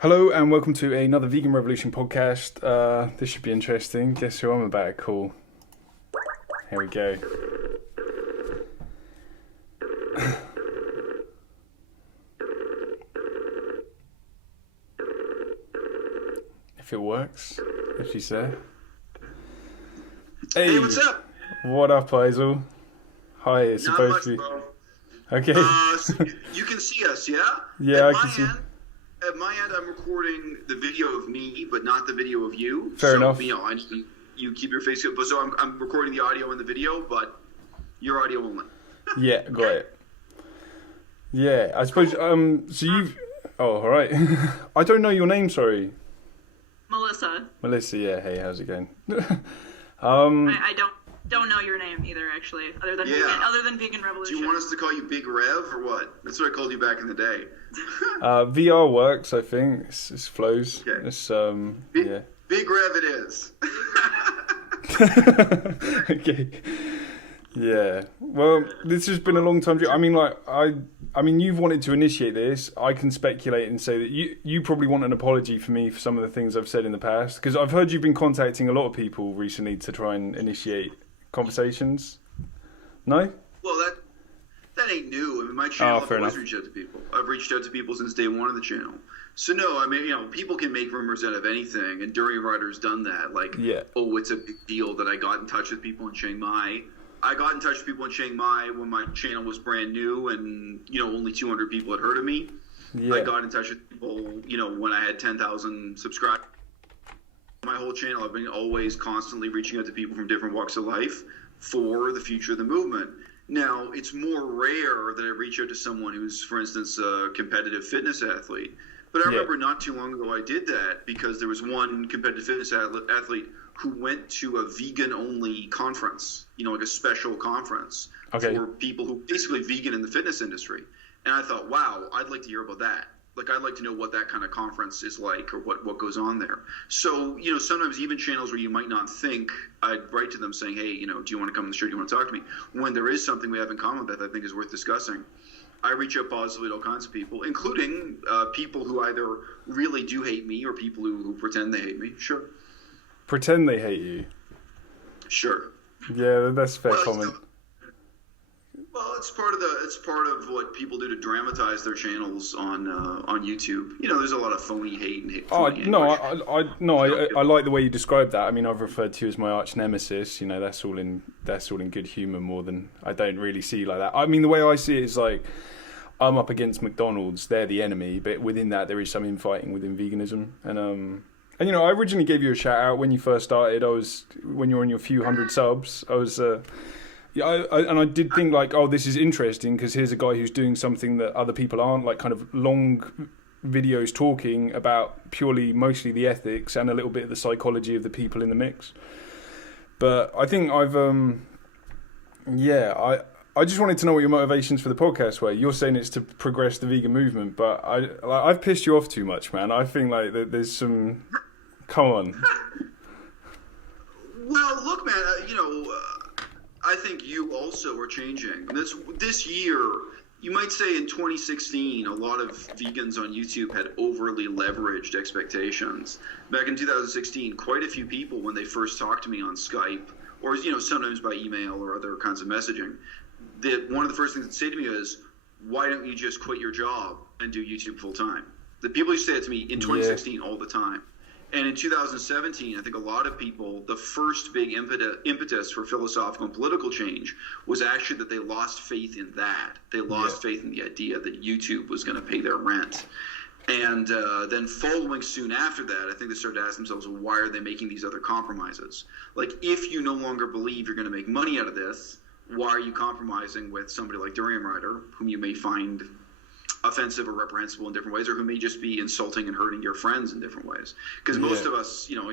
Hello and welcome to another Vegan Revolution podcast. This should be interesting. Guess who I'm about to call? Here we go. If it works, if she's there. Hey, what's up? What up, Eisel? Hi, it's Not supposed much, to be. bro. Okay. So you can see us, yeah? Yeah, At I can my see. At my end, I'm recording the video of me, but not the video of you. Fair enough. You know, you keep your face good. But so I'm recording the audio and the video, but your audio only. Yeah, got it. Yeah, I suppose. So you've. Oh, all right. I don't know your name. Sorry. Melissa. Melissa. Yeah. Hey, how's it going? I don't know your name either, actually, other than Vegan Do Revolution. you want us to call you Big Rev or what? That's what I called you back in the day. VR works, I think. It's flows. Okay. It's Big, yeah. Big Rev it is. Okay. Yeah. Well, this has been a long time. I mean, you've wanted to initiate this. I can speculate and say that you probably want an apology for me for some of the things I've said in the past, because I've heard you've been contacting a lot of people recently to try and initiate conversations. No? Well, that ain't new. I mean, my channel, I've fair always enough. reached out to people. I've reached out to people since day one of the channel. So no, I mean, you know, people can make rumors out of anything, and Durian Rider's done that. Like, Yeah. oh, it's a big deal that I got in touch with people in Chiang Mai. I got in touch with people in Chiang Mai when my channel was brand new, and you know, only 200 people had heard of me. Yeah. I got in touch with people, you know, when I had 10,000 subscribers. My whole channel, I've been always constantly reaching out to people from different walks of life for the future of the movement. Now, it's more rare that I reach out to someone who's, for instance, a competitive fitness athlete. But I Yeah. remember not too long ago I did that because there was one competitive fitness athlete who went to a vegan-only conference, you know, like a special conference Okay. for people who basically vegan in the fitness industry. And I thought, wow, I'd like to hear about that. Like, I'd like to know what that kind of conference is like or what goes on there. So, you know, sometimes even channels where you might not think, I'd write to them saying, hey, you know, do you want to come on the show? Do you want to talk to me? When there is something we have in common that I think is worth discussing, I reach out positively to all kinds of people, including people who either really do hate me or people who pretend they hate me. Sure. Pretend they hate you. Sure. Yeah, that's a fair Well, comment. Well, it's part of what people do to dramatize their channels on YouTube. You know, there's a lot of phony hate and hate. Oh phony no, anguish. I like the way you describe that. I mean, I've referred to you as my arch nemesis. You know, that's all in good humour more than I don't really see like that. I mean, the way I see it is like I'm up against McDonald's; they're the enemy, but within that there is some infighting within veganism. And you know, I originally gave you a shout out when you first started. When you were on your few hundred subs. Yeah, and I did think like, oh, this is interesting because here's a guy who's doing something that other people aren't, like kind of long videos talking about mostly the ethics and a little bit of the psychology of the people in the mix. But I think I just wanted to know what your motivations for the podcast were. You're saying it's to progress the vegan movement, but I've pissed you off too much, man. I think like there's some, come on. Well, look, man, I think you also are changing. This year, you might say in 2016, a lot of vegans on YouTube had overly leveraged expectations. Back in 2016, quite a few people, when they first talked to me on Skype, or you know, sometimes by email or other kinds of messaging, that one of the first things they'd say to me is, "Why don't you just quit your job and do YouTube full time?" The people used to say that to me in 2016 all the time. And in 2017, I think a lot of people, the first big impetus for philosophical and political change was actually that they lost faith in that. They lost faith in the idea that YouTube was going to pay their rent. And then following soon after that, I think they started to ask themselves, well, why are they making these other compromises? Like, if you no longer believe you're going to make money out of this, why are you compromising with somebody like Durian Rider, whom you may find offensive or reprehensible in different ways, or who may just be insulting and hurting your friends in different ways? Because most of us, you know,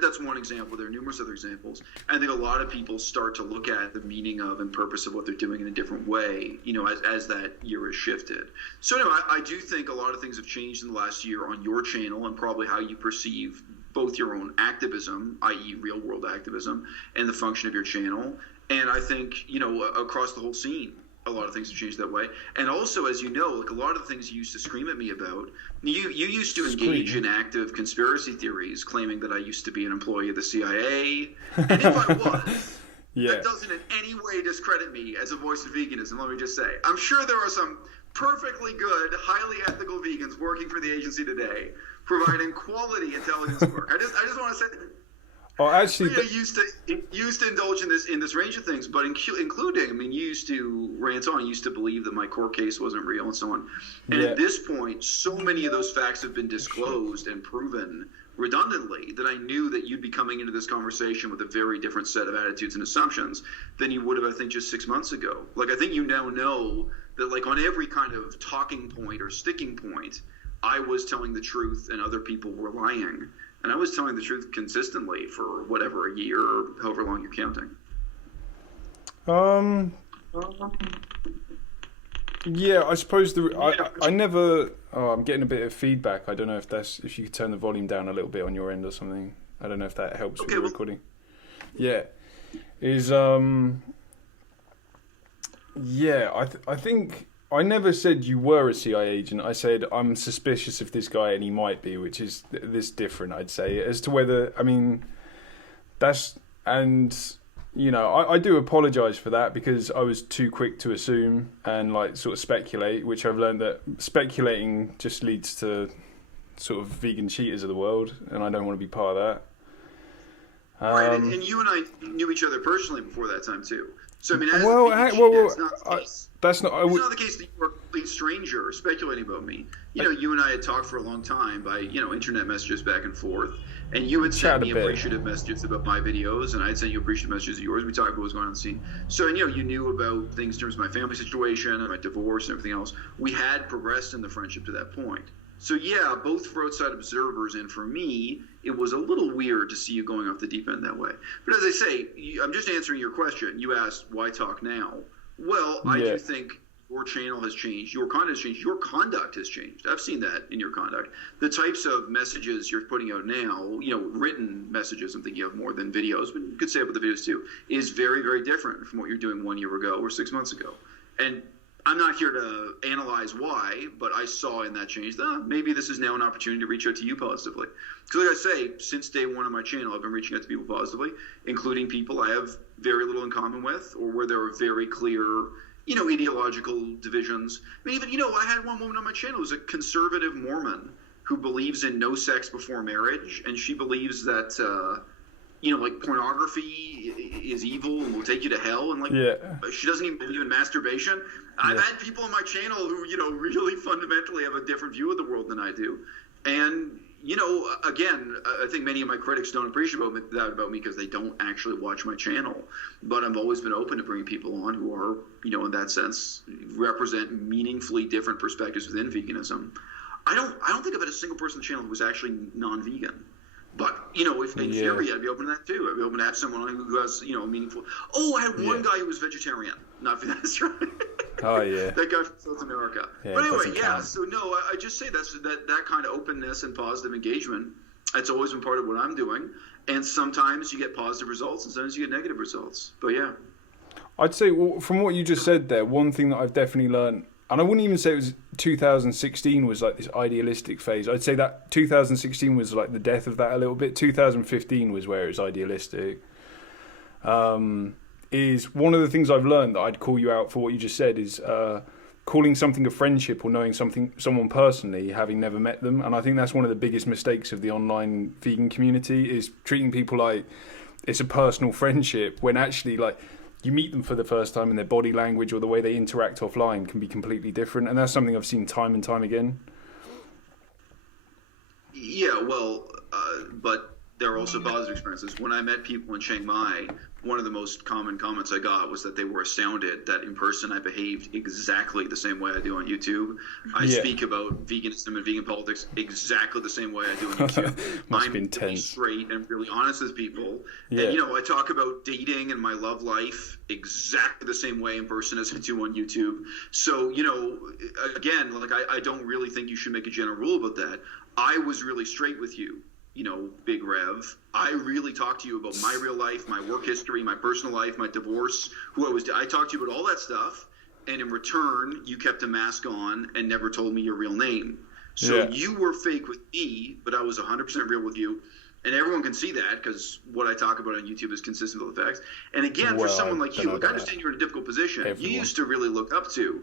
that's one example. There are numerous other examples. I think a lot of people start to look at the meaning of and purpose of what they're doing in a different way, you know, as that year has shifted. So anyway, I do think a lot of things have changed in the last year on your channel and probably how you perceive both your own activism, i.e. real world activism, and the function of your channel. And I think, you know, across the whole scene. a lot of things have changed that way. And also, as you know, like a lot of the things you used to scream at me about, you used to engage in active conspiracy theories, claiming that I used to be an employee of the CIA. And if I was, that doesn't in any way discredit me as a voice of veganism, let me just say. I'm sure there are some perfectly good, highly ethical vegans working for the agency today, providing quality intelligence work. I just want to say that. Oh, actually, used to indulge in this range of things, but including, I mean, you used to rant on. You used to believe that my court case wasn't real and so on. And at this point, so many of those facts have been disclosed and proven redundantly that I knew that you'd be coming into this conversation with a very different set of attitudes and assumptions than you would have, I think, just 6 months ago. Like, I think you now know that, like, on every kind of talking point or sticking point, I was telling the truth and other people were lying. And I was telling the truth consistently for whatever, a year or however long you're counting. Yeah, I suppose I never. Oh, I'm getting a bit of feedback. I don't know if you could turn the volume down a little bit on your end or something. I don't know if that helps with the recording. Yeah, I think. I never said you were a CIA agent. I said I'm suspicious of this guy and he might be, which is this different, I'd say. As to whether, I mean, I do apologise for that because I was too quick to assume and like sort of speculate, which I've learned that speculating just leads to sort of vegan cheaters of the world, and I don't want to be part of that. Right, and you and I knew each other personally before that time too. So I mean, that's not the case that you were a complete stranger speculating about me. You and I had talked for a long time by internet messages back and forth, and you had sent me appreciative messages about my videos, and I had sent you appreciative messages of yours. We talked about what was going on in the scene. So you knew about things in terms of my family situation and my divorce and everything else. We had progressed in the friendship to that point. So yeah, both for outside observers and for me, it was a little weird to see you going off the deep end that way. But as I say, I'm just answering your question. You asked, why talk now? Well, I do think your channel has changed. Your content has changed. Your conduct has changed. I've seen that in your conduct. The types of messages you're putting out now, written messages, I'm thinking of more than videos, but you could say it with the videos too, is very, very different from what you're doing 1 year ago or 6 months ago. And I'm not here to analyze why, but I saw in that change that maybe this is now an opportunity to reach out to you positively. Because like I say, since day one of my channel, I've been reaching out to people positively, including people I have very little in common with, or where there are very clear, ideological divisions. I mean, even, I had one woman on my channel who's a conservative Mormon who believes in no sex before marriage, and she believes that like pornography is evil and will take you to hell, and she doesn't even believe in masturbation. I've had people on my channel who really fundamentally have a different view of the world than I do, and again, I think many of my critics don't appreciate that about me because they don't actually watch my channel. But I've always been open to bringing people on who are in that sense represent meaningfully different perspectives within veganism. I don't think I've had a single person on the channel who was actually non-vegan. But, if in theory, I'd be open to that too. I'd be open to have someone who has, a meaningful... Oh, I had one guy who was vegetarian. Not vegan, that's right. Oh, yeah. That guy from South America. Yeah, but anyway, so no, I just say that kind of openness and positive engagement, that's always been part of what I'm doing. And sometimes you get positive results and sometimes you get negative results. But yeah. I'd say, from what you just said there, one thing that I've definitely learned, and I wouldn't even say it was 2016 was like this idealistic phase. I'd say that 2016 was like the death of that a little bit. 2015 was where it was idealistic. Is one of the things I've learned that I'd call you out for what you just said is calling something a friendship or knowing someone personally, having never met them. And I think that's one of the biggest mistakes of the online vegan community is treating people like it's a personal friendship when actually like you meet them for the first time and their body language or the way they interact offline can be completely different. And that's something I've seen time and time again. Yeah, well, but there are also positive experiences. When I met people in Chiang Mai, one of the most common comments I got was that they were astounded that in person I behaved exactly the same way I do on YouTube. I speak about veganism and vegan politics exactly the same way I do on YouTube. I'm really straight and really honest with people. Yeah. And, I talk about dating and my love life exactly the same way in person as I do on YouTube. So, again, like I don't really think you should make a general rule about that. I was really straight with you. Big Rev. I really talked to you about my real life, my work history, my personal life, my divorce, I talked to you about all that stuff. and in return, you kept a mask on and never told me your real name. So you were fake with me, but I was 100% real with you. And everyone can see that because what I talk about on YouTube is consistent with the facts. And again, for someone like you, look, I understand you're in a difficult position. You used to really look up to,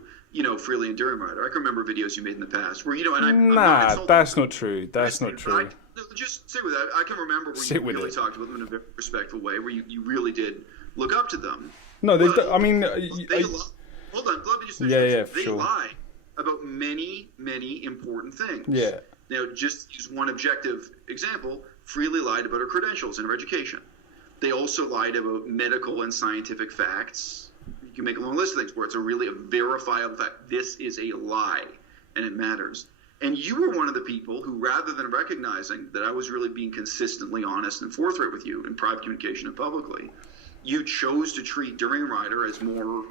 Freely Enduring Rider. I can remember videos you made in the past where, and that's not true. That's not true. Just sit with that. I can remember where you really talked about them in a very respectful way, where you really did look up to them. No, hold on. Let me just finish. They sure. lie about many, many important things. Yeah. Now, just use one objective example. Freely lied about her credentials and her education. They also lied about medical and scientific facts. You can make a long list of things where it's a verifiable fact. This is a lie, and it matters. And you were one of the people who, rather than recognizing that I was really being consistently honest and forthright with you in private communication and publicly, you chose to treat Durian Rider as a more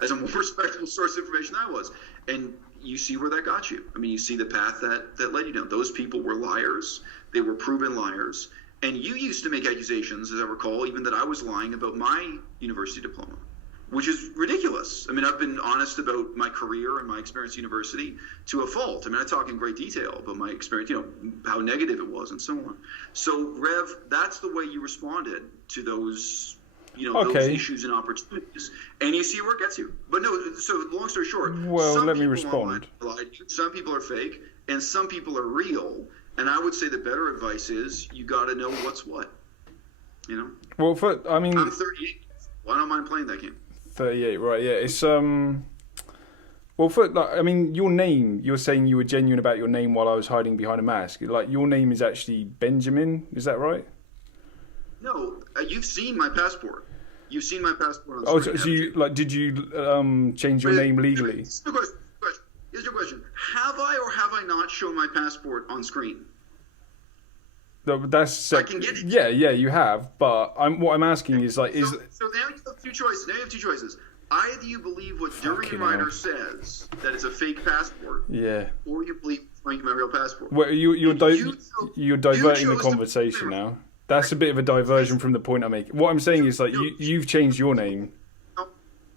respectable source of information than I was. And you see where that got you. I mean, you see the path that led you down. Those people were liars. They were proven liars. And you used to make accusations, as I recall, even that I was lying about my university diploma, which is ridiculous. I mean, I've been honest about my career and my experience at university to a fault. I mean, I talk in great detail about my experience, how negative it was and so on. So, Rev, that's the way you responded to those those issues and opportunities, and you see where it gets you. But no, so long story short, let me respond. Some people are fake, and some people are real. And I would say the better advice is you got to know what's what. Well, I'm 38. Well, I don't mind playing that game. 38, right? Yeah, it's your name. You're saying you were genuine about your name while I was hiding behind a mask. Like, your name is actually Benjamin. Is that right? No, you've seen my passport. You've seen my passport on the screen. So did you change your name legally? Here's your question. Have I or have I not shown my passport on screen? I can get it. Yeah, you have. But what I'm asking is like, so now you have two choices. Either you believe what Durian Rider says, that it's a fake passport. Yeah. Or you believe it's my real passport. Well, you're diverting the conversation now. That's a bit of a diversion from the point I'm making. What I'm saying is, like, you've changed your name.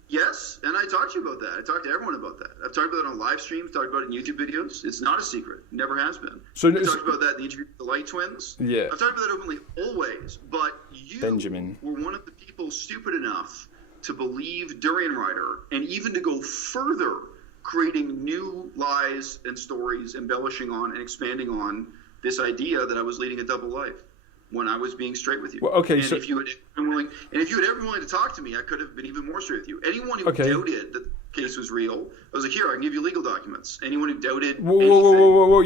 Yes, and I talked to you about that. I talked to everyone about that. I've talked about it on live streams, talked about it in YouTube videos. It's not a secret. Never has been. I talked about that in the interview with the Light Twins. Yeah. I've talked about that openly always. But you Benjamin. were one of the people stupid enough to believe Durian Rider, and even to go further, creating new lies and stories, embellishing on and expanding on this idea that I was leading a double life, when I was being straight with you. Well, okay, and if you had ever willing to talk to me, I could have been even more straight with you. Anyone who doubted that the case was real, I was like, here, I can give you legal documents. Anyone who doubted whoa.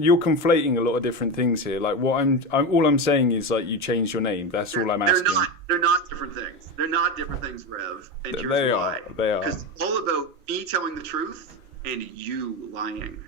You're conflating a lot of different things here. Like, all I'm saying is, like, you changed your name. That's all I'm asking. They're not different things. They're not different things, Rev. And here's why. They are. Because it's all about me telling the truth and you lying.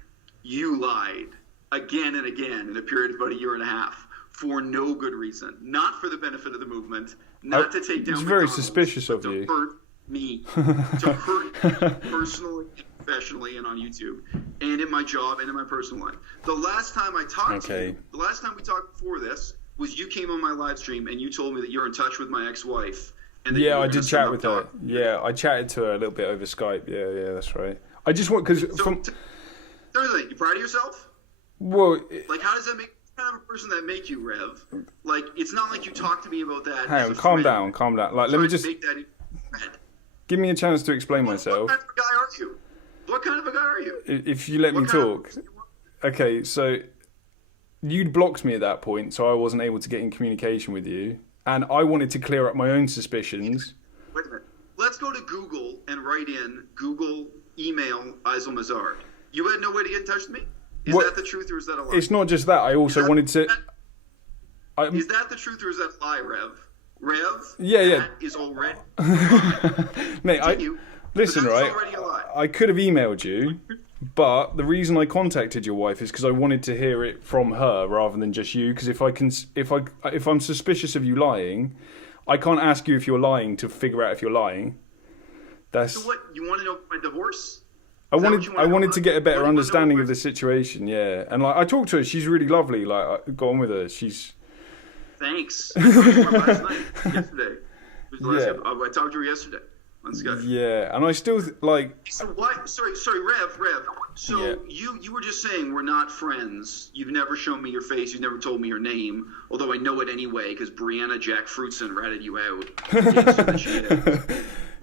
You lied again and again in a period of about a year and a half for no good reason, not for the benefit of the movement, not to take down. It's very suspicious of you. To hurt me, to hurt me personally, professionally, and on YouTube, and in my job and in my personal life. The last time I talked to you, the last time we talked before this, was you came on my live stream and you told me that you're in touch with my ex-wife. And that I did chat with her. Yeah, I chatted to her a little bit over Skype. Yeah, that's right. I just want you proud of yourself? Well, like, how does that make kind of a person that make you, Rev? Like, it's not like you talk to me about that. Hang on, calm down. Like, let me just give me a chance to explain myself. What kind of a guy are you? What kind of a guy are you? If you let me talk. Okay, so you'd blocked me at that point, so I wasn't able to get in communication with you, and I wanted to clear up my own suspicions. Wait a minute. Let's go to Google and write in Google email Eisel Mazard. You had no way to get in touch with me? Is that the truth or is that a lie? It's not just that. I also wanted to... Is that the truth or is that a lie, Rev? Rev? Yeah. That is already... Mate, listen, right? I could have emailed you, but the reason I contacted your wife is because I wanted to hear it from her rather than just you. Because if I'm suspicious of you lying, I can't ask you if you're lying to figure out if you're lying. So what? You want to know my divorce? I wanted to get a better understanding of the situation, yeah. And like, I talked to her; she's really lovely. Like, I got on with her. Thanks. I talked to her last night, yesterday. I talked to her yesterday. That's good. Yeah, and I still like. So what? Sorry, Rev. So you were just saying we're not friends. You've never shown me your face. You've never told me your name. Although I know it anyway because Brianna Jack Fruitson ratted you out.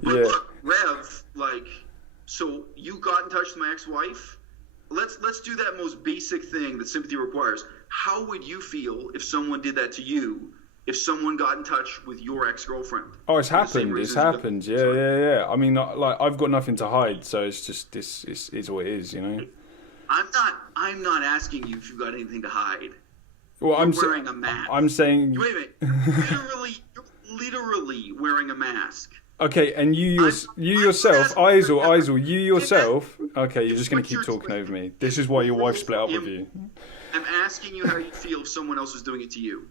But look, Rev, like, so you got in touch with my ex-wife. Let's do that most basic thing that sympathy requires. How would you feel if someone did that to you? If someone got in touch with your ex-girlfriend? Oh, it's happened. It's happened. Yeah. I mean, like, I've got nothing to hide, so it's just this is what it is, you know. I'm not asking you if you've got anything to hide. Well, I'm wearing a mask. I'm saying. Wait a minute. You're literally wearing a mask. Okay, and you yourself, Eisel, you yourself. Okay, you're just going to keep talking over me. This is why your wife split up with you. I'm asking you how you feel if someone else is doing it to you.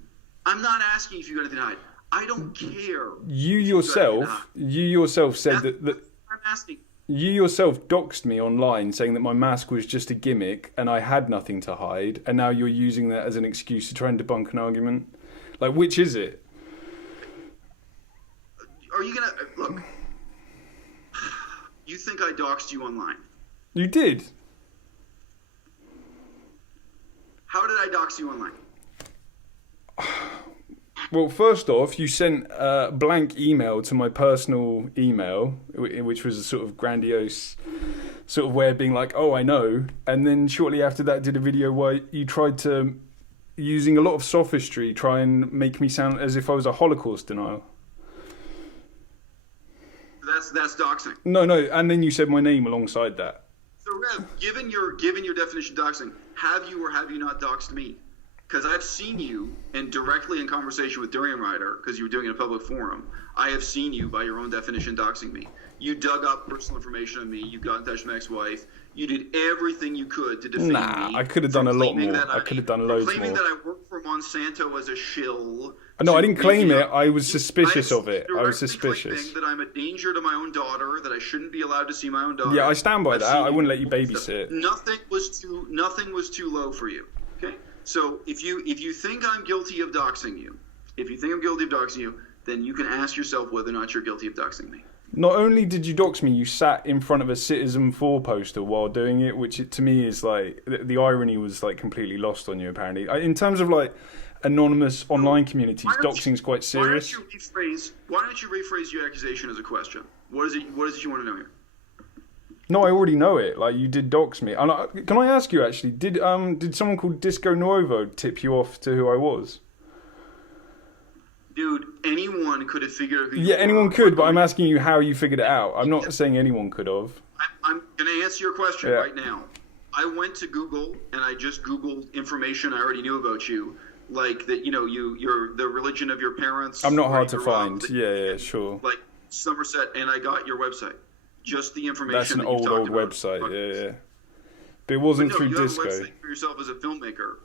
I'm not asking if you got anything to hide. I don't care. You yourself said that I'm asking. You yourself doxed me online saying that my mask was just a gimmick and I had nothing to hide, and now you're using that as an excuse to try and debunk an argument. Like, which is it? Are you gonna look? You think I doxed you online? You did. How did I dox you online? Well, first off, you sent a blank email to my personal email, which was a sort of grandiose sort of way of being like, oh, I know. And then shortly after that did a video where you tried to, using a lot of sophistry, try and make me sound as if I was a Holocaust denier. That's doxing. No, and then you said my name alongside that. So, Rev, given your definition of doxing, have you or have you not doxed me? Because I've seen you, and directly in conversation with Durian Rider, because you were doing it in a public forum, I have seen you, by your own definition, doxing me. You dug up personal information on me. You got in touch with my ex-wife. You did everything you could to defame me. I could have done a lot more. I could have done loads more. Claiming that I work for Monsanto as a shill. No, I didn't claim it. I was suspicious of it. I was suspicious. That I'm a danger to my own daughter. That I shouldn't be allowed to see my own daughter. Yeah, I stand by that. I wouldn't let you babysit. Nothing was too low for you. Okay. So if you think I'm guilty of doxing you, then you can ask yourself whether or not you're guilty of doxing me. Not only did you dox me, you sat in front of a Citizen 4 poster while doing it, which to me is like, the irony was like completely lost on you apparently. In terms of like anonymous online communities, doxing is quite serious. Why don't you rephrase your accusation as a question? What is it you want to know here? No, I already know it. Like, you did dox me. And can I ask you actually, did someone called Disco Nuevo tip you off to who I was? Dude, anyone could have figured out who you were. Yeah, anyone could, but I'm asking you how you figured it out. I'm not saying anyone could have. I'm going to answer your question right now. I went to Google, and I just Googled information I already knew about you. Like that, you're the religion of your parents. I'm not hard to find. Yeah, sure. Like Somerset, and I got your website. Just the information. That's an old website. Yeah. But it wasn't through Disco. You have a website for yourself as a filmmaker.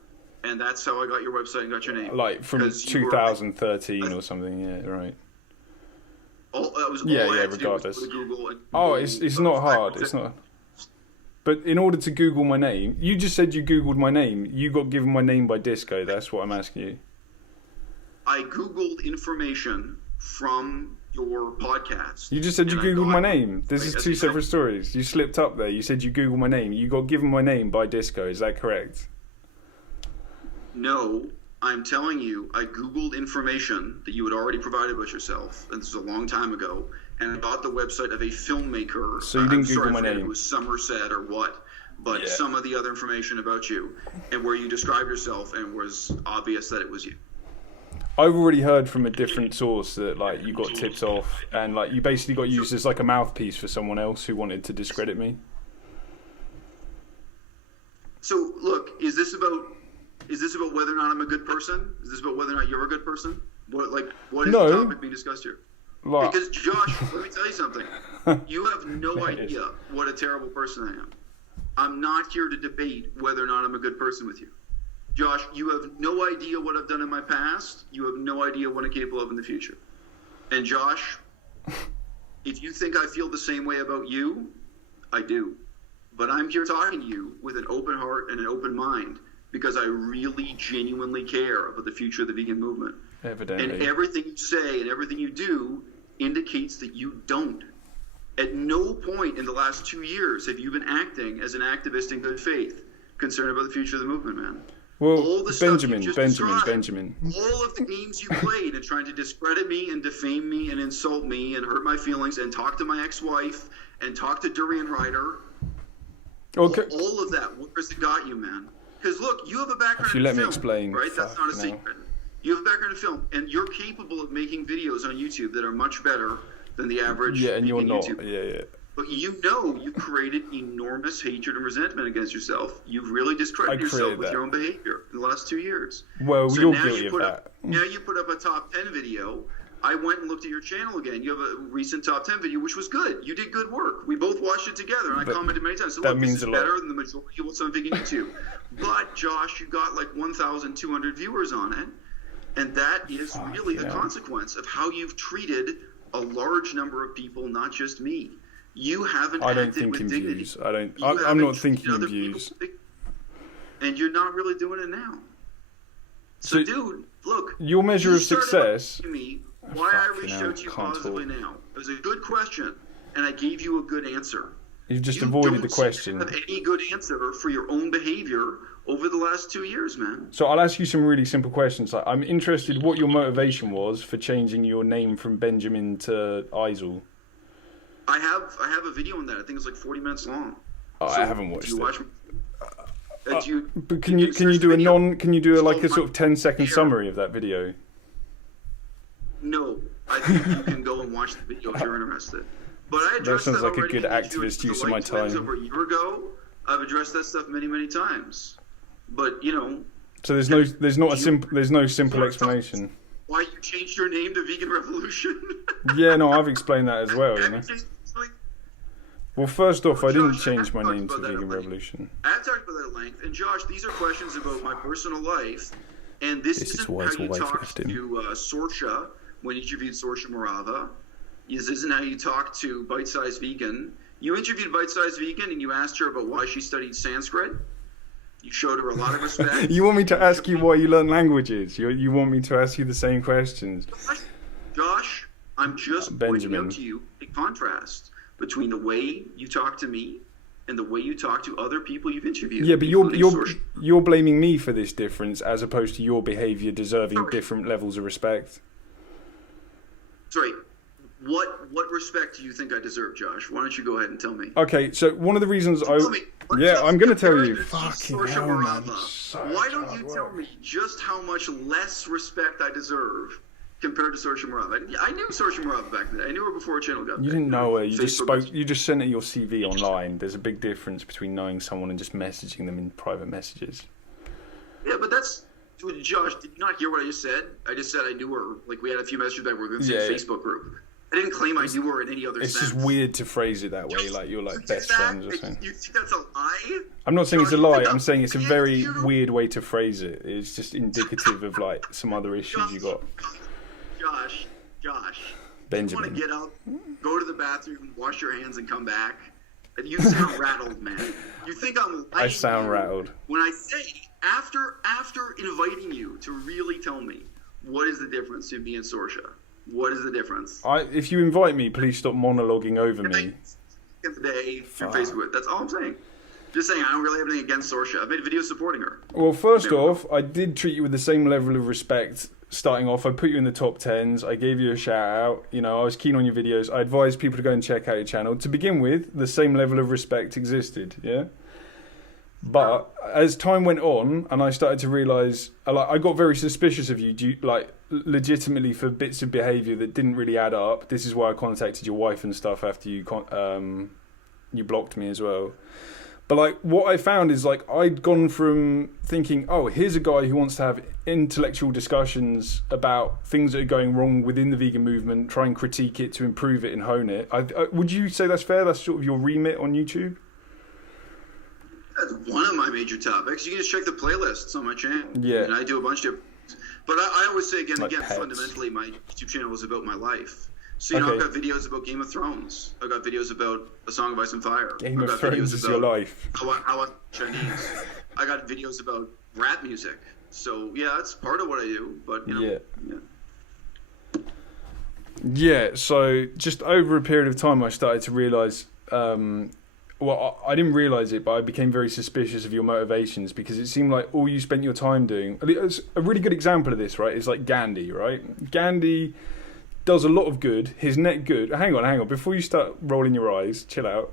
And that's how I got your website and got your name. Like from 2013 or something, yeah, right. Regardless. It's not hard. It's not. But in order to Google my name, you just said you Googled my name. You got given my name by Disco. That's what I'm asking you. I Googled information from your podcast. You just said you Googled my name. This is two separate stories. You slipped up there. You said you Googled my name. You got given my name by Disco. Is that correct? No, I'm telling you, I Googled information that you had already provided about yourself, and this is a long time ago, and I got the website of a filmmaker. So you didn't Google my name? It was Somerset or what, but some of the other information about you, and where you described yourself, and it was obvious that it was you. I've already heard from a different source that like you got tipped off, and like you basically got used as like a mouthpiece for someone else who wanted to discredit me. So look, is this about whether or not I'm a good person? Is this about whether or not you're a good person? What is the topic being discussed here? Because Josh, let me tell you something. You have no idea what a terrible person I am. I'm not here to debate whether or not I'm a good person with you. Josh, you have no idea what I've done in my past. You have no idea what I'm capable of in the future. And Josh, if you think I feel the same way about you, I do. But I'm here talking to you with an open heart and an open mind because I really genuinely care about the future of the vegan movement. Evidently. And everything you say and everything you do indicates that you don't. At no point in the last 2 years have you been acting as an activist in good faith, concerned about the future of the movement, man. Well, all the Benjamin, stuff Benjamin. All of the games you played and trying to discredit me and defame me and insult me and hurt my feelings and talk to my ex-wife and talk to Durian Ryder. Okay. All of that, where's it got you, man? Because look, you have a background Actually, in let me film, explain. right? That's not a secret. You have a background in film, and you're capable of making videos on YouTube that are much better than the average. Yeah, and you're not. YouTuber. Yeah. But you created enormous hatred and resentment against yourself. You've really discredited yourself with your own behavior in the last 2 years. Well, so you're now guilty you of that. Now you put up a top 10 video. I went and looked at your channel again. You have a recent top 10 video, which was good. You did good work. We both watched it together, and I commented many times. So look, this is better than the majority of what's on Vegan YouTube. But, Josh, you got like 1,200 viewers on it, and that is really a consequence of how you've treated a large number of people, not just me. You haven't acted with dignity. I'm not thinking in views. And you're not really doing it now. So, dude, look. Your measure of success. Why I reached out to you positively now. It was a good question, and I gave you a good answer. You've just avoided the question. You don't have any good answer for your own behavior over the last 2 years, man. So I'll ask you some really simple questions. Like, I'm interested what your motivation was for changing your name from Benjamin to Eisel. I have a video on that. I think it's like 40 minutes long. Oh, so I haven't watched it. But can you do a sort of 10-second summary of that video? No, I think you can go and watch the video if you're interested. But I addressed that like a good activist use of my time. Over a year ago, I've addressed that stuff many, many times. But so there's no simple explanation. Why you changed your name to VeganRevolution? Yeah, no, I've explained that as well. Well, first off, I didn't change my name to VeganRevolution. I've talked about that at length. And Josh, these are questions about my personal life. And this isn't how you talk to Sorsha when you interviewed Sorsha Morava. This isn't how you talk to Bite Size Vegan. You interviewed Bite Size Vegan and you asked her about why she studied Sanskrit. You showed her a lot of respect. You want me to ask you why you learn languages? You want me to ask you the same questions? Josh, I'm just pointing out to you a contrast between the way you talk to me and the way you talk to other people you've interviewed. Yeah, but you're blaming me for this difference as opposed to your behaviour deserving different levels of respect. Sorry, what respect do you think I deserve, Josh? Why don't you go ahead and tell me? Okay, so one of the reasons I'm going to tell you. Fucking hell, man. Why don't you tell me just how much less respect I deserve compared to Sorsha Morava? I knew Sorsha Morava back then. I knew her before her channel got big. You didn't know her. You just sent her your CV online. There's a big difference between knowing someone and just messaging them in private messages. Yeah, but that's... Josh, did you not hear what I just said? I just said I knew her. Like, we had a few messages that were in the same Facebook group. I didn't claim I knew her in any other sense. It's just weird to phrase it that way, like you're like best friends or something. You think that's a lie? I'm not saying it's a lie. I'm saying it's a very weird way to phrase it. It's just indicative of like some other issues you got. Josh, Benjamin. You want to get up, go to the bathroom, wash your hands, and come back? And you sound rattled, man. You think I'm lying? I sound rattled. When I say after inviting you to really tell me what is the difference between me and Sorsha. What is the difference? If you invite me, please stop monologuing over me. Today through Facebook. That's all I'm saying. Just saying, I don't really have anything against Sorsha. I've made a video supporting her. Well, first off, I did treat you with the same level of respect starting off. I put you in the top 10s. I gave you a shout out. You know, I was keen on your videos. I advised people to go and check out your channel. To begin with, the same level of respect existed, yeah? But as time went on, and I started to realise, I got very suspicious of you, legitimately for bits of behaviour that didn't really add up. This is why I contacted your wife and stuff after you blocked me as well. But like, what I found is like I'd gone from thinking, oh, here's a guy who wants to have intellectual discussions about things that are going wrong within the vegan movement, try and critique it to improve it and hone it. Would you say that's fair? That's sort of your remit on YouTube? That's one of my major topics. You can just check the playlists on my channel. Yeah. And I do a bunch of... But I always say again, pets. fundamentally, my YouTube channel is about my life. So, I've got videos about Game of Thrones. I've got videos about A Song of Ice and Fire. Game of Thrones is your life. How I Chinese. I got videos about rap music. So, yeah, that's part of what I do. But, you know. Yeah. Yeah, so just over a period of time, I started to realise. I didn't realise it, but I became very suspicious of your motivations because it seemed like all you spent your time doing. A really good example of this, right, is like Gandhi, right? Gandhi does a lot of good. His net good. Hang on. Before you start rolling your eyes, chill out.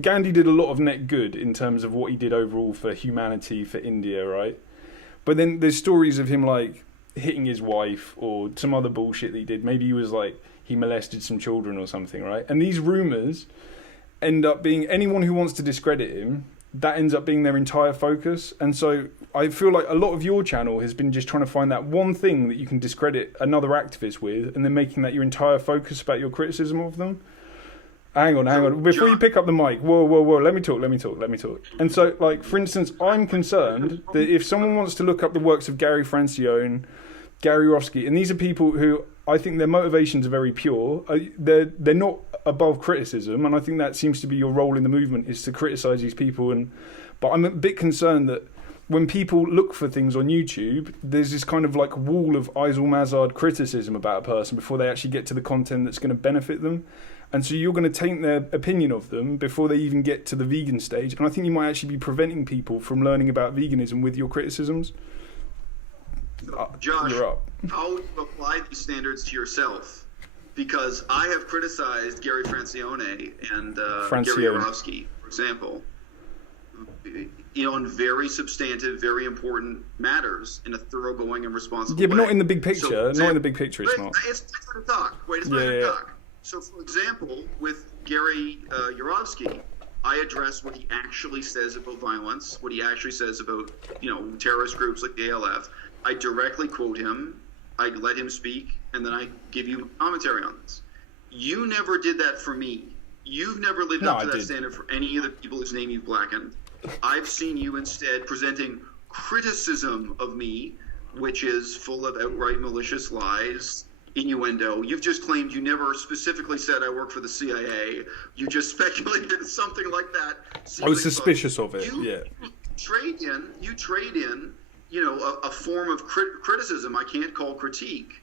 Gandhi did a lot of net good in terms of what he did overall for humanity, for India, right? But then there's stories of him like hitting his wife or some other bullshit that he did. Maybe he molested some children or something, right? And these rumours end up being, anyone who wants to discredit him, that ends up being their entire focus. And so I feel like a lot of your channel has been just trying to find that one thing that you can discredit another activist with, and then making that your entire focus about your criticism of them. Hang on. Before you pick up the mic, whoa. Let me talk. And so, like, for instance, I'm concerned that if someone wants to look up the works of Gary Francione, Gary Yourofsky, and these are people who I think their motivations are very pure. They're not above criticism, and I think that seems to be your role in the movement, is to criticise these people. But I'm a bit concerned that when people look for things on YouTube, there's this kind of like wall of Eisel Mazard criticism about a person before they actually get to the content that's going to benefit them. And so you're going to taint their opinion of them before they even get to the vegan stage. And I think you might actually be preventing people from learning about veganism with your criticisms. Josh, you're up. How do you apply these standards to yourself? Because I have criticized Gary Francione and Gary Yourofsky, for example, on very substantive, very important matters in a thoroughgoing and responsible way. Yeah, but not in the big picture. Not in the big picture, it's not. It's time to talk. It's time to talk. So, for example, with Gary Yourofsky, I address what he actually says about violence, what he actually says about, terrorist groups like the ALF. I directly quote him, I let him speak, and then I give you commentary on this. You never did that for me. You've never lived up to that standard for any of the people whose name you've blackened. I've seen you instead presenting criticism of me, which is full of outright malicious lies, innuendo. You've just claimed you never specifically said I work for the CIA. You just speculated something like that. I was suspicious of it. You trade in, a form of criticism I can't call critique.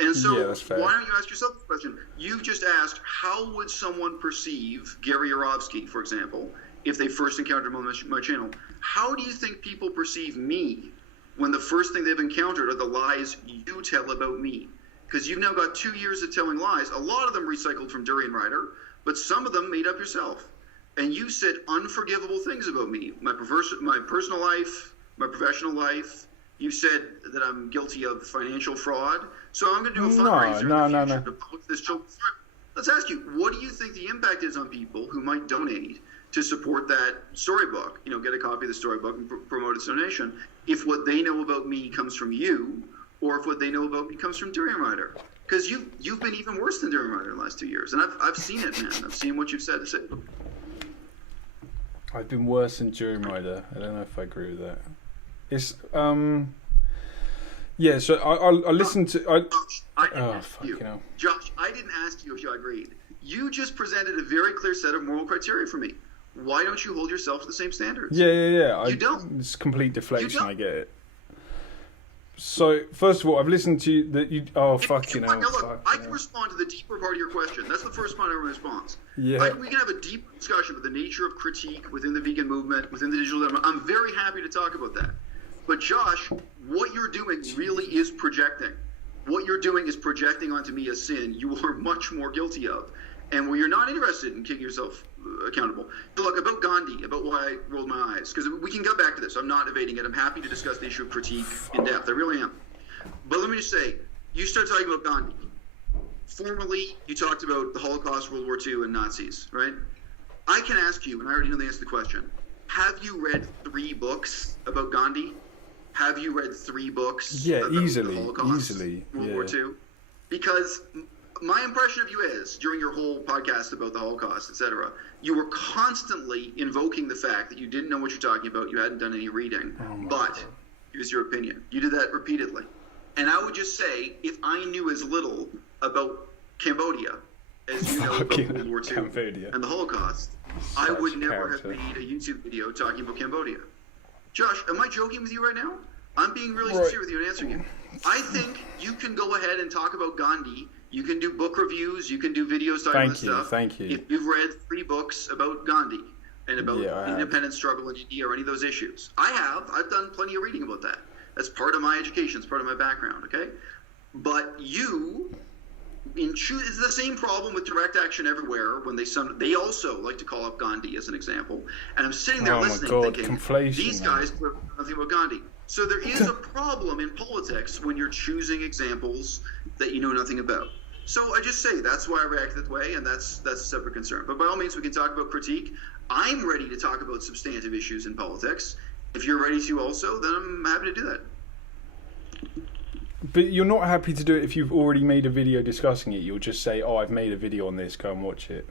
And so why don't you ask yourself the question? You've just asked, how would someone perceive Gary Yourofsky, for example, if they first encountered him on my channel? How do you think people perceive me when the first thing they've encountered are the lies you tell about me? Because you've now got 2 years of telling lies, a lot of them recycled from Durian Rider, but some of them made up yourself. And you said unforgivable things about me, my personal life, my professional life. You said that I'm guilty of financial fraud. So I'm going to do a fundraiser in the future to post this children's story. Let's ask you, what do you think the impact is on people who might donate to support that storybook? Get a copy of the storybook and promote its donation. If what they know about me comes from you, or if what they know about me comes from Durian Rider. Because you've been even worse than Durian Rider in the last 2 years. And I've seen it, man. I've seen what you've said to say. I've been worse than Durian Rider. I don't know if I agree with that. It's so I listened to Josh, I didn't ask you if you agreed. You just presented a very clear set of moral criteria for me. Why don't you hold yourself to the same standards? Yeah. You don't. It's complete deflection. I get it. So first of all, I've listened to you that you. Oh fucking hell! I can respond to the deeper part of your question. That's the first part of my response. Yeah. We can have a deep discussion about the nature of critique within the vegan movement, within the digital dilemma. I'm very happy to talk about that. But Josh, what you're doing really is projecting. What you're doing is projecting onto me a sin you are much more guilty of, and where you're not interested in keeping yourself accountable. But look, about Gandhi, about why I rolled my eyes, because we can go back to this. I'm not evading it. I'm happy to discuss the issue of critique in depth. I really am. But let me just say, you start talking about Gandhi. Formerly, you talked about the Holocaust, World War II, and Nazis, right? I can ask you, and I already know the answer to the question, have you read 3 books about Gandhi? Have you read 3 books about the Holocaust, World War II? Because my impression of you is, during your whole podcast about the Holocaust, etc., you were constantly invoking the fact that you didn't know what you're talking about, you hadn't done any reading, but here's your opinion. You did that repeatedly. And I would just say, if I knew as little about Cambodia as you know about World War II and the Holocaust, I would never have made a YouTube video talking about Cambodia. Josh, am I joking with you right now? I'm being really sincere with you and answering you. I think you can go ahead and talk about Gandhi. You can do book reviews. You can do videos talking about stuff. Thank you. If you've read 3 books about Gandhi and about independent struggle in India or any of those issues. I've done plenty of reading about that. That's part of my education. It's part of my background, okay? But it's the same problem with Direct Action Everywhere when they also like to call up Gandhi as an example. And I'm sitting there listening thinking, these guys know nothing about Gandhi. So there is a problem in politics when you're choosing examples that you know nothing about. So I just say that's why I react that way, and that's a separate concern. But by all means, we can talk about critique. I'm ready to talk about substantive issues in politics. If you're ready to also, then I'm happy to do that. But you're not happy to do it if you've already made a video discussing it. You'll just say, I've made a video on this, go and watch it.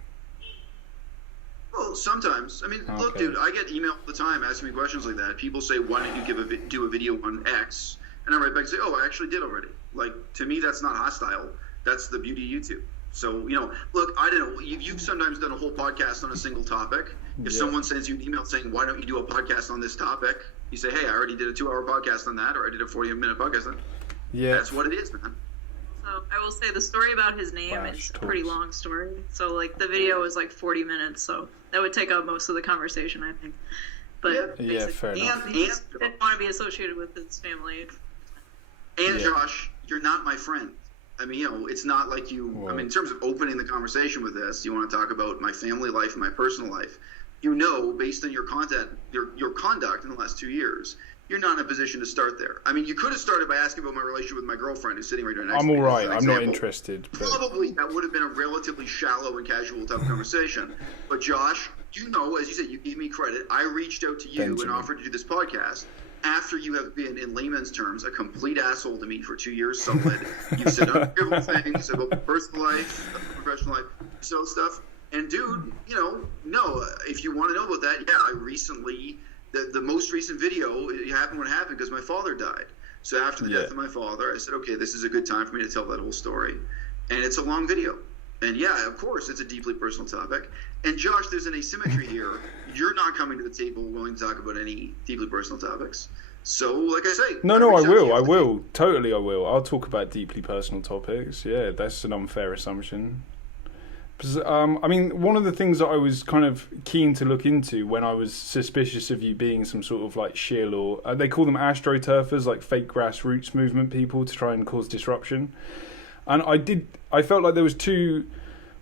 Well, sometimes. I mean, look, dude, I get email all the time asking me questions like that. People say, why don't you do a video on X? And I write back and say, I actually did already. Like, to me, that's not hostile. That's the beauty of YouTube. So, look, I don't know. You've sometimes done a whole podcast on a single topic. If someone sends you an email saying, why don't you do a podcast on this topic? You say, hey, I already did a 2-hour podcast on that, or I did a 40-minute podcast on that. Yeah. That's what it is, man. So I will say the story about his name is a pretty long story. So, like, the video is like 40 minutes, so that would take up most of the conversation, I think. But fair enough. He didn't want to be associated with his family. And Josh, you're not my friend. I mean, it's not like you. Whoa. I mean, in terms of opening the conversation with this, you want to talk about my family life and my personal life. Based on your content, your conduct in the last 2 years, you're not in a position to start there. I mean, you could have started by asking about my relationship with my girlfriend who's sitting right there next to me. I'm all right. I'm not interested. But... Probably that would have been a relatively shallow and casual type of conversation. But Josh, as you said, you gave me credit. I reached out to you and offered to do this podcast after you have been, in layman's terms, a complete asshole to me for 2 years solid. You've said unforgivable things about personal life, professional life, so stuff. And dude, if you want to know about that, I recently... The most recent video, it happened when it happened because my father died. So after the death of my father, I said, okay, this is a good time for me to tell that whole story. And it's a long video. And of course, it's a deeply personal topic. And Josh, there's an asymmetry here. You're not coming to the table willing to talk about any deeply personal topics. So, like I say... No, I will. Totally, I will. I'll talk about deeply personal topics. Yeah, that's an unfair assumption. I mean, one of the things that I was kind of keen to look into when I was suspicious of you being some sort of like shill or they call them astroturfers, like fake grassroots movement people to try and cause disruption. And I felt like there was 2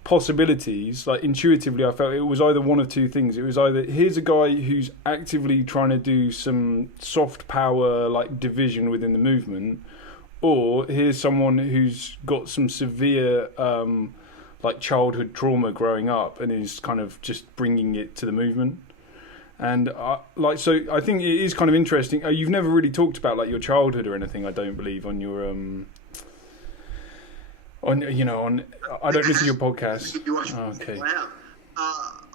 possibilities. Like intuitively, I felt it was either one of 2 things. It was either here's a guy who's actively trying to do some soft power like division within the movement, or here's someone who's got some severe like childhood trauma growing up and is kind of just bringing it to the movement. And so I think it is kind of interesting. You've never really talked about like your childhood or anything, I don't believe, on your I don't listen to your podcast. Okay.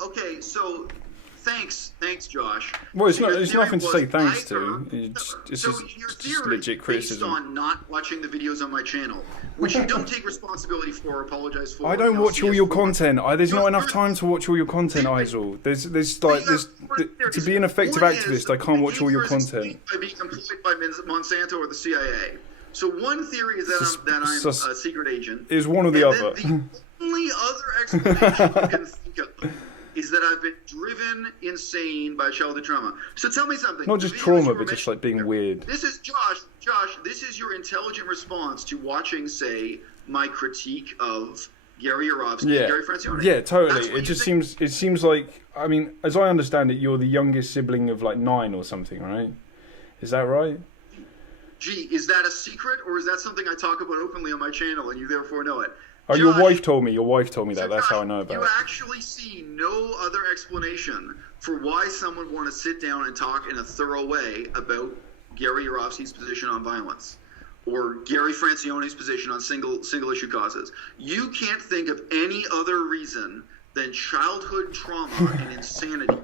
Okay, so thanks, Josh. Well, so it's nothing to say thanks to. It's your just theory legit criticism. Based on not watching the videos on my channel, which you don't take responsibility for or apologize for. I don't watch all your content. There's not enough time to watch all your content, Eisel. To be an effective activist, I can't watch all your content. By being employed by Monsanto or the CIA. So one theory is that I'm a secret agent. Is one or the other. The only other explanation you can think of is that I've been driven insane by childhood trauma. So tell me something. Not just trauma, but just like being weird. This is Josh, this is your intelligent response to watching, say, my critique of Gary Yourofsky and Gary Francione. Yeah, totally. It seems like, I mean, as I understand it, you're the youngest sibling of like 9 or something, right? Is that right? Gee, is that a secret, or is that something I talk about openly on my channel and you therefore know it? Oh, Josh, your wife told me that. That's how I know about it. You actually see no other explanation for why someone would want to sit down and talk in a thorough way about Gary Yourofsky's position on violence or Gary Francione's position on single issue causes. You can't think of any other reason than childhood trauma and insanity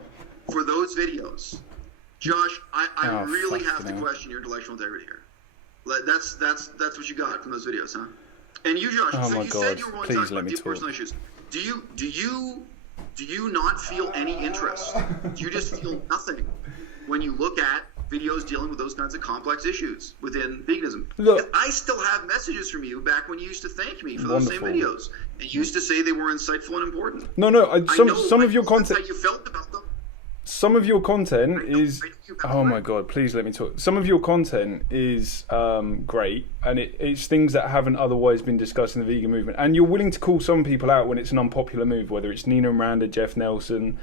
for those videos. Josh, I really have to question your intellectual integrity here. That's what you got from those videos, huh? And you, Josh, so you said you were going to talk about deep personal issues. Do you not feel any interest? Do you just feel nothing when you look at videos dealing with those kinds of complex issues within veganism. Look, I still have messages from you back when you used to thank me for those wonderful. same videos. And you used to say they were insightful and important. No, some of your That's content. how you felt about them. Some of your content is. I know. Oh my god! Please let me talk. Some of your content is great, and it's things that haven't otherwise been discussed in the vegan movement. And you're willing to call some people out when it's an unpopular move, whether it's Nina Miranda, Jeff Nelson,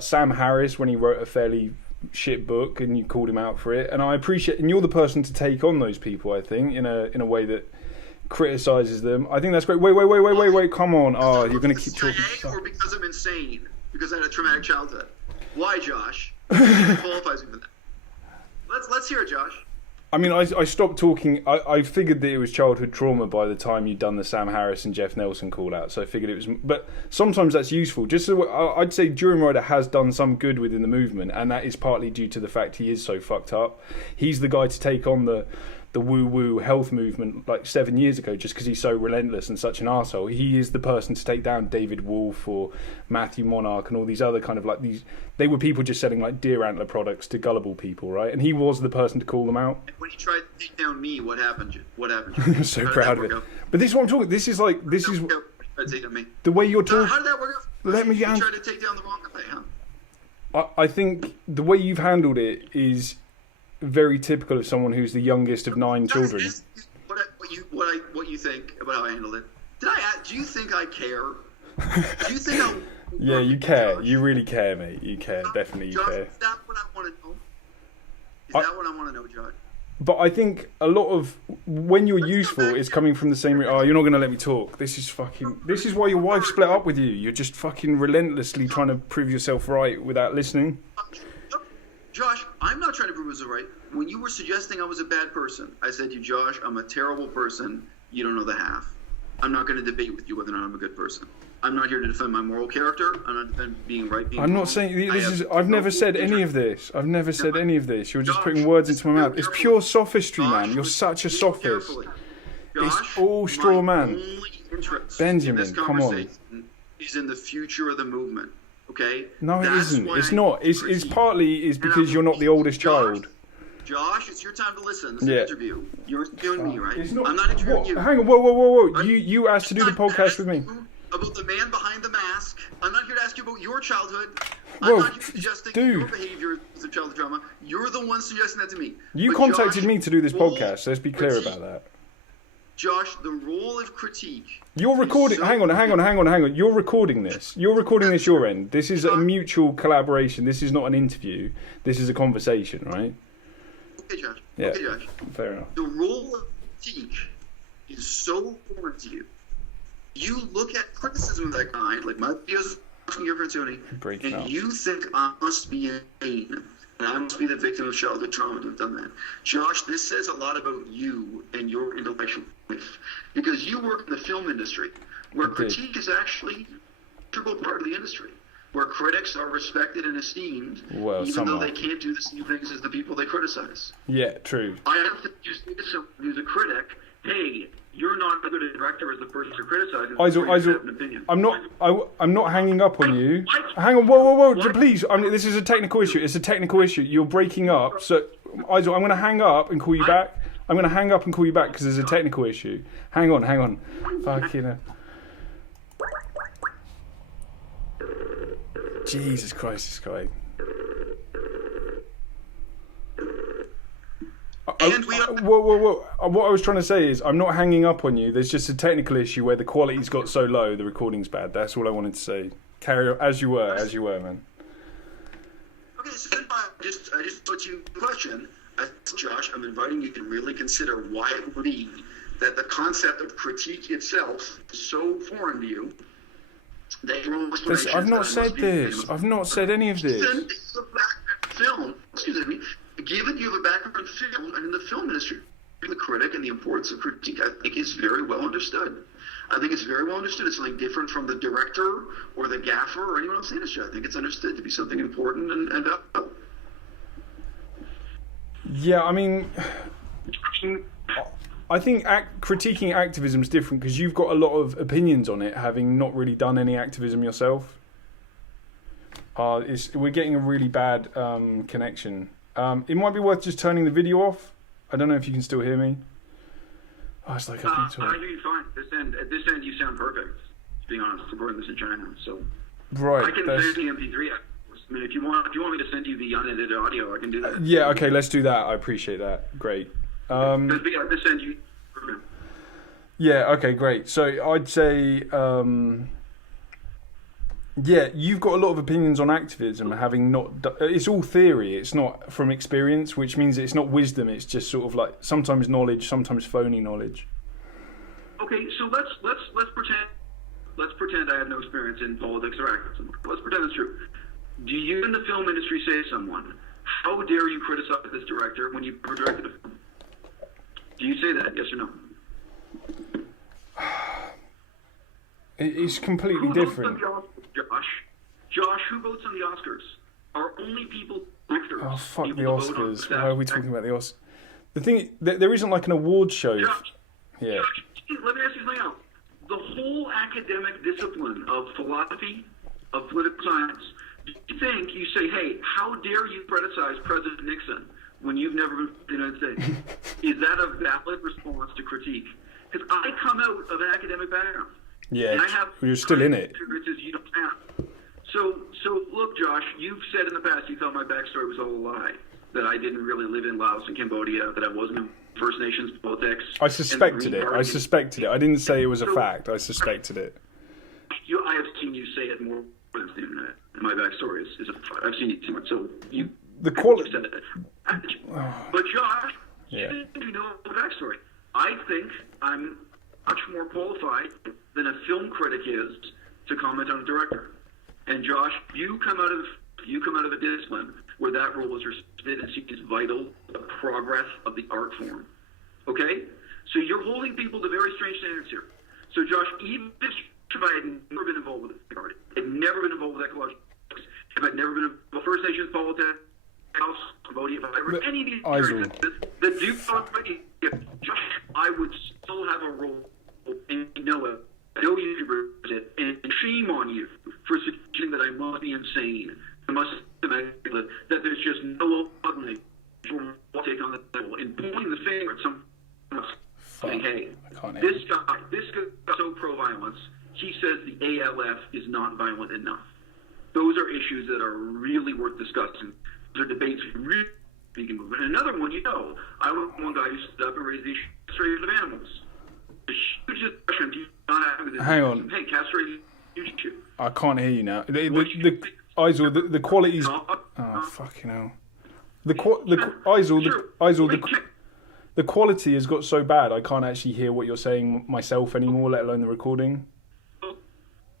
Sam Harris when he wrote a fairly shit book, and you called him out for it. And I appreciate. And you're the person to take on those people. I think in a way that criticizes them. I think that's great. Wait! Come on! Oh, you're going to keep talking. Or because I'm insane? Because I had a traumatic childhood. Why, Josh? What qualifies me for that? Let's hear it, Josh. I mean, I stopped talking. I figured that it was childhood trauma by the time you'd done the Sam Harris and Jeff Nelson call out. So I figured it was. But sometimes that's useful. Just so, I'd say Durum Rider has done some good within the movement, and that is partly due to the fact he is so fucked up. He's the guy to take on the woo-woo health movement like 7 years ago, just because he's so relentless and such an arsehole. He is the person to take down David Wolf or Matthew Monarch and all these other kind of like these. They were people just selling like deer antler products to gullible people, right? And he was the person to call them out. When he tried to take down me, what happened? I'm so proud of it. But this is what I'm talking. This is the way you're talking. How did that work out? Let me. You tried to take down the wrong guy, huh? I think the way you've handled it is very typical of someone who's the youngest of 9 children. What you think about how I handled it? Do you think I care? Do you think I? Yeah, you care. Josh? You really care, mate. You care. Definitely, you Josh, care. is that what I want to know? Is that what I want to know, Josh? But I think a lot of when you're useful is coming from the same. Oh, you're not going to let me talk. This is why your wife split up with you. You're just fucking relentlessly trying to prove yourself right without listening. Josh, I'm not trying to prove I was right. When you were suggesting I was a bad person, I said to you, Josh, I'm a terrible person. You don't know the half. I'm not going to debate with you whether or not I'm a good person. I'm not here to defend my moral character. I'm not defending being right, being I'm wrong. not saying this is. I've never said any of this. I've never said any of this. You're just putting words into my mouth. It's pure sophistry, man. You're such a sophist. It's all straw man. Benjamin, come on. Is in the future of the movement. Okay? No, it isn't. It's not. It's partly because you're not the oldest child. Josh, it's your time to listen. This is an interview. You're interviewing me, right? I'm not interviewing you. Hang on, whoa. You asked to do the podcast with me. About the man behind the mask. I'm not here to ask you about your childhood. Whoa, I'm not here suggesting your behavior as a childhood trauma. You're the one suggesting that to me. You contacted me to do this podcast. Let's be clear about that. Josh, the role of critique. You're recording. Hang on. You're recording this. You're recording this your end. This is a mutual collaboration. This is not an interview. This is a conversation, right? Okay, Josh. Yeah. Okay, Josh. Fair enough. The role of critique is so foreign to you. You look at criticism of that kind, like my videos asking your opportunity, and you think I must be insane, and I must be the victim of childhood trauma to have done that. Josh, this says a lot about you and your intellectual life, because you work in the film industry, where critique is actually an integral part of the industry, where critics are respected and esteemed, even though they can't do the same things as the people they criticize. Yeah, true. I don't think you say to someone who's a critic, hey, you're not as good a director as the person you're criticizing. Eisel, I'm not hanging up on you. Hang on, whoa, please. This is a technical issue. It's a technical issue. You're breaking up. So, Eisel, I'm going to hang up and call you back. I'm going to hang up and call you back because there's a technical issue. Hang on. Fucking hell. Jesus Christ, this guy. Whoa. What I was trying to say is I'm not hanging up on you. There's just a technical issue where the quality's got so low, the recording's bad. That's all I wanted to say. Carry on as you were, man. Okay, so I just put you in question. Josh, I'm inviting you to really consider why it would be that the concept of critique itself is so foreign to you. I've not said this. I've not said any of this. Film, excuse me. Given you have a background in film and in the film industry, the critic and the importance of critique, I think is very well understood. It's something different from the director or the gaffer or anyone else in the industry. I think it's understood to be something important and Yeah, I mean, I think critiquing activism is different because you've got a lot of opinions on it, having not really done any activism yourself. We're getting a really bad connection. It might be worth just turning the video off. I don't know if you can still hear me. Oh, it's like I hear you fine. At this end, you sound perfect. To be honest, I'm recording this in China, so right. I can send the MP3. I mean, if you want me to send you the unedited audio, I can do that. Yeah. Okay. Let's do that. I appreciate that. Great. Because at this end, you. Yeah. Okay. Great. So I'd say. Yeah, you've got a lot of opinions on activism, having not. It's all theory. It's not from experience, which means it's not wisdom. It's just sort of like sometimes knowledge, sometimes phony knowledge. Okay, so let's pretend I have no experience in politics or activism. Let's pretend it's true. Do you in the film industry say to someone, "How dare you criticize this director when you directed a film"? Do you say that? Yes or no? It's completely different. Josh, who votes on the Oscars? Are only people actors? Oh, fuck the able to vote Oscars. on Why are we talking about the Oscars? The thing, there isn't like an award show. Josh, Yeah. Josh, let me ask you something else. The whole academic discipline of philosophy, of political science, do you think you say, hey, how dare you criticize President Nixon when you've never been to the United States? Is that a valid response to critique? Because I come out of an academic background. Yeah, and I have you're still in it. Experiences you don't have. So look, Josh, you've said in the past you thought my backstory was all a lie, that I didn't really live in Laos and Cambodia, that I wasn't in First Nations politics. I suspected it. I didn't say it was a fact. I suspected it. I have seen you say it more than the internet. My backstory is a fact. I've seen you too much. So you. The quality. But Josh, yeah. you know the backstory. I think I'm much more qualified than a film critic is to comment on a director. And Josh, you come out of a discipline where that role is respected and seen as vital to the progress of the art form. Okay? So you're holding people to very strange standards here. So Josh, even if I had never been involved with the art, had never been involved with ecological, if I'd never been involved with First Nations politics, House, Cambodia, if I were any of these experiences, the Duke thought, Josh, I would still have a role in Noah. No YouTuber did, and shame on you for suggesting that I must be insane. I must imagine that there's just no ugly take on the devil and pointing the finger at someone else, saying, "Hey, this guy's so pro-violence. He says the ALF is not violent enough." Those are issues that are really worth discussing. Those are debates really speaking movement. And another one, I was one guy who stood up and raised the issue of castration of animals. The huge discussion. Do you not have with this? Hang on. Hey, castration is huge issue. I can't hear you now. The Eisel, the quality's. Oh, fucking hell. The quality has got so bad I can't actually hear what you're saying myself anymore, let alone the recording. Oh,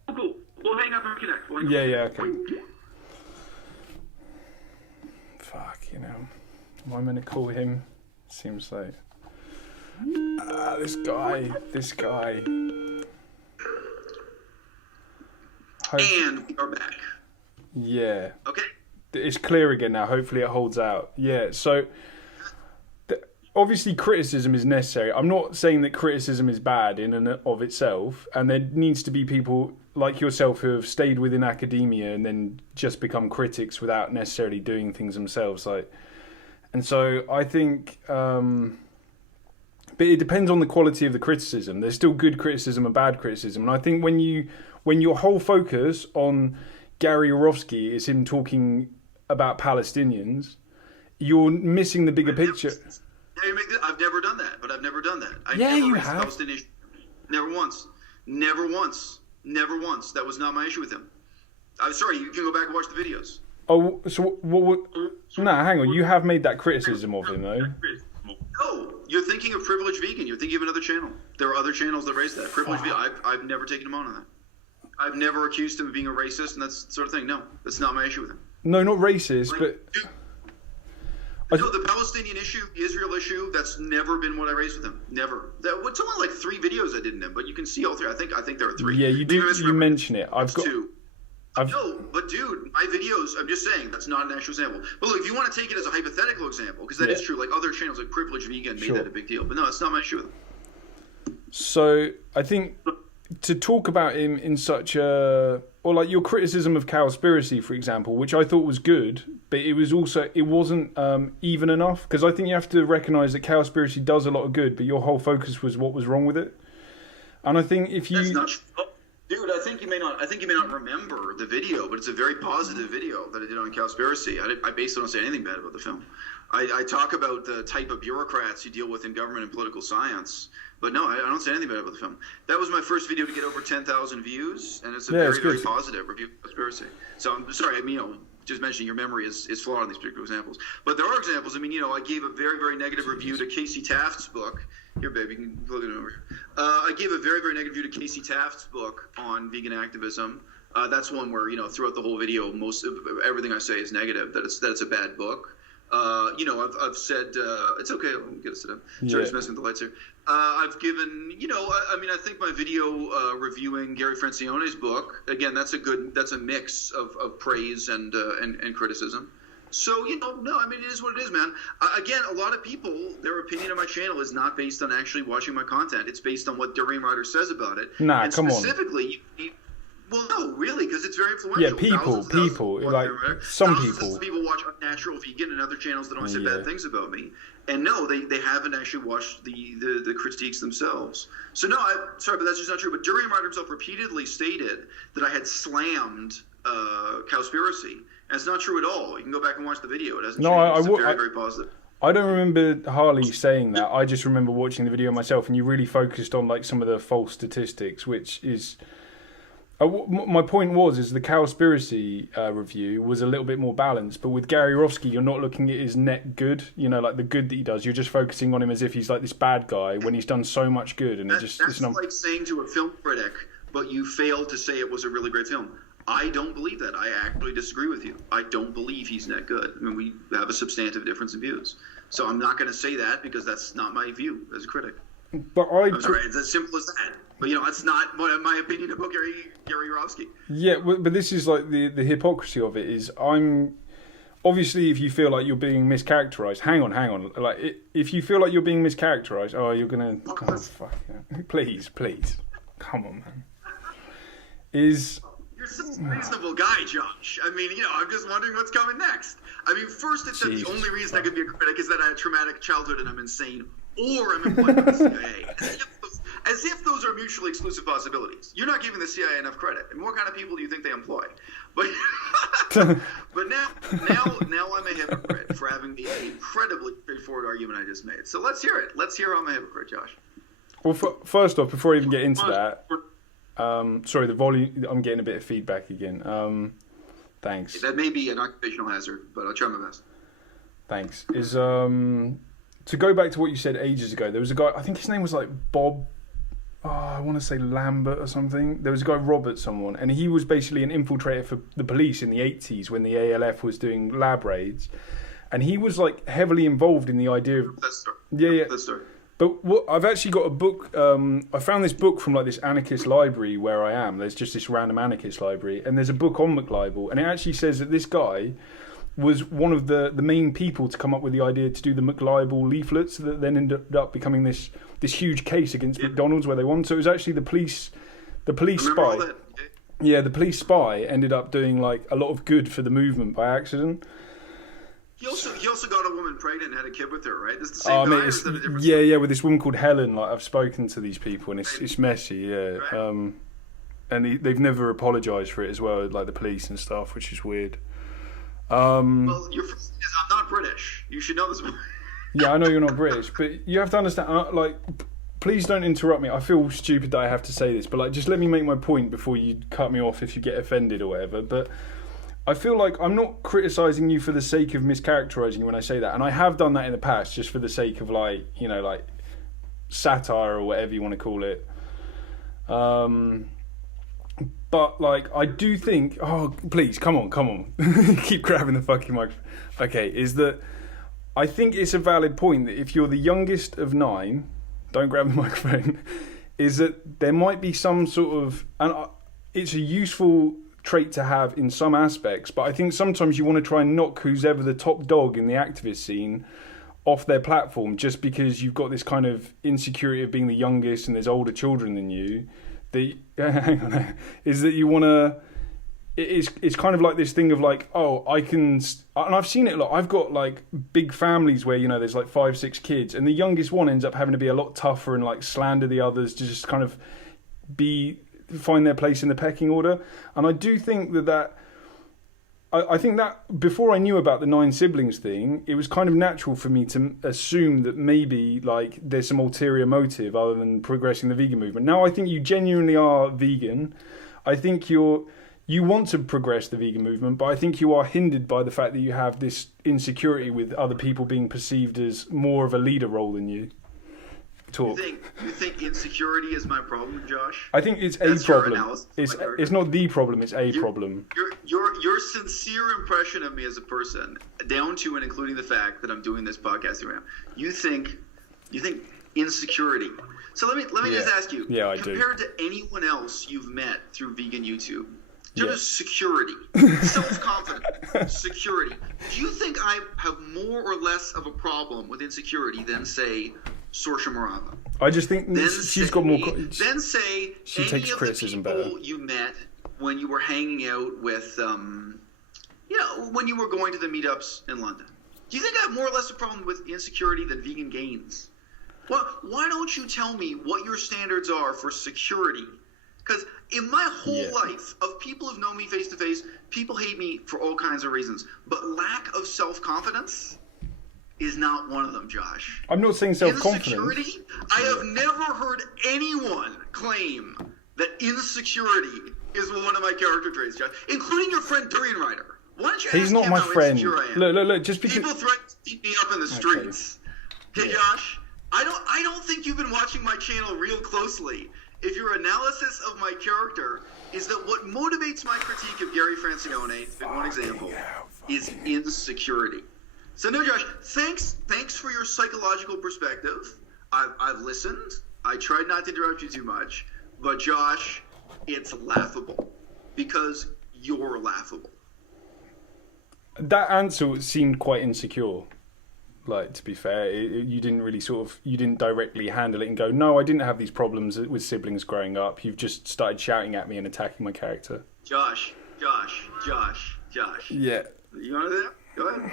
cool. We'll hang up and connect. Yeah, okay. Fuck, Am I meant to call him? Seems like. This guy. And we are back. Yeah. Okay. It's clear again now. Hopefully it holds out. Yeah, so obviously criticism is necessary. I'm not saying that criticism is bad in and of itself, and there needs to be people like yourself who have stayed within academia and then just become critics without necessarily doing things themselves. And so I think, but it depends on the quality of the criticism. There's still good criticism and bad criticism, and I think when your whole focus on Gary Yourofsky is him talking about Palestinians, you're missing the bigger picture. I've never done that, but I've never done that. You have. Palestinian issue. Never once. That was not my issue with him. I'm sorry, you can go back and watch the videos. Oh, so what? No, hang on. You have made that criticism of him, though. No, you're thinking of Privileged Vegan. You're thinking of another channel. There are other channels that raise that. Privileged Vegan. I've never taken him on that. I've never accused him of being a racist and that sort of thing. No, that's not my issue with him. No, not racist, but... No, the Palestinian issue, the Israel issue, that's never been what I raised with him. Never. It's only like 3 videos I did in him, but you can see all 3. I think there are 3. Yeah, you do. You mention it. I've got 2. No, but dude, my videos, I'm just saying, that's not an actual example. But look, if you want to take it as a hypothetical example, because that is true, like other channels like Privileged Vegan made that a big deal. But no, it's not my issue with him. So, I think to talk about him in such a, or like your criticism of Cowspiracy, for example, which I thought was good, but it wasn't even enough, because I think you have to recognise that Cowspiracy does a lot of good, but your whole focus was what was wrong with it. And I think if you... That's not true. Dude, I think you may not remember the video, but it's a very positive video that I did on Cowspiracy. I basically don't say anything bad about the film. I talk about the type of bureaucrats you deal with in government and political science, but no, I don't say anything bad about the film. That was my first video to get over 10,000 views, and it's a very positive review of Cowspiracy. So I'm sorry, just mentioning your memory is flawed on these particular examples. But there are examples. I gave a very, very negative review to Casey Taft's book. Here, baby, you can look at it over here. I gave a very, very negative review to Casey Taft's book on vegan activism. That's one where, throughout the whole video, most of everything I say is negative, that it's a bad book. I've said, it's okay, I'll get it set up. Sorry, just messing with the lights here. I've given, I think my video reviewing Gary Francione's book, again, that's a mix of praise and criticism. So, it is what it is, man. Again, a lot of people, their opinion on my channel is not based on actually watching my content. It's based on what Durian Ryder says about it. Nah, and come on. Specifically, well, no, really, because it's very influential. Yeah, people, like some people. People watch Unnatural Vegan and other channels that don't say bad things about me. And no, they haven't actually watched the critiques themselves. So no, sorry, but that's just not true. But Durian Ryder himself repeatedly stated that I had slammed Cowspiracy. And it's not true at all. You can go back and watch the video. It hasn't changed. It's very, very positive. I don't remember Harley saying that. I just remember watching the video myself, and you really focused on like some of the false statistics, which is... my point is the Cowspiracy review was a little bit more balanced, but with Gary Rofsky, you're not looking at his net good, like the good that he does. You're just focusing on him as if he's like this bad guy when he's done so much good. And that's like saying to a film critic, but you failed to say it was a really great film. I don't believe that. I actually disagree with you. I don't believe he's net good. We have a substantive difference in views. So I'm not going to say that because that's not my view as a critic. But I'm sorry, it's as simple as that. But it's not my opinion about Gary Rofsky. Yeah, but this is like the hypocrisy of it is obviously if you feel like you're being mischaracterized, hang on. Like if you feel like you're being mischaracterized, you're gonna come on, fuck yeah. Please, come on, man. You're such a reasonable guy, Josh. I'm just wondering what's coming next. First it said the only reason I could be a critic is that I had a traumatic childhood and I'm insane, or I'm employed by the CIA. As if those are mutually exclusive possibilities. You're not giving the CIA enough credit. And what kind of people do you think they employ? But now I'm a hypocrite for having the incredibly straightforward argument I just made. So let's hear it. Let's hear how I'm a hypocrite, Josh. Well, first off, before I even get into that, sorry, the volume. I'm getting a bit of feedback again. Thanks. That may be an occupational hazard, but I'll try my best. Thanks. To go back to what you said ages ago, there was a guy. I think his name was like Bob. I want to say Lambert or something. There was a guy, Robert someone, and he was basically an infiltrator for the police in the 80s when the ALF was doing lab raids. And he was like heavily involved in the idea of... Yeah. But I've actually got a book. I found this book from like this anarchist library where I am. There's just this random anarchist library. And there's a book on McLibel. And it actually says that this guy was one of the main people to come up with the idea to do the McLibel leaflets that then ended up becoming this huge case against McDonald's where they won. So it was actually the police spy. Yeah, the police spy ended up doing like a lot of good for the movement by accident. He also got a woman pregnant and had a kid with her, right? This is the same guy, or is that a different story? Yeah, with this woman called Helen. Like I've spoken to these people and it's messy, yeah. Right. And they've never apologised for it as well, like the police and stuff, which is weird. Well, your first thing is I'm not British. You should know this. Yeah, I know you're not British, but you have to understand. Please don't interrupt me. I feel stupid that I have to say this, but just let me make my point before you cut me off if you get offended or whatever. But I feel like I'm not criticising you for the sake of mischaracterising you when I say that, and I have done that in the past just for the sake of satire or whatever you want to call it. But I do think, please, come on, keep grabbing the fucking microphone. Okay, is that I think it's a valid point that if you're the youngest of 9, don't grab the microphone, is that there might be some sort of, and it's a useful trait to have in some aspects, but I think sometimes you want to try and knock who's ever the top dog in the activist scene off their platform just because you've got this kind of insecurity of being the youngest and there's older children than you. hang on, is that you want to. It's kind of like this thing of like, oh, I can, and I've seen it a lot. I've got like big families where, you know, there's like 5, 6 kids, and the youngest one ends up having to be a lot tougher and like slander the others to just kind of find their place in the pecking order. And I do think that I think that before I knew about the 9 siblings thing, it was kind of natural for me to assume that maybe like there's some ulterior motive other than progressing the vegan movement. Now I think you genuinely are vegan. I think you want to progress the vegan movement, but I think you are hindered by the fact that you have this insecurity with other people being perceived as more of a leader role than you. Talk. You think insecurity is my problem, Josh? I think it's That's a problem. It's not the problem. It's a problem. Your sincere impression of me as a person, down to and including the fact that I'm doing this podcast around. You think insecurity. So let me just ask you. Yeah, I do. Compared to anyone else you've met through vegan YouTube, in terms of security, self-confidence, security, do you think I have more or less of a problem with insecurity than, say, Saoirse Morava? I just think she's got more. Then say she any takes of criticism the people better. you met when you were hanging out with, when you were going to the meetups in London. Do you think I have more or less a problem with insecurity than vegan gains? Well, why don't you tell me what your standards are for security? Because in my whole life of people who've known me face to face, people hate me for all kinds of reasons. But lack of self-confidence is not one of them, Josh. I'm not saying self-confidence. Insecurity, I have never heard anyone claim that insecurity is one of my character traits, Josh, including your friend Durian Rider. Why don't you He's ask not him my how friend. insecure I am? Look, just because... People threaten to beat me up in the streets. Okay, Josh, I don't think you've been watching my channel real closely. If your analysis of my character is that what motivates my critique of Gary Francione, one example, is insecurity. So no, Josh, thanks for your psychological perspective. I've listened. I tried not to interrupt you too much, but Josh, it's laughable because you're laughable. That answer seemed quite insecure. Like, to be fair, you didn't really you didn't directly handle it and go, no, I didn't have these problems with siblings growing up. You've just started shouting at me and attacking my character. Josh. Yeah. You want to do that? Go ahead.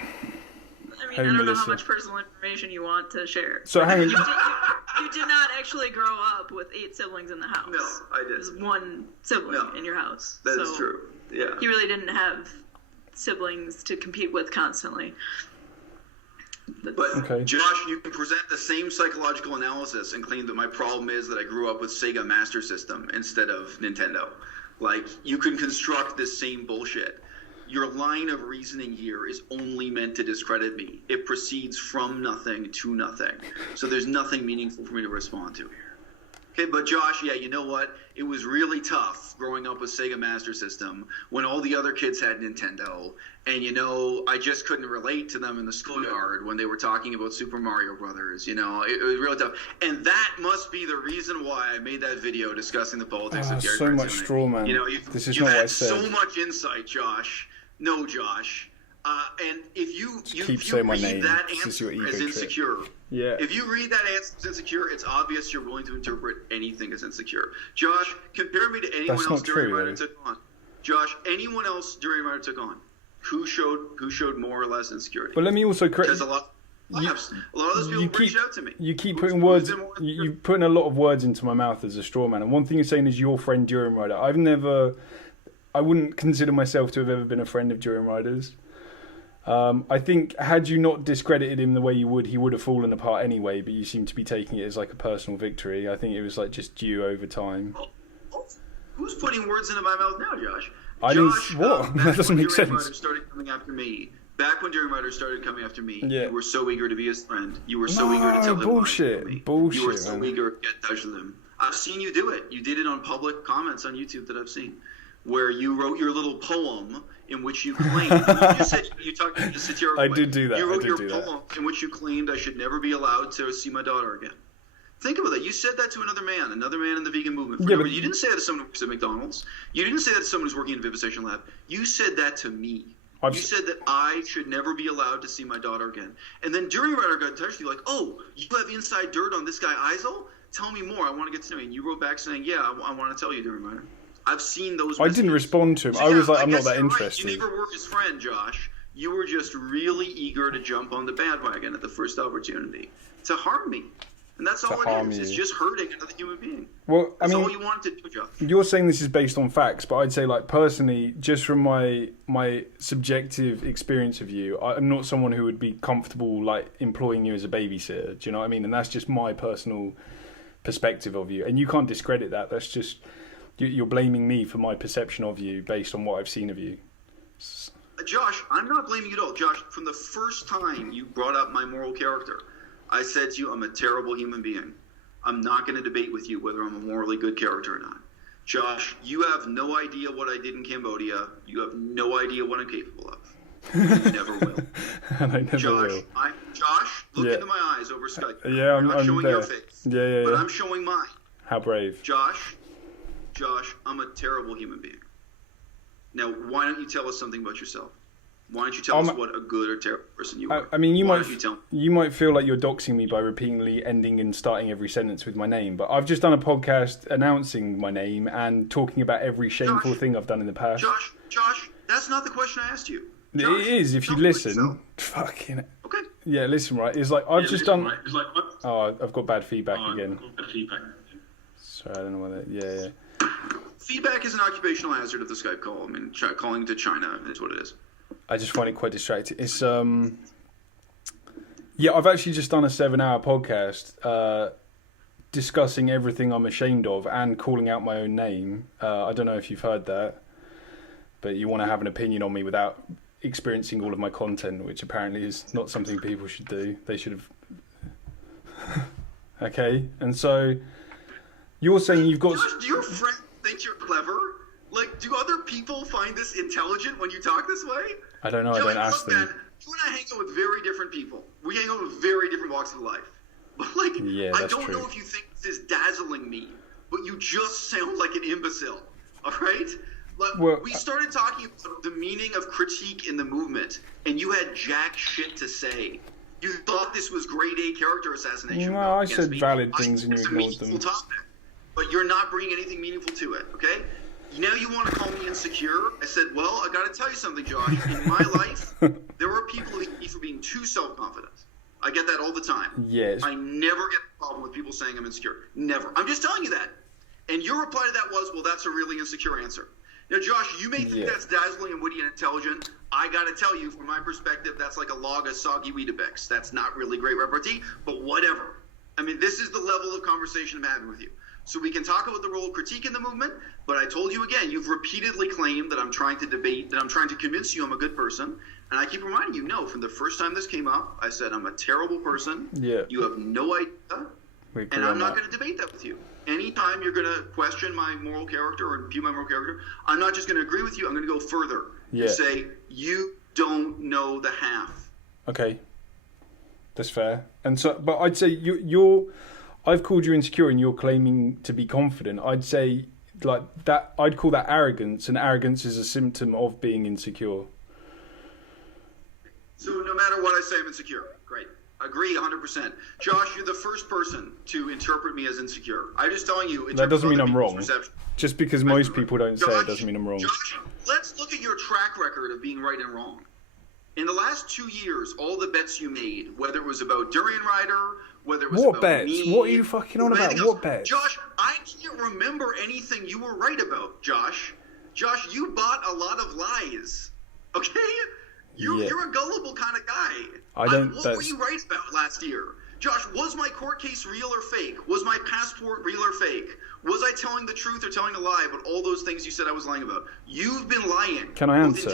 I mean, I don't know how much personal information you want to share. So hang on. You did not actually grow up with 8 siblings in the house. No, I didn't. There's one sibling in your house. That is true. Yeah. You really didn't have siblings to compete with constantly. But Josh, you can present the same psychological analysis and claim that my problem is that I grew up with Sega Master System instead of Nintendo. Like, you can construct this same bullshit. Your line of reasoning here is only meant to discredit me. It proceeds from nothing to nothing. So there's nothing meaningful for me to respond to here. Okay, but Josh, yeah, you know what? It was really tough growing up with Sega Master System when all the other kids had Nintendo. And, you know, I just couldn't relate to them in the schoolyard when they were talking about Super Mario Brothers. You know, it was really tough. And that must be the reason why I made that video discussing the politics of Gary so Francione. much straw, man. You know, this is you've not what I had said. so much insight, Josh. No, Josh. And if you read that answer as insecure, if you read that answer as insecure, it's obvious you're willing to interpret anything as insecure. Josh, compare me to anyone else Durian Rider took on. Josh, anyone else Durian Rider took on, who showed more or less insecurity. But let me also correct. Because a lot of those people reached out to me. You keep putting words. You're putting a lot of words into my mouth as a straw man. And one thing you're saying is your friend Durian Rider. I wouldn't consider myself to have ever been a friend of Durian Rider's. I think had you not discredited him the way you would, he would have fallen apart anyway, but you seem to be taking it as like a personal victory. I think it was like just due over time. Who's putting words into my mouth now, Josh? What? That doesn't make sense. Back when Durian Rider started coming after me, you were so eager to be his friend. You were so eager to tell him bullshit. Me. Bullshit, you were so man. eager to get in touch with him. I've seen you do it. You did it on public comments on YouTube that I've seen, where you wrote your little poem in which you claimed you talked in a satirical way. I did do that. You wrote your poem in which you claimed I should never be allowed to see my daughter again. Think about that. You said that to another man in the vegan movement. But you didn't say that to someone who works at McDonald's. You didn't say that to someone who's working in a vivisection lab. You said that to me. You said that I should never be allowed to see my daughter again. And then Durian Rider got in touch with you like, oh, you have inside dirt on this guy Eisel? tell me more. I want to get to know you. And you wrote back saying, yeah, I want to tell you, dear reminder. I've seen those I messages. didn't respond to him. So, I was like, I I'm not guess that you're right. interested. You never were his friend, Josh. You were just really eager to jump on the bandwagon at the first opportunity to harm me. And that's all it is. It's just hurting another human being. Well, That's all you wanted to do, Josh. You're saying this is based on facts, but I'd say, like, personally, just from my subjective experience of you, I'm not someone who would be comfortable, like, employing you as a babysitter. Do you know what I mean? And that's just my personal perspective of you. And you can't discredit that. That's just, you're blaming me for my perception of you based on what I've seen of you. Josh, I'm not blaming you at all. Josh, from the first time you brought up my moral character, I said to you, I'm a terrible human being. I'm not going to debate with you whether I'm a morally good character or not. Josh, you have no idea what I did in Cambodia. You have no idea what I'm capable of. You never will. And I never Josh, will. Josh, look into my eyes over Skype. Yeah, I'm not showing there. your face. Yeah. But I'm showing mine. How brave. Josh, I'm a terrible human being. Now, why don't you tell us something about yourself? Why don't you tell us what a good or terrible person you are? I mean, you might feel like you're doxing me by repeatedly ending and starting every sentence with my name, but I've just done a podcast announcing my name and talking about every shameful thing I've done in the past. Josh, that's not the question I asked you. Josh, it is, if you listen. Fucking. Okay. Yeah, listen, right. It's like, I've just done. Oh, I've got bad feedback again. Sorry, I don't know whether. Yeah. Feedback is an occupational hazard of the Skype call. I mean, calling to China is what it is. I just find it quite distracting. It's yeah, I've actually just done a 7-hour podcast discussing everything I'm ashamed of and calling out my own name. I don't know if you've heard that, but you want to have an opinion on me without experiencing all of my content, which apparently is not something people should do. They should have. Okay, and so you're saying you've got. Josh, do your friends think you're clever? Like, do other people find this intelligent when you talk this way? I don't know. I don't ask them. Man, you and I hang out with very different people. We hang out with very different walks of life. But, like, I don't know if you think this is dazzling me, but you just sound like an imbecile. All right? Like, we started talking about the meaning of critique in the movement, and you had jack shit to say. You thought this was grade A character assassination. No, I said valid things and you ignored them. Topic, but you're not bringing anything meaningful to it, okay? Now you want to call me insecure? I said, well, I got to tell you something, Josh. In my life, there are people who hate me for being too self-confident. I get that all the time. Yes. I never get a problem with people saying I'm insecure. Never. I'm just telling you that. And your reply to that was, well, that's a really insecure answer. Now, Josh, you may think that's dazzling and witty and intelligent. I got to tell you, from my perspective, that's like a log of soggy Weetabix. That's not really great repartee, but whatever. I mean, this is the level of conversation I'm having with you. So we can talk about the role of critique in the movement, but I told you again, you've repeatedly claimed that I'm trying to debate, that I'm trying to convince you I'm a good person, and I keep reminding you, no, from the first time this came up, I said I'm a terrible person, you have no idea, and I'm not going to debate that with you. Anytime you're going to question my moral character or view my moral character, I'm not just going to agree with you, I'm going to go further and say, you don't know the half. Okay, that's fair. And so, but I'd say you're I've called you insecure and you're claiming to be confident. I'd say like that. I'd call that arrogance, and arrogance is a symptom of being insecure. So no matter what I say, I'm insecure. Great. Agree 100%. Josh, you're the first person to interpret me as insecure. I'm just telling you. That doesn't mean I'm wrong. Just because most people don't say it doesn't mean I'm wrong. Josh, let's look at your track record of being right and wrong. In the last 2 years, all the bets you made, whether it was about Durian Rider, whether it was what about bets? me, what are you fucking on about? What bets? Josh, I can't remember anything you were right about, Josh. Josh, you bought a lot of lies. Okay? You're a gullible kind of guy. What were you right about last year? Josh, was my court case real or fake? Was my passport real or fake? Was I telling the truth or telling a lie about all those things you said I was lying about? You've been lying. Can I answer?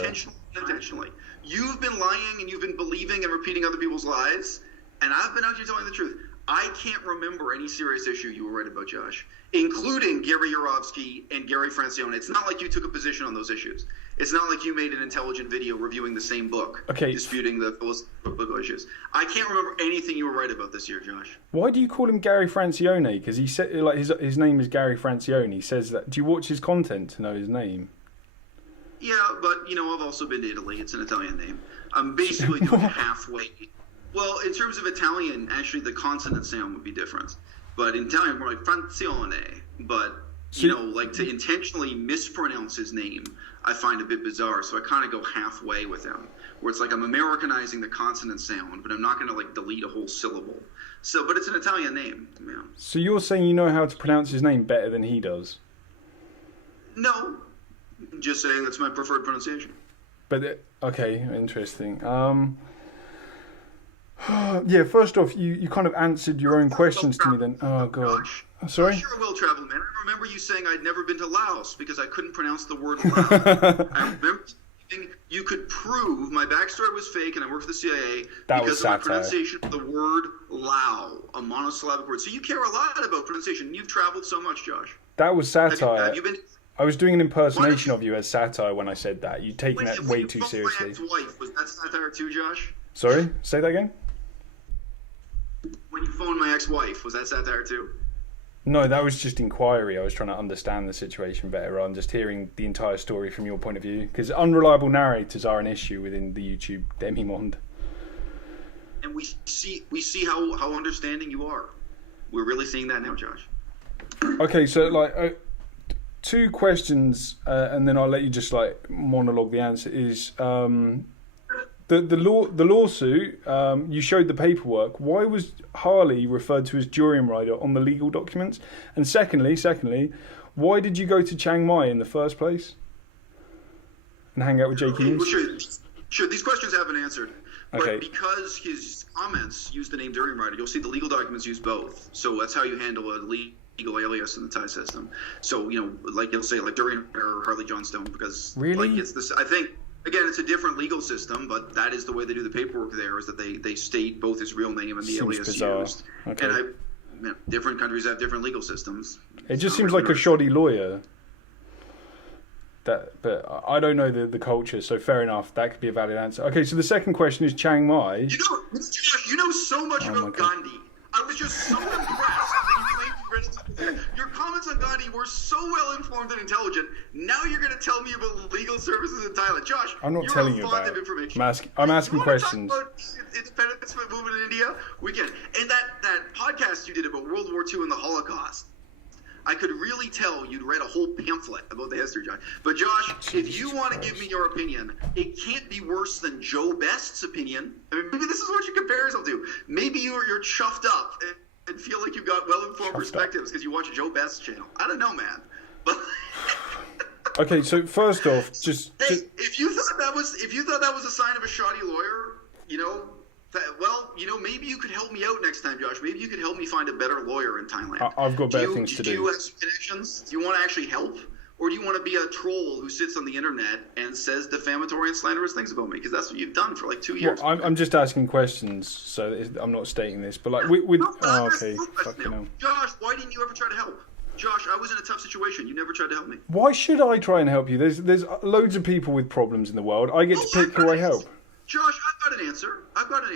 Intentionally. You've been lying and you've been believing and repeating other people's lies, and I've been out here telling the truth. I can't remember any serious issue you were right about, Josh, including Gary Yourofsky and Gary Francione. It's not like you took a position on those issues. It's not like you made an intelligent video reviewing the same book, disputing the philosophical issues. I can't remember anything you were right about this year, Josh. Why do you call him Gary Francione? Because he said like his name is Gary Francione. He says that. Do you watch his content to know his name? Yeah, but I've also been to Italy. It's an Italian name. I'm basically doing halfway. Well, in terms of Italian, actually, the consonant sound would be different. but in Italian more like Francione. But you know, like to intentionally mispronounce his name, I find a bit bizarre. So I kind of go halfway with him, where it's like I'm Americanizing the consonant sound, but I'm not going to like delete a whole syllable. So, but it's an Italian name. Yeah. So you're saying you know how to pronounce his name better than he does? No, just saying that's my preferred pronunciation. But okay, interesting. Yeah, first off, you kind of answered your own questions to me then. Oh, God. Gosh. Sorry? I'm sure I will travel, man. I remember you saying I'd never been to Laos because I couldn't pronounce the word Lao. I remember saying you could prove my backstory was fake and I worked for the CIA because of my pronunciation of the word Lao, a monosyllabic word. So you care a lot about pronunciation. You've traveled so much, Josh. That was satire. Have you been... I was doing an impersonation of you as satire when I said that. You've taken that way too seriously. My ex-wife, was that satire too, Josh? Sorry? Say that again? When you phoned my ex-wife, was that satire too? No, that was just inquiry. I was trying to understand the situation better rather than just hearing the entire story from your point of view. Because unreliable narrators are an issue within the YouTube demimonde. And we see how understanding you are. We're really seeing that now, Josh. Okay, so like... two questions, and then I'll let you just like monologue the answer. Is the lawsuit? You showed the paperwork. Why was Harley referred to as Durian Rider on the legal documents? And secondly, why did you go to Chiang Mai in the first place and hang out with Jake Eames? Well, sure. These questions have been answered. Okay. But because his comments use the name Durian Rider, you'll see the legal documents use both. So that's how you handle a legal alias in the Thai system. So, you know, like you'll say like Durian or Harley Johnstone because really? Like it's this. I think again it's a different legal system, but that is the way they do the paperwork there. Is that they state both his real name and the alias bizarre. used. Okay. And different countries have different legal systems. It just seems like a shoddy lawyer. But I don't know the culture, so fair enough. That could be a valid answer. Okay, so the second question is Chiang Mai. You know so much about Gandhi. I was just so impressed that you claimed you read it. Your comments on Gandhi were so well informed and intelligent. Now you're going to tell me about legal services in Thailand, Josh. I'm not telling you about it. I'm asking questions. Talk about independence movement in India? We can. And that podcast you did about World War II and the Holocaust. I could really tell you'd read a whole pamphlet about the history, Josh. But Josh, if you want to give me your opinion, it can't be worse than Joe Best's opinion. I mean, maybe this is what you compare yourself to. Maybe you're chuffed up and feel like you've got well-informed perspectives because you watch Joe Best's channel. I don't know, man. But okay, so first off, if you thought that was a sign of a shoddy lawyer, you know. Well, you know, maybe you could help me out next time, Josh. Maybe you could help me find a better lawyer in Thailand. I've got better things to do. Do you have some connections? Do you want to actually help? Or do you want to be a troll who sits on the internet and says defamatory and slanderous things about me? Because that's what you've done for like 2 years. Well, I'm just asking questions, so I'm not stating this. But like, okay, fucking hell. Josh, why didn't you ever try to help? Josh, I was in a tough situation. You never tried to help me. Why should I try and help you? There's loads of people with problems in the world. I get to pick who I help. Josh, I've got an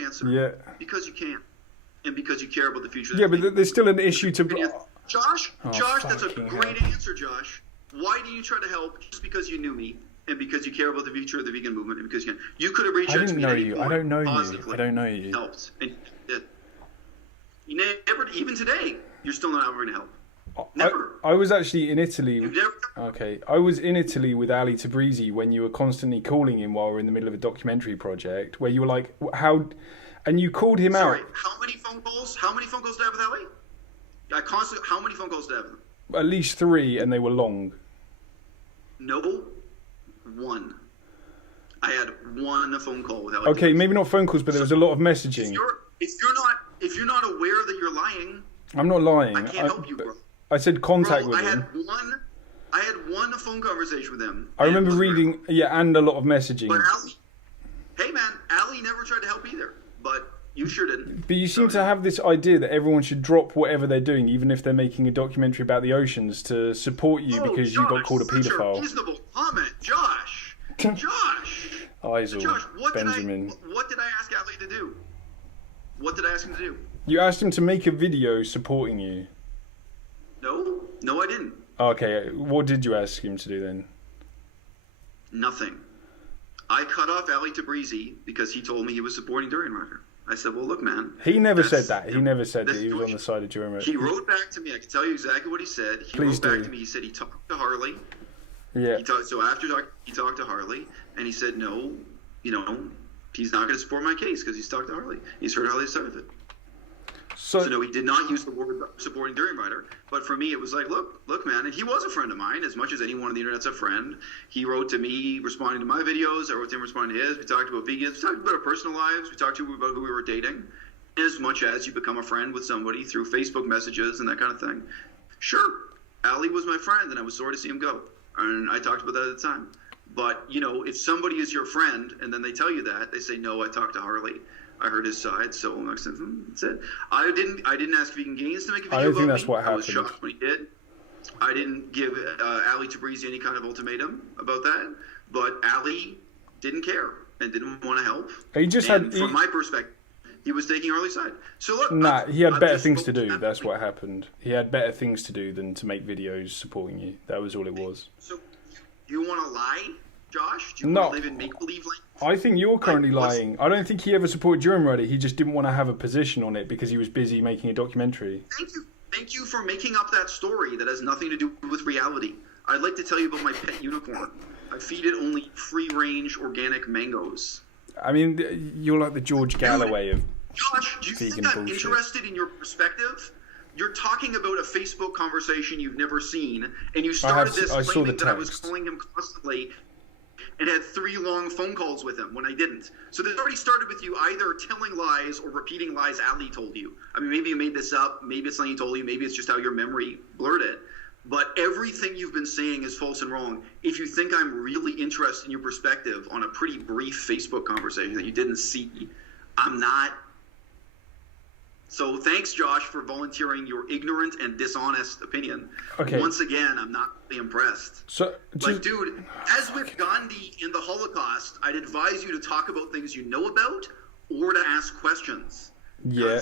answer. Yeah. Because you can. And because you care about the future. Yeah, but there's still an issue to... Josh, that's a great answer, Josh. Why do you try to help just because you knew me and because you care about the future of the vegan movement and because you could have reached out to me at any point. I don't know you. Positively. I don't know you. Helped. And you never, even today, you're still not ever going to help. Never. I was actually in Italy. Never... Okay, I was in Italy with Ali Tabrizi when you were constantly calling him while we were in the middle of a documentary project, where you were like, "How?" and you called him out. Sorry, how many phone calls? How many phone calls did I have with Ali? How many phone calls did I have with him? At least 3, and they were long. No, 1. I had 1 phone call with Ali. Okay, maybe not phone calls, but there was a lot of messaging. If you're not aware that you're lying, I'm not lying. I can't help you, bro. I said contact with him. I had one phone conversation with him. I remember reading, and a lot of messaging. But Ali never tried to help either. But you sure didn't. But you seem to have this idea that everyone should drop whatever they're doing, even if they're making a documentary about the oceans, to support you because you got called a paedophile. Such a reasonable comment, Josh. Josh. Eisel, Benjamin. What did I ask Ali to do? What did I ask him to do? You asked him to make a video supporting you. No, I didn't. Okay, what did you ask him to do then? Nothing. I cut off Ali Tabrizi because he told me he was supporting Durian Rider. I said, well, look, man. He never said that. He never said that he was on the side of Jeremy. He wrote back to me. I can tell you exactly what he said. He wrote back to me. He said he talked to Harley. Yeah. So after he talked to Harley, and he said, no, he's not going to support my case because he's talked to Harley. He's heard Harley's side of it. So no, he did not use the word supporting Dairy Rider. But for me, it was like, look, man. And he was a friend of mine, as much as anyone on the internet's a friend. He wrote to me, responding to my videos. I wrote to him, responding to his. We talked about vegans. We talked about our personal lives. We talked about who we were dating. As much as you become a friend with somebody through Facebook messages and that kind of thing. Sure, Ali was my friend, and I was sorry to see him go. And I talked about that at the time. But, if somebody is your friend, and then they tell you that, they say, no, I talked to Harley. I heard his side, so that's it. I didn't ask Vegan Gains to make a video. I don't think that's what happened. I was shocked when he did. I didn't give Ali Tabrizi any kind of ultimatum about that, but Ali didn't care and didn't want to help. From my perspective, he was taking Harley's side. So look, he had better things to do. That's what happened. He had better things to do than to make videos supporting you. That was all it was. So you want to lie, Josh? Do you want to live in make-believe land? I think you're currently lying. I don't think he ever supported Jeremy Rider. He just didn't want to have a position on it because he was busy making a documentary. Thank you for making up that story that has nothing to do with reality. I'd like to tell you about my pet unicorn. I feed it only free-range organic mangoes. I mean, you're like the George Galloway of Josh, do you vegan think I'm bullshit. interested in your perspective? You're talking about a Facebook conversation you've never seen, and you started this claiming that I was calling him constantly and had 3 long phone calls with him when I didn't. So this already started with you either telling lies or repeating lies Ali told you. I mean, maybe you made this up, maybe it's something he told you, maybe it's just how your memory blurred it. But everything you've been saying is false and wrong. If you think I'm really interested in your perspective on a pretty brief Facebook conversation that you didn't see, I'm not. So thanks, Josh, for volunteering your ignorant and dishonest opinion. Okay. Once again, I'm not really impressed. So, dude, as with Gandhi in the Holocaust, I'd advise you to talk about things you know about or to ask questions. Yeah.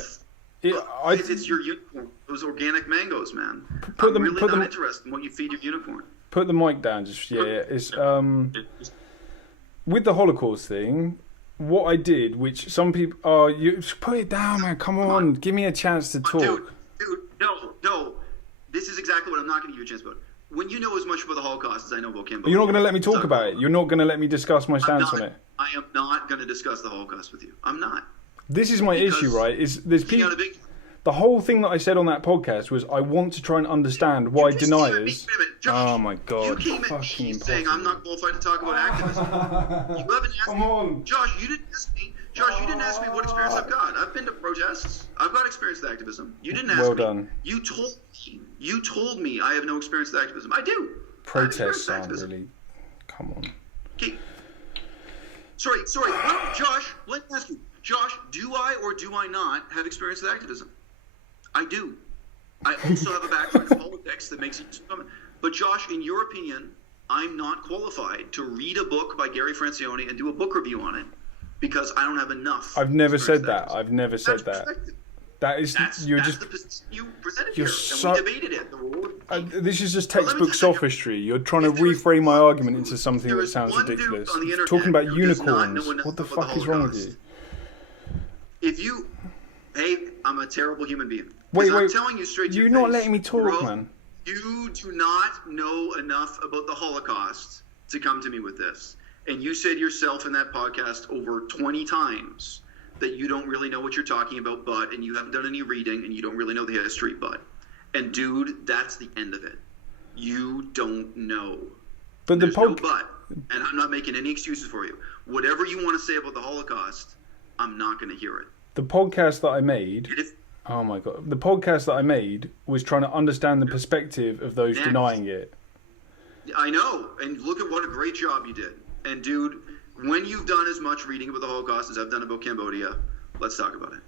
It's your unicorn, those organic mangoes, man. I'm really not interested in what you feed your unicorn. Put the mic down, It's with the Holocaust thing. What I did, which some people, you put it down, man. Come on, give me a chance to talk. Dude, no. This is exactly what I'm not going to give you a chance about. When you know as much about the Holocaust as I know about Cambodia, you're not going to let me talk about it. You're not going to let me discuss my stance on it. I am not going to discuss the Holocaust with you. I'm not. This is my issue, right? Is there's people. The whole thing that I said on that podcast was I want to try and understand why deniers. Josh, oh my god! You came at me saying I'm not qualified to talk about activism. You haven't asked me. Josh, you didn't ask me. Josh, you didn't ask me what experience I've got. I've been to protests. I've got experience with activism. You didn't ask me. Well done. You told me I have no experience with activism. I do. Protests aren't really. Come on. Okay. Sorry. Josh, let me ask you. Josh, do I or do I not have experience with activism? I do. I also have a background in politics that makes it common. But Josh, in your opinion, I'm not qualified to read a book by Gary Francione and do a book review on it because I don't have enough. I've never said that. I've never said that. That's the position you presented here, and we debated it. This is just textbook sophistry. You're trying to reframe my argument into something that sounds ridiculous. Talking about unicorns. What the fuck is wrong with you? I'm a terrible human being. Wait. I'm telling you straight to your face, you're not letting me talk, bro, man. You do not know enough about the Holocaust to come to me with this. And you said yourself in that podcast over 20 times that you don't really know what you're talking about, and you haven't done any reading, and you don't really know the history, And dude, that's the end of it. You don't know. But There's no but, and I'm not making any excuses for you. Whatever you want to say about the Holocaust, I'm not going to hear it. The podcast that I made, oh my god, the podcast that I made was trying to understand the perspective of those denying it. I know, and look at what a great job you did. And dude, when you've done as much reading about the Holocaust as I've done about Cambodia, let's talk about it.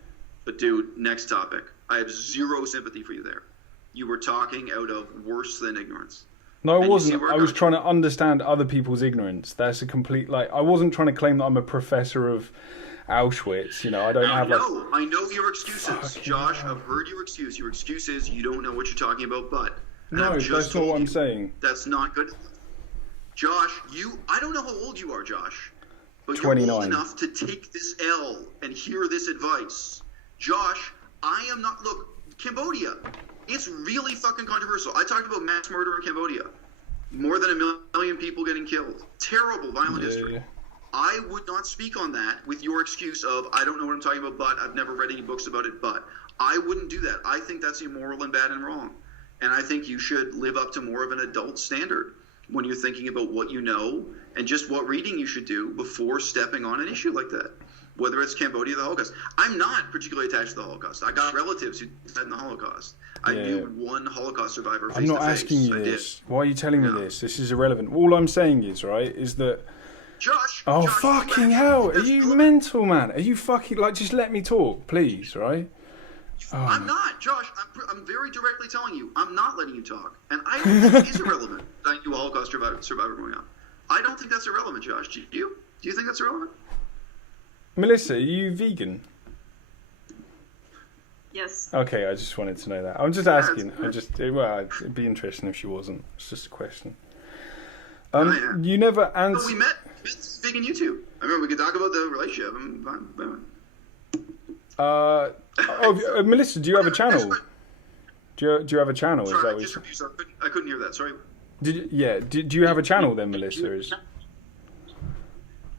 But dude, next topic. I have zero sympathy for you there. You were talking out of worse than ignorance. No, I wasn't. I was trying to understand other people's ignorance. That's a complete, I wasn't trying to claim that I'm a professor of Auschwitz, I don't have I know your excuses, Josh. I've heard your excuse. Your excuse is you don't know what you're talking about, but no, that's not what I'm saying. That's not good. Josh, I don't know how old you are, Josh. but 29. you're old enough to take this L and hear this advice. Josh, I am not. Look, Cambodia, it's really fucking controversial. I talked about mass murder in Cambodia. More than 1 million people getting killed. Terrible, violent history. I would not speak on that with your excuse of, I don't know what I'm talking about, but I've never read any books about it, but. I wouldn't do that. I think that's immoral and bad and wrong. And I think you should live up to more of an adult standard when you're thinking about what you know and just what reading you should do before stepping on an issue like that. Whether it's Cambodia or the Holocaust. I'm not particularly attached to the Holocaust. I got relatives who died in the Holocaust. I knew one Holocaust survivor face to face. I'm not asking you this. Why are you telling me this? This is irrelevant. All I'm saying is, right, is that... Josh! Oh, Josh, fucking hell. Are you mental, man? Are you fucking... Like, just let me talk, please, right? Oh. I'm not, Josh. I'm very directly telling you, I'm not letting you talk, and I don't think it's irrelevant that I knew a Holocaust survivor growing up. I don't think that's irrelevant, Josh. Do you? Do you think that's irrelevant? Melissa, are you vegan? Yes. Okay, I just wanted to know that. I'm just asking. It'd be interesting if she wasn't. It's just a question. You never answered. Oh, we met vegan YouTube. I remember we could talk about the relationship. Melissa, do you have a channel? Do you have a channel? Sorry, I couldn't hear that. Sorry. Do you have a channel then, Melissa?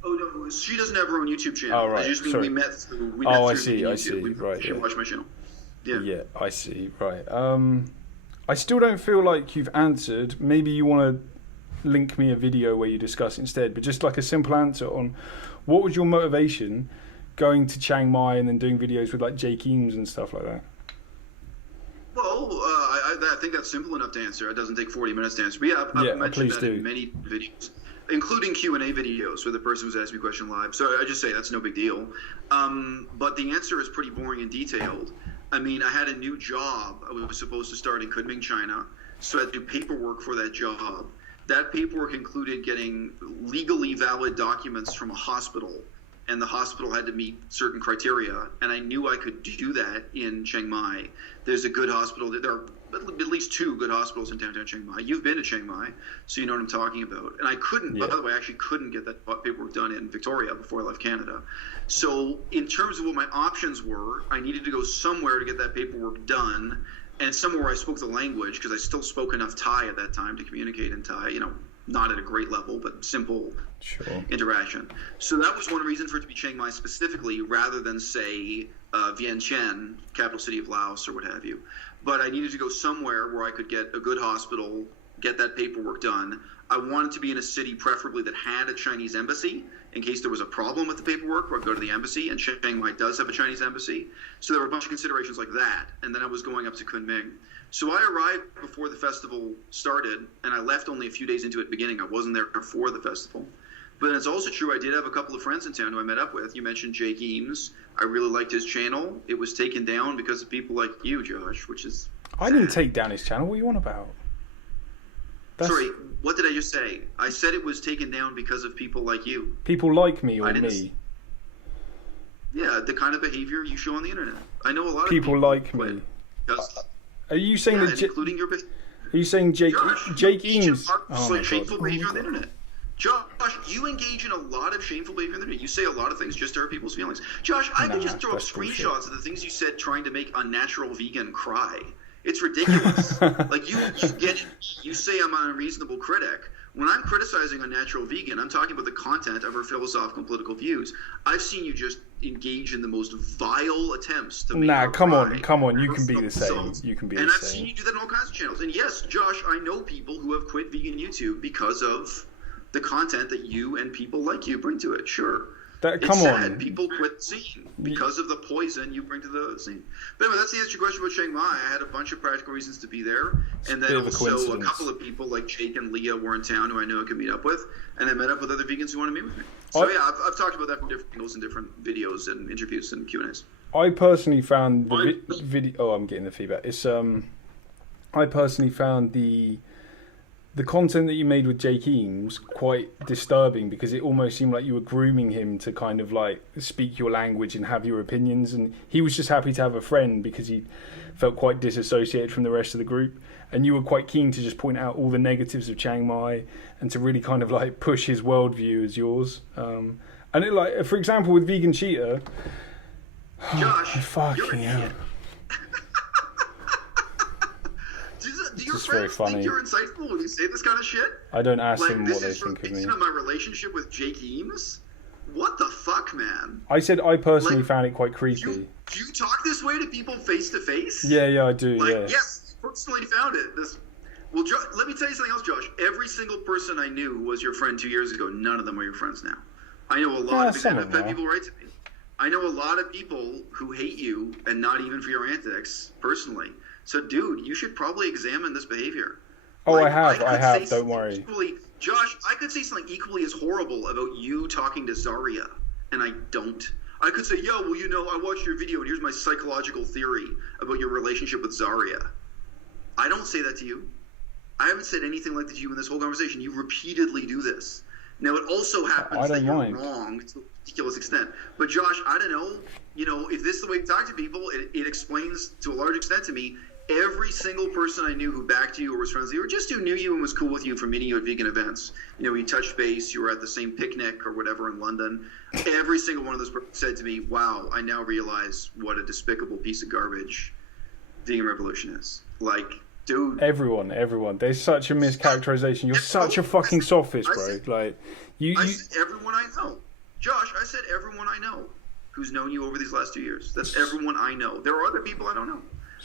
Oh no, she doesn't have her own YouTube channel. Oh, right. We met through I YouTube. see. Right. She watched my channel. Yeah, I see. Right. I still don't feel like you've answered. Maybe you want to link me a video where you discuss it instead, but just like a simple answer on what was your motivation going to Chiang Mai and then doing videos with like Jake Eames and stuff like that? Well, I think that's simple enough to answer. It doesn't take 40 minutes to answer. But yeah, I've mentioned that in many videos, including Q&A videos where the person who's asking me a question live. So I just say that's no big deal. But the answer is pretty boring and detailed. I mean, I had a new job. I was supposed to start in Kunming, China. So I had to do paperwork for that job. That paperwork included getting legally valid documents from a hospital. And the hospital had to meet certain criteria, and I knew I could do that in Chiang Mai. There's a good hospital. There are at least 2 good hospitals in downtown Chiang Mai. You've been to Chiang Mai, so you know what I'm talking about. And I couldn't, by the way, I actually couldn't get that paperwork done in Victoria before I left Canada. So in terms of what my options were, I needed to go somewhere to get that paperwork done, and somewhere I spoke the language, because I still spoke enough Thai at that time to communicate in Thai, not at a great level, but simple interaction. So that was one reason for it to be Chiang Mai specifically, rather than, say, Vientiane, capital city of Laos, or what have you. But I needed to go somewhere where I could get a good hospital, get that paperwork done. I wanted to be in a city preferably that had a Chinese embassy in case there was a problem with the paperwork, where I'd go to the embassy, and Chiang Mai does have a Chinese embassy. So there were a bunch of considerations like that, and then I was going up to Kunming. So I arrived before the festival started, and I left only a few days into it beginning. I wasn't there for the festival. But it's also true I did have a couple of friends in town who I met up with. You mentioned Jake Eames. I really liked his channel. It was taken down because of people like you, Josh, which is... I didn't take down his channel. What are you on about? Sorry, what did I just say? I said it was taken down because of people like you. People like me or me? Yeah, the kind of behavior you show on the internet. I know a lot of people like me. Are you saying that? Including your. Are you saying Jake Eames? Shameful behavior on the internet. Josh, you engage in a lot of shameful behavior on the internet. You say a lot of things just to hurt people's feelings. Josh, I could just throw up screenshots of the things you said trying to make unnatural vegan cry. It's ridiculous. Like you get it. You say I'm an unreasonable critic. When I'm criticizing Unnatural Vegan, I'm talking about the content of her philosophical and political views. I've seen you just engage in the most vile attempts to make her come cry. on. You can be the same. You can be the same. And I've seen you do that in all kinds of channels. And yes, Josh, I know people who have quit vegan YouTube because of the content that you and people like you bring to it. Sure. It's sad. People quit the scene because of the poison you bring to the scene. But anyway, that's the answer to your question about Chiang Mai. I had a bunch of practical reasons to be there. And then also a couple of people like Jake and Leah were in town who I knew I could meet up with. And I met up with other vegans who wanted to meet with me. So yeah, I've talked about that from different angles in different videos and interviews and Q&As. I personally found the video... Oh, I'm getting the feedback. It's I personally found the content that you made with Jake Eames quite disturbing, because it almost seemed like you were grooming him to kind of like speak your language and have your opinions, and he was just happy to have a friend because he felt quite disassociated from the rest of the group, and you were quite keen to just point out all the negatives of Chiang Mai and to really kind of like push his worldview as yours. And it, like, for example, with Vegan Cheetah, Josh, fucking you're an hell. idiot. Do your It's very friends funny. think you're insightful when you say this kind of shit? I don't ask Like, them this what they is from think of me. thinking of my relationship with Jake Eames? What the fuck, man? I said I personally Like, found it quite creepy. Do you talk this way to people face to face? Yeah, I do. Like, yeah. yes, personally found it. Well, let me tell you something else, Josh. Every single person I knew was your friend 2 years ago. None of them are your friends now. I know a lot of some people. of I've had them people write to me. I know a lot of people who hate you, and not even for your antics, personally. So, dude, you should probably examine this behavior. Oh, Like, I could have. say Don't worry. Josh, I could say something equally as horrible about you talking to Zarya, and I don't. I could say, yo, well, I watched your video, and here's my psychological theory about your relationship with Zarya. I don't say that to you. I haven't said anything like that to you in this whole conversation. You repeatedly do this. Now, it also happens that you're wrong to a ridiculous extent. But, Josh, I don't know. If this is the way you talk to people, it explains to a large extent to me every single person I knew who backed you or was friends with you or just who knew you and was cool with you from meeting you at vegan events. We touched base, you were at the same picnic or whatever in London. Every single one of those said to me, wow, I now realize what a despicable piece of garbage Vegan Revolution is. Like, dude. Everyone. There's such a mischaracterization. You're such a fucking sophist, bro. Like, I said everyone I know. Josh, I said everyone I know who's known you over these last 2 years. That's everyone I know. There are other people I don't know.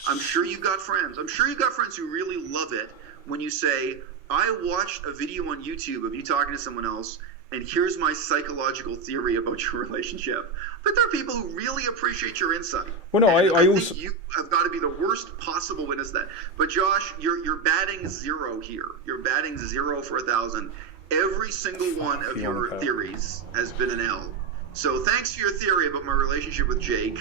I'm sure you've got friends. I'm sure you've got friends who really love it when you say, I watched a video on YouTube of you talking to someone else, and here's my psychological theory about your relationship. But there are people who really appreciate your insight. Well, no, I also think you have got to be the worst possible witness of that. But Josh, you're batting zero here. You're batting 0 for 1,000. Every single one of your theories has been an L. So thanks for your theory about my relationship with Jake,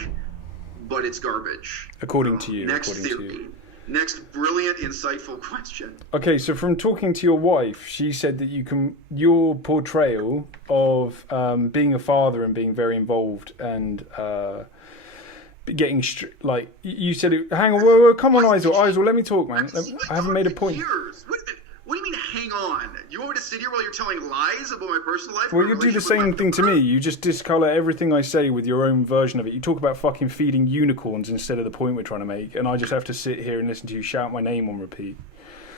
but it's garbage. According to you. Next theory. Next brilliant, insightful question. Okay, so from talking to your wife, she said that your portrayal of being a father and being very involved and getting like you said. Hang on, whoa, come on, Eisel, let me talk, man. I haven't made a point. Years. What do you mean, hang on? You want me to sit here while you're telling lies about my personal life? Well, you do the same thing to me. You just discolour everything I say with your own version of it. You talk about fucking feeding unicorns instead of the point we're trying to make, and I just have to sit here and listen to you shout my name on repeat.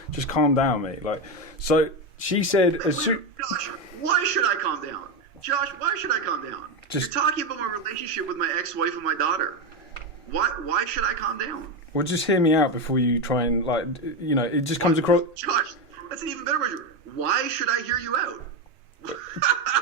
Just calm down, mate. Like, so she said... Josh, why should I calm down? Josh, why should I calm down? You're talking about my relationship with my ex-wife and my daughter. Why should I calm down? Well, just hear me out before you try and, like, it just comes across... Josh, that's an even better version. Why should I hear you out?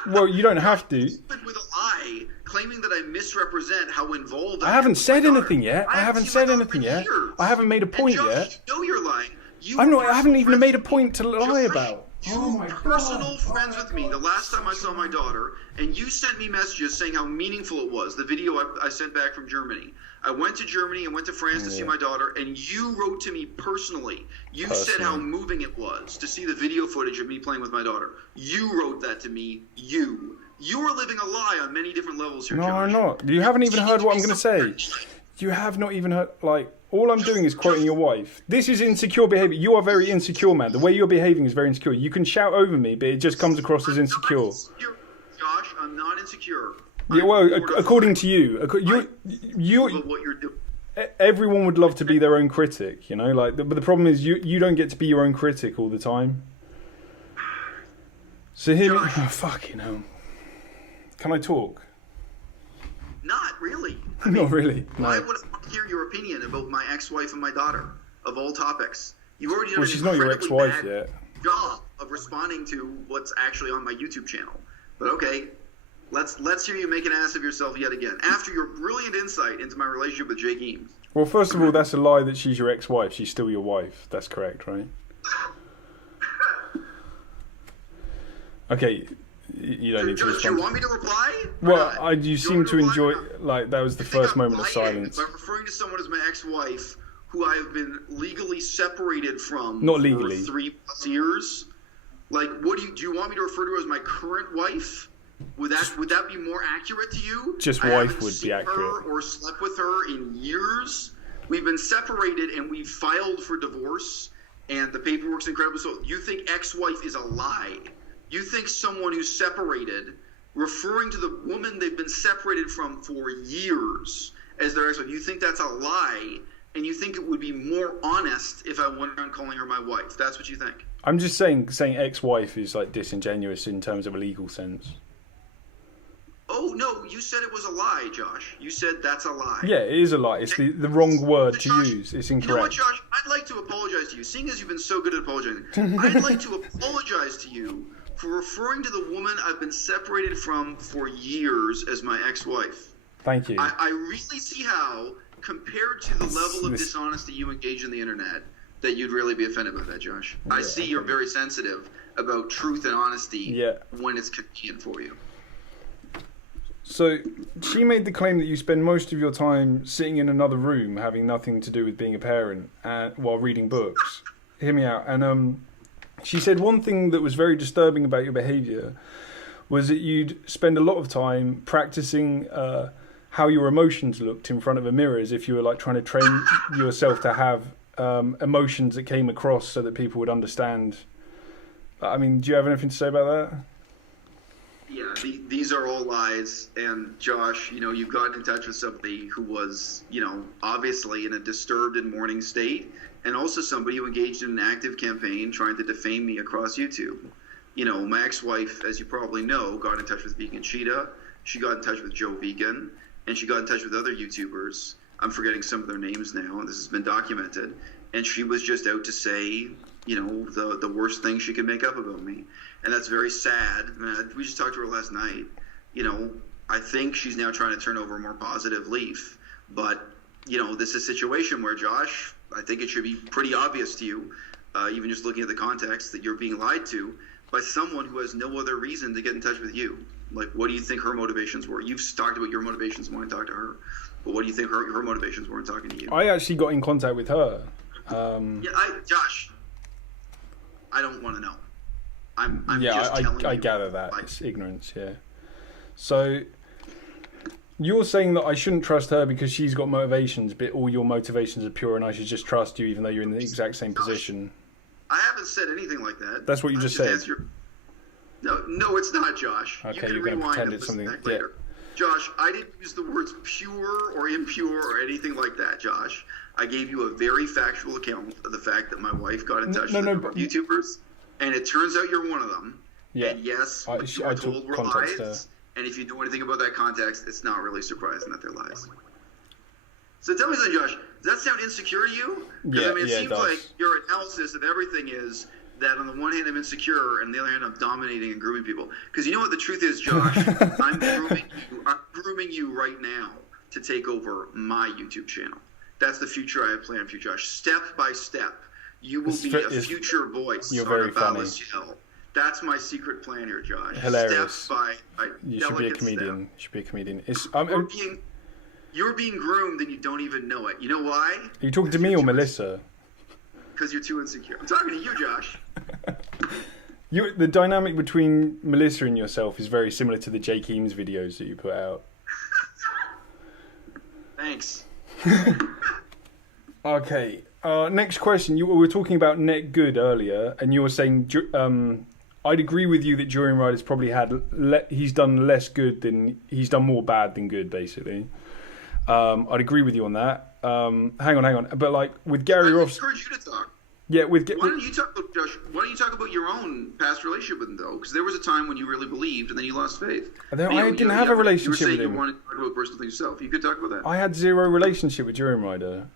Well, you don't have to. With a lie, claiming that I misrepresent how involved I am. I haven't said anything yet. I haven't said anything yet. I haven't made a point yet. You know you're lying. I haven't even made a point to lie about. You were personal friends with me the last time I saw my daughter, and you sent me messages saying how meaningful it was, the video I sent back from Germany. I went to Germany and went to France to see my daughter, and you wrote to me personally. You said how moving it was to see the video footage of me playing with my daughter. You wrote that to me. You are living a lie on many different levels here, No, Josh. I'm not. You haven't even heard what I'm going to say. You have not even heard, like, all I'm doing is quoting your wife. This is insecure behaviour. You are very insecure, man. The way you're behaving is very insecure. You can shout over me, but it just comes across as insecure. Josh, I'm not insecure. Yeah, well, according to you, what you're doing. Everyone would love to be their own critic, but the problem is you don't get to be your own critic all the time. So here, fucking hell. Can I talk? Not really. Not really. No. Why would I want to hear your opinion about my ex-wife and my daughter, of all topics? You've already done she's not your ex-wife yet. Job of responding to what's actually on my YouTube channel. But okay, let's hear you make an ass of yourself yet again. After your brilliant insight into my relationship with Jake Eames. Well, first of all, that's a lie that she's your ex-wife. She's still your wife. That's correct, right? Okay. You don't need to respond. Do you want me to reply? Well, you seem to enjoy... Like, that was the first moment of silence. By referring to someone as my ex-wife, who I have been legally separated from Not legally. for 3+ years. Like, do you want me to refer to her as my current wife? Would that be more accurate to you? Just I wife haven't would seen be accurate. her or slept with her in years. We've been separated and we've filed for divorce, and the paperwork's incredible. So you think ex-wife is a lie? You think someone who's separated referring to the woman they've been separated from for years as their ex-wife. You think that's a lie, and you think it would be more honest if I went around calling her my wife. That's what you think. I'm just saying ex-wife is like disingenuous in terms of a legal sense. Oh, no, you said it was a lie, Josh. You said that's a lie. Yeah, it is a lie. It's the wrong word to use. It's incorrect. You know what, Josh? I'd like to apologize to you. Seeing as you've been so good at apologizing, I'd like to apologize to you for referring to the woman I've been separated from for years as my ex-wife. Thank you. I really see how, compared to the level of dishonesty you engage in the internet, that you'd really be offended by that, Josh. I see you're very sensitive about truth and honesty when it's convenient for you. So she made the claim that you spend most of your time sitting in another room having nothing to do with being a parent while reading books. Hear me out. And she said one thing that was very disturbing about your behaviour was that you'd spend a lot of time practicing how your emotions looked in front of a mirror, as if you were like trying to train yourself to have emotions that came across so that people would understand. I mean, do you have anything to say about that? Yeah, these are all lies. And Josh, you've gotten in touch with somebody who was, obviously in a disturbed and mourning state, and also somebody who engaged in an active campaign trying to defame me across YouTube. My ex-wife, as you probably know, got in touch with Vegan Cheetah. She got in touch with Joe Vegan, and she got in touch with other YouTubers. I'm forgetting some of their names now, and this has been documented. And she was just out to say, the worst thing she could make up about me. And that's very sad. We just talked to her last night. I think she's now trying to turn over a more positive leaf. But, this is a situation where, Josh, I think it should be pretty obvious to you, even just looking at the context, that you're being lied to by someone who has no other reason to get in touch with you. Like, what do you think her motivations were? You've talked about your motivations when I talked to her. But what do you think her motivations were in talking to you? I actually got in contact with her. Josh, I don't want to know. I gather that. It's ignorance, yeah. So, you're saying that I shouldn't trust her because she's got motivations, but all your motivations are pure and I should just trust you even though you're in the exact same position. I haven't said anything like that. That's what you just said. No, it's not, Josh. Okay, you're going to pretend it's something later. Josh, I didn't use the words pure or impure or anything like that, Josh. I gave you a very factual account of the fact that my wife got in touch with YouTubers, and it turns out you're one of them. Yeah. And yes, what you were told were lies, and if you know anything about that context, it's not really surprising that they're lies. So tell me something, Josh. Does that sound insecure to you? Because it seems like your analysis of everything is that on the one hand I'm insecure, and on the other hand I'm dominating and grooming people. Because you know what the truth is, Josh? I'm grooming you right now to take over my YouTube channel. That's the future I have planned for you, Josh. Step by step, you will be a future voice on à-bas-le-ciel. That's my secret plan here, Josh. Hilarious. Step by you should be a comedian. You should be a comedian. You're being groomed and you don't even know it. You know why? Are you talking to me or Melissa? Because you're too insecure. I'm talking to you, Josh. The dynamic between Melissa and yourself is very similar to the Jake Eames videos that you put out. Thanks. Okay. Next question. You were talking about net good earlier, and you were saying I'd agree with you that Durian Rider's probably he's done less good than he's done more bad than good, basically. I'd agree with you on that. Hang on. But like with Gary Ross, I encourage you to talk. Yeah, why don't you talk about Josh? Why don't you talk about your own past relationship with him, though? Because there was a time when you really believed, and then you lost faith. I didn't have a relationship with him. You wanted to talk about personal things yourself. You could talk about that. I had zero relationship with Durian Rider.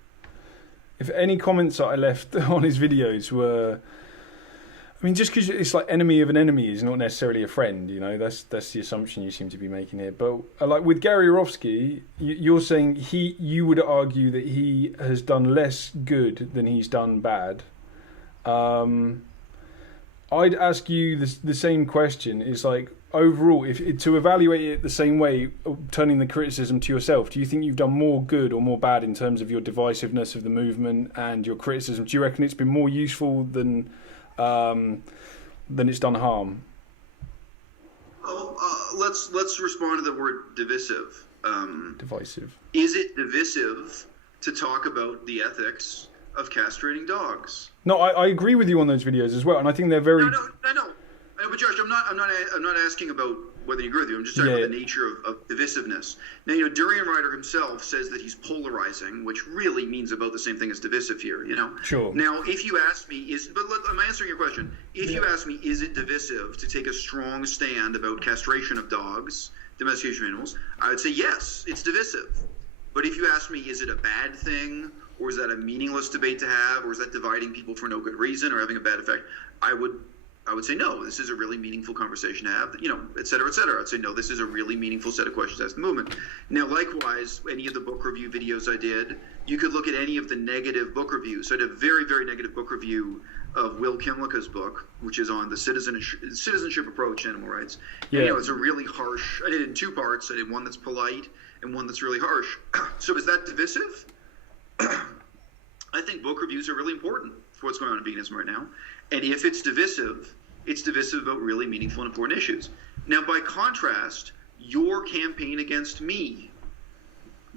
If any comments that I left on his videos were, I mean, just because it's like enemy of an enemy is not necessarily a friend, that's the assumption you seem to be making here. But like with Gary Yourofsky, you're saying you would argue that he has done less good than he's done bad. I'd ask you the same question. Is like overall, if to evaluate it the same way, turning the criticism to yourself, do you think you've done more good or more bad in terms of your divisiveness of the movement and your criticism? Do you reckon it's been more useful than it's done harm? Let's respond to the word divisive. Divisive. Is it divisive to talk about the ethics of castrating dogs? No, I agree with you on those videos as well, and I think they're very. No. But Josh, I'm not asking about whether you agree with you. I'm just talking about the nature of divisiveness. Now, Durian Ryder himself says that he's polarizing, which really means about the same thing as divisive here, Sure. Now, if you ask me, I'm answering your question. If you ask me, is it divisive to take a strong stand about castration of dogs, domestication of animals, I would say yes, it's divisive. But if you ask me, is it a bad thing, or is that a meaningless debate to have, or is that dividing people for no good reason or having a bad effect, I would say no, this is a really meaningful conversation to have, et cetera, et cetera. I'd say no, this is a really meaningful set of questions to ask the movement. Now, likewise, any of the book review videos I did, you could look at any of the negative book reviews. So I did a very, very negative book review of Will Kimlicka's book, which is on the citizenship approach to animal rights. Yeah. And, it's a really harsh, I did it in two parts. I did one that's polite and one that's really harsh. So is that divisive? I think book reviews are really important for what's going on in veganism right now. And if it's divisive about really meaningful and important issues. Now, by contrast, your campaign against me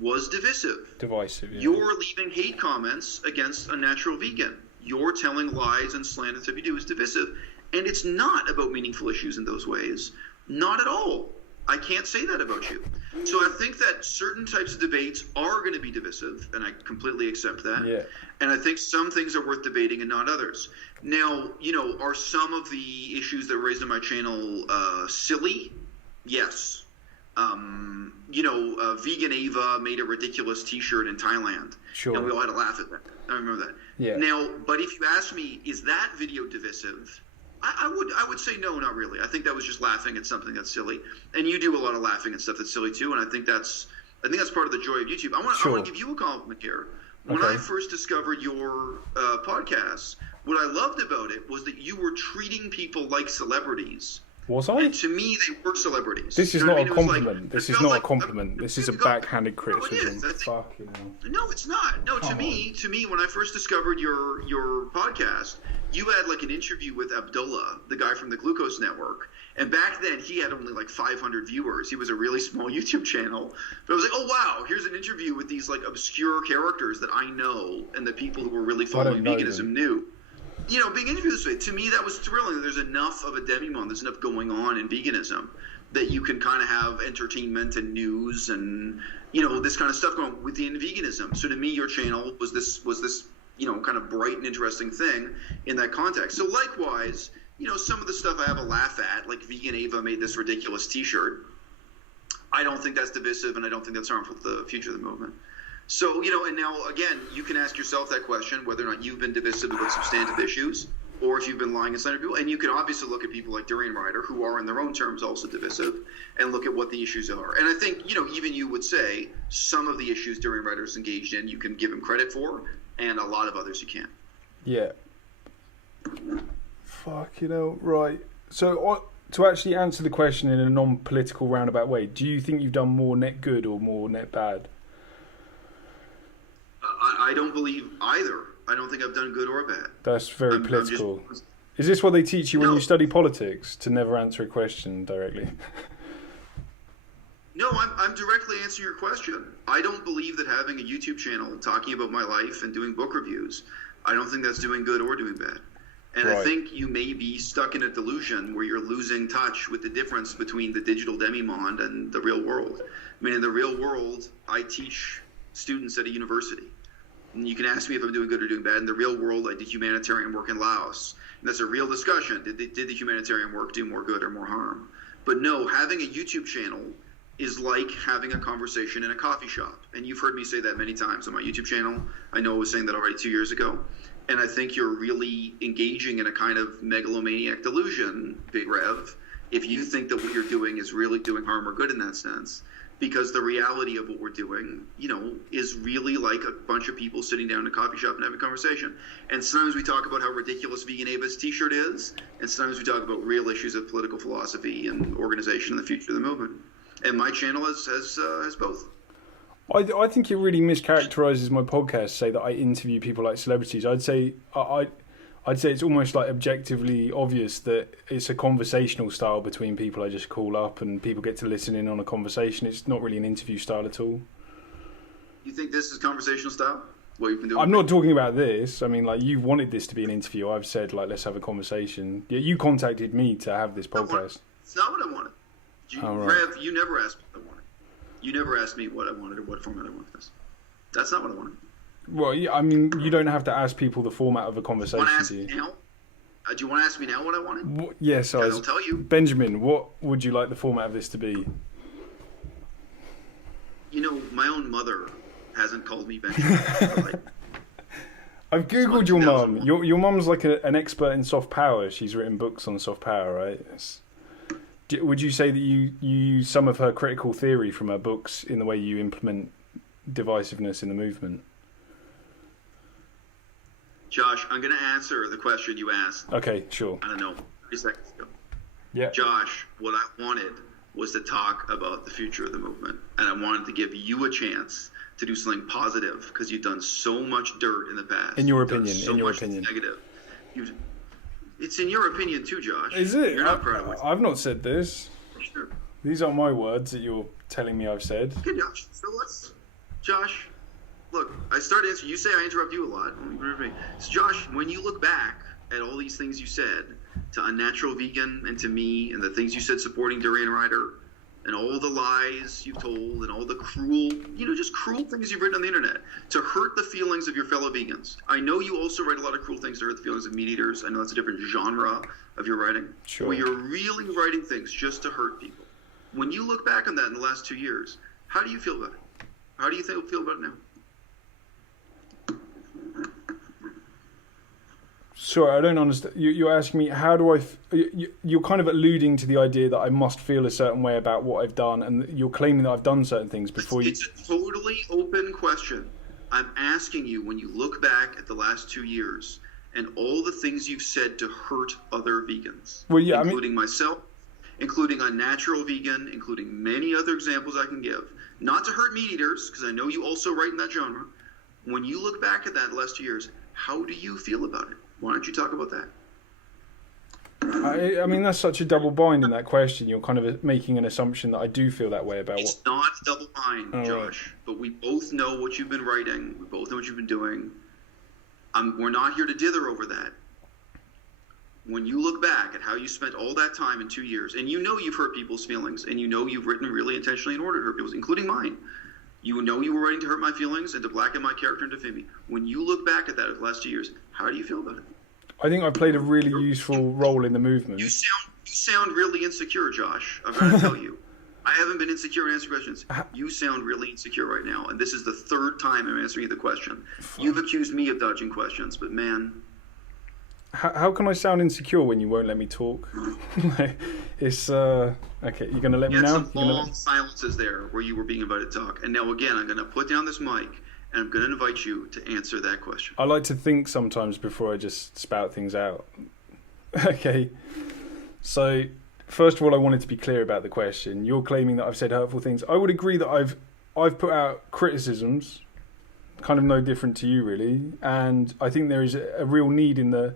was divisive. Divisive, yeah. You're leaving hate comments against a natural vegan. You're telling lies and slander stuff you do is divisive. And it's not about meaningful issues in those ways. Not at all. I can't say that about you. So I think that certain types of debates are going to be divisive, and I completely accept that. Yeah. And I think some things are worth debating and not others. Now, are some of the issues that were raised on my channel silly? Yes. Vegan Ava made a ridiculous T-shirt in Thailand. Sure. And we all had to laugh at that. I remember that. Yeah. Now, but if you ask me, is that video divisive? I would say no, not really. I think that was just laughing at something that's silly, and you do a lot of laughing at stuff that's silly too. And I think that's part of the joy of YouTube. I want to give you a compliment here. When I first discovered your podcast, what I loved about it was that you were treating people like celebrities. Was I? And to me, they were celebrities. This is not a compliment. This is not a compliment. This is a backhanded criticism. Fucking hell. No, it's not. No, to me, when I first discovered your podcast, you had like an interview with Abdullah, the guy from the Glucose Network. And back then, he had only like 500 viewers. He was a really small YouTube channel. But I was like, oh, wow, here's an interview with these like obscure characters that I know and the people who were really following veganism knew. Being interviewed this way, to me, that was thrilling. There's enough of a demimonde, there's enough going on in veganism that you can kind of have entertainment and news and, this kind of stuff going within veganism. So to me, your channel was this kind of bright and interesting thing in that context. So likewise, some of the stuff I have a laugh at, like Vegan Ava made this ridiculous T-shirt. I don't think that's divisive, and I don't think that's harmful to the future of the movement. So, and now, again, you can ask yourself that question, whether or not you've been divisive about substantive issues, or if you've been lying and slandering people. And you can obviously look at people like Durian Ryder, who are in their own terms also divisive, and look at what the issues are. And I think, even you would say some of the issues Durian Ryder is engaged in, you can give him credit for, and a lot of others you can't. Yeah. Right. So, to actually answer the question in a non-political roundabout way, do you think you've done more net good or more net bad? I don't believe either. I don't think I've done good or bad. That's very political. Is this what they teach you when you study politics, to never answer a question directly? No, I'm directly answering your question. I don't believe that having a YouTube channel talking about my life and doing book reviews, I don't think that's doing good or doing bad. And I think you may be stuck in a delusion where you're losing touch with the difference between the digital demimonde and the real world. I mean, in the real world, I teach students at a university. And you can ask me if I'm doing good or doing bad. In the real world, I did humanitarian work in Laos. And that's a real discussion. Did the humanitarian work do more good or more harm? But no, having a YouTube channel is like having a conversation in a coffee shop. And you've heard me say that many times on my YouTube channel. I know I was saying that already 2 years ago. And I think you're really engaging in a kind of megalomaniac delusion, Big Rev, if you think that what you're doing is really doing harm or good in that sense. Because the reality of what we're doing, is really like a bunch of people sitting down in a coffee shop and having a conversation. And sometimes we talk about how ridiculous Vegan Ava's T-shirt is, and sometimes we talk about real issues of political philosophy and organization and the future of the movement. And my channel has both. I think it really mischaracterizes my podcast to say that I interview people like celebrities. I'd say it's almost like objectively obvious that it's a conversational style between people I just call up and people get to listen in on a conversation. It's not really an interview style at all. You think this is conversational style? What you've been doing? I'm not talking about this. I mean, like, you wanted this to be an interview. I've said, like, let's have a conversation. You contacted me to have this podcast. It's not what I wanted. Rev, you never asked me what I wanted. You never asked me what I wanted or what format I wanted this. That's not what I wanted. Well, yeah, I mean, you don't have to ask people the format of a conversation. Want to ask me now? Do you want to ask me now what I wanted? Yes, I'll tell you. Benjamin, what would you like the format of this to be? You know, my own mother hasn't called me Benjamin. I've googled your mum. Your mum's like an expert in soft power. She's written books on soft power, right? Would you say that you use some of her critical theory from her books in the way you implement divisiveness in the movement? Josh, I'm going to answer the question you asked. Okay, sure. I don't know, 30 seconds ago. Yeah. Josh, what I wanted was to talk about the future of the movement, and I wanted to give you a chance to do something positive because you've done so much dirt in the past. In your You've done opinion, so in your much opinion. negative. It's in your opinion too, Josh. Is it? You're not proud of it. I've not said this. Sure. These aren't my words that you're telling me I've said. Okay, Josh. So Josh, look, I started answering. You say I interrupt you a lot. So Josh, when you look back at all these things you said to Unnatural Vegan and to me and the things you said supporting Durian Rider and all the lies you've told and all the cruel, just cruel things you've written on the internet to hurt the feelings of your fellow vegans. I know you also write a lot of cruel things to hurt the feelings of meat eaters. I know that's a different genre of your writing. Sure. Where you're really writing things just to hurt people. When you look back on that in the last 2 years, how do you feel about it? How do you feel about it now? Sorry, I don't understand. You're asking me how do I... You're kind of alluding to the idea that I must feel a certain way about what I've done, and you're claiming that I've done certain things before you... It's a totally open question. I'm asking you, when you look back at the last 2 years and all the things you've said to hurt other vegans, well, yeah, including myself, including Unnatural Vegan, including many other examples I can give, not to hurt meat eaters, because I know you also write in that genre. When you look back at that the last 2 years, how do you feel about it? Why don't you talk about that? I mean, that's such a double bind in that question. You're kind of making an assumption that I do feel that way about It's not a double bind, Josh. Right. But we both know what you've been writing. We both know what you've been doing. We're not here to dither over that. When you look back at how you spent all that time in 2 years, and you know you've hurt people's feelings, and you know you've written really intentionally in order to hurt people's, including mine. You know you were writing to hurt my feelings and to blacken my character and defame me. When you look back at that over the last 2 years, how do you feel about it? I think I played a really useful role in the movement. You sound really insecure, Josh. I'm going to tell you. I haven't been insecure in answering questions. You sound really insecure right now, and this is the third time I'm answering you the question. You've accused me of dodging questions, but man... How can I sound insecure when you won't let me talk? It's okay. You're gonna let me now. Some long silences there where you were being invited to talk, and now again I'm gonna put down this mic and I'm gonna invite you to answer that question. I like to think sometimes before I just spout things out. Okay. So first of all, I wanted to be clear about the question. You're claiming that I've said hurtful things. I would agree that I've put out criticisms, kind of no different to you really, and I think there is a real need in the.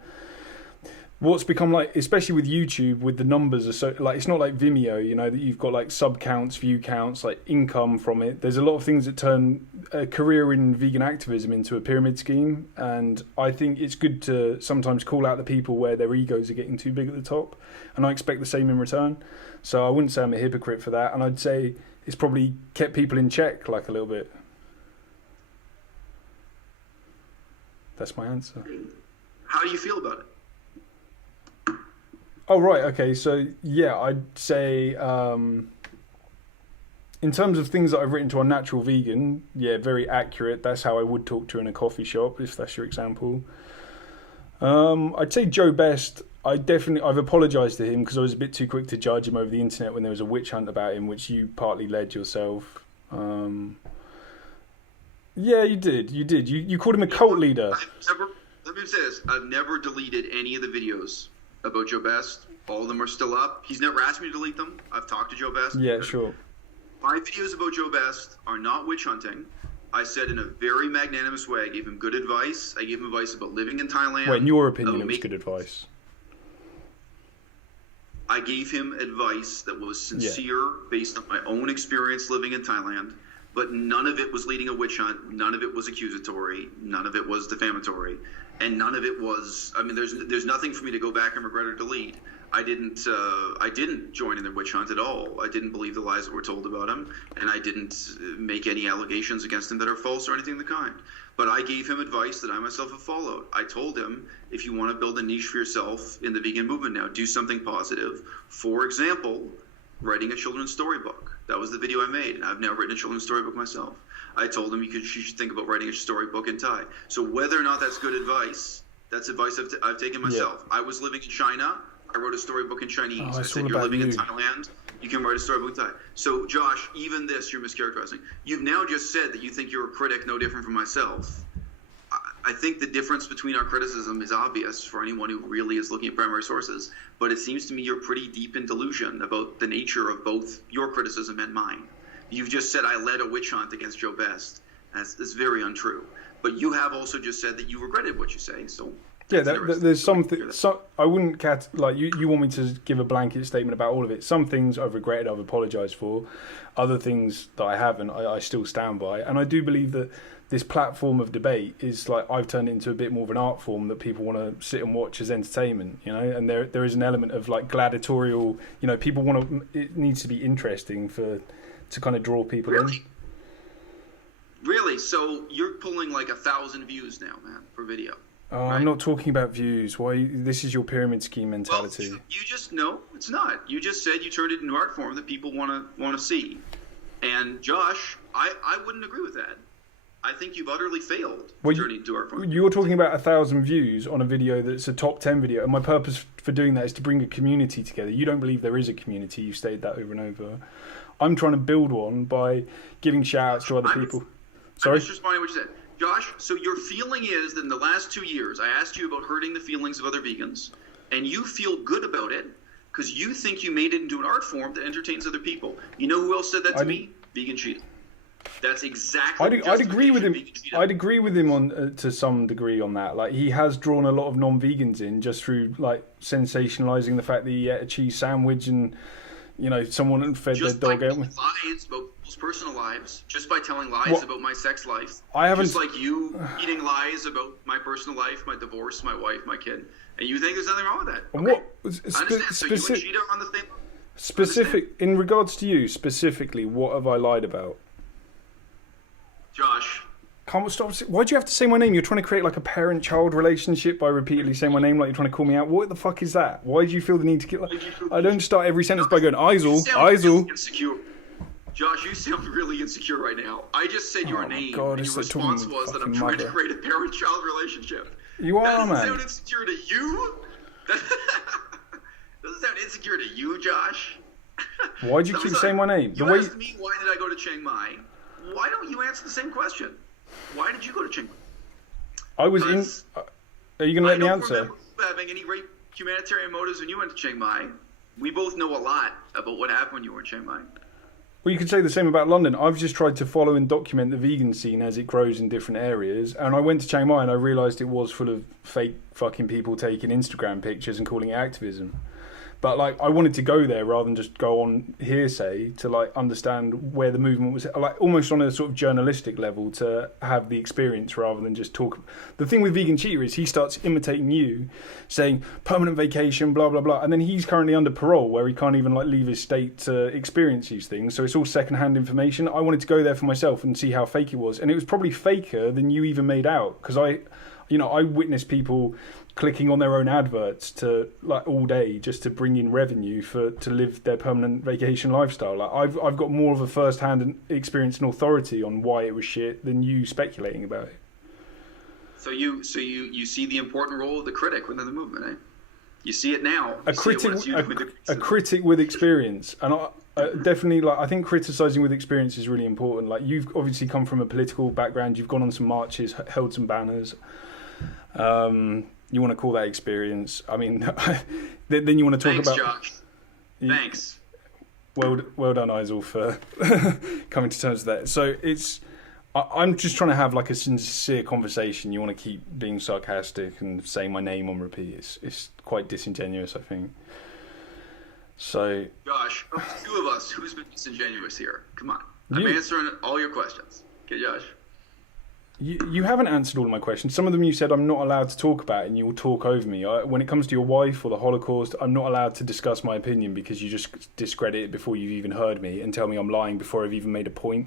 What's become like, especially with YouTube, with the numbers are so like, it's not like Vimeo, that you've got like sub counts, view counts, like income from it. There's a lot of things that turn a career in vegan activism into a pyramid scheme, and I think it's good to sometimes call out the people where their egos are getting too big at the top, and I expect the same in return. So I wouldn't say I'm a hypocrite for that, and I'd say it's probably kept people in check like a little bit. That's my answer. How do you feel about it? Oh, right. Okay. So, yeah, I'd say in terms of things that I've written to Unnatural Vegan, yeah, very accurate. That's how I would talk to in a coffee shop, if that's your example. I'd say Joe Best, I've apologised to him because I was a bit too quick to judge him over the internet when there was a witch hunt about him, which you partly led yourself. Yeah, you did. You called him a cult leader. Let me say this. I've never deleted any of the videos about Joe Best. All of them are still up. He's never asked me to delete them. I've talked to Joe Best. Yeah, sure. My videos about Joe Best are not witch hunting. I said in a very magnanimous way, I gave him good advice. I gave him advice about living in Thailand. Wait, in your opinion, it was good advice? I gave him advice that was sincere based on my own experience living in Thailand, but none of it was leading a witch hunt. None of it was accusatory. None of it was defamatory. And none of it was, there's nothing for me to go back and regret or delete. I didn't join in the witch hunt at all. I didn't believe the lies that were told about him, and I didn't make any allegations against him that are false or anything of the kind. But I gave him advice that I myself have followed. I told him, if you want to build a niche for yourself in the vegan movement now, do something positive. For example, writing a children's storybook. That was the video I made, and I've now written a children's storybook myself. I told him you should think about writing a storybook in Thai. So whether or not that's good advice, that's advice I've taken myself. Yeah. I was living in China. I wrote a storybook in Chinese. I said, you're living in Thailand, you can write a storybook in Thai. So, Josh, even this you're mischaracterizing. You've now just said that you think you're a critic no different from myself. I think the difference between our criticism is obvious for anyone who really is looking at primary sources, but it seems to me you're pretty deep in delusion about the nature of both your criticism and mine. You've just said I led a witch hunt against Joe Best. That's very untrue. But you have also just said that you regretted what you say, so... Yeah, there's something. I wouldn't you want me to give a blanket statement about all of it. Some things I've regretted, I've apologised for. Other things that I haven't, I still stand by. And I do believe that this platform of debate is like I've turned it into a bit more of an art form that people want to sit and watch as entertainment. You know, and there is an element of like gladiatorial. You know, people want to. It needs to be interesting to kind of draw people in. Really? So you're pulling like 1,000 views now, man, per video. Oh, right? I'm not talking about views. Why? This is your pyramid scheme mentality. Well, you just no, it's not. You just said you turned it into art form that people want to see. And Josh, I wouldn't agree with that. I think you've utterly failed turning it into art form. You're talking about 1,000 views on a video that's a top 10 video, and my purpose for doing that is to bring a community together. You don't believe there is a community. You've stated that over and over. I'm trying to build one by giving shout-outs to other people. Sorry? I'm just responding to what you said. Josh, so your feeling is that in the last 2 years, I asked you about hurting the feelings of other vegans, and you feel good about it because you think you made it into an art form that entertains other people. You know who else said that to me? Vegan Cheetah. That's exactly. I'd agree with him. I'd agree with him on to some degree on that. Like he has drawn a lot of non-vegans in just through like sensationalizing the fact that he ate a cheese sandwich and someone fed just their dog out. Lies about people's personal lives, just by telling lies about my sex life. I haven't. Just like you eating lies about my personal life, my divorce, my wife, my kid, and you think there's nothing wrong with that. Okay? What? I understand. So you and Cheetah are on the same level. Specific in regards to you specifically, what have I lied about? Josh. Can't stop. Why do you have to say my name? You're trying to create like a parent-child relationship by repeatedly saying my name like you're trying to call me out. What the fuck is that? Why do you feel the need to get like... I don't start every sentence by going, Eisel. Really insecure. Josh, you sound really insecure right now. I just said your name, God, and your response was that I'm trying to create a parent-child relationship. You are, man. Doesn't sound insecure to you? Doesn't sound insecure to you, Josh? Why do you keep saying my name? You asked me why did I go to Chiang Mai. Why don't you answer the same question? Why did you go to Chiang Mai? I was in... Are you going to let me answer? I don't remember having any great humanitarian motives when you went to Chiang Mai. We both know a lot about what happened when you were in Chiang Mai. Well, you could say the same about London. I've just tried to follow and document the vegan scene as it grows in different areas. And I went to Chiang Mai and I realised it was full of fake fucking people taking Instagram pictures and calling it activism. But like, I wanted to go there rather than just go on hearsay to like understand where the movement was, like almost on a sort of journalistic level to have the experience rather than just talk. The thing with Vegan Cheetah is he starts imitating you, saying permanent vacation, blah blah blah, and then he's currently under parole where he can't even like leave his state to experience these things. So it's all secondhand information. I wanted to go there for myself and see how fake it was, and it was probably faker than you even made out because I witnessed people clicking on their own adverts to like all day just to bring in revenue to live their permanent vacation lifestyle. Like I've got more of a first-hand experience and authority on why it was shit than you speculating about it. So you see the important role of the critic within the movement, eh? You see it now. A critic with experience, and I definitely I think criticizing with experience is really important. Like you've obviously come from a political background, you've gone on some marches, held some banners. You want to call that experience? I mean, then you want to talk about. Thanks, Josh. Thanks. Well done, Eisel, for coming to terms with that. So I'm just trying to have like a sincere conversation. You want to keep being sarcastic and saying my name on repeat. It's quite disingenuous, I think. So. Josh, two of us. Who's been disingenuous here? Come on. I'm answering all your questions. Okay, Josh. You haven't answered all of my questions. Some of them you said I'm not allowed to talk about, and you will talk over me. When it comes to your wife or the Holocaust, I'm not allowed to discuss my opinion because you just discredit it before you've even heard me and tell me I'm lying before I've even made a point.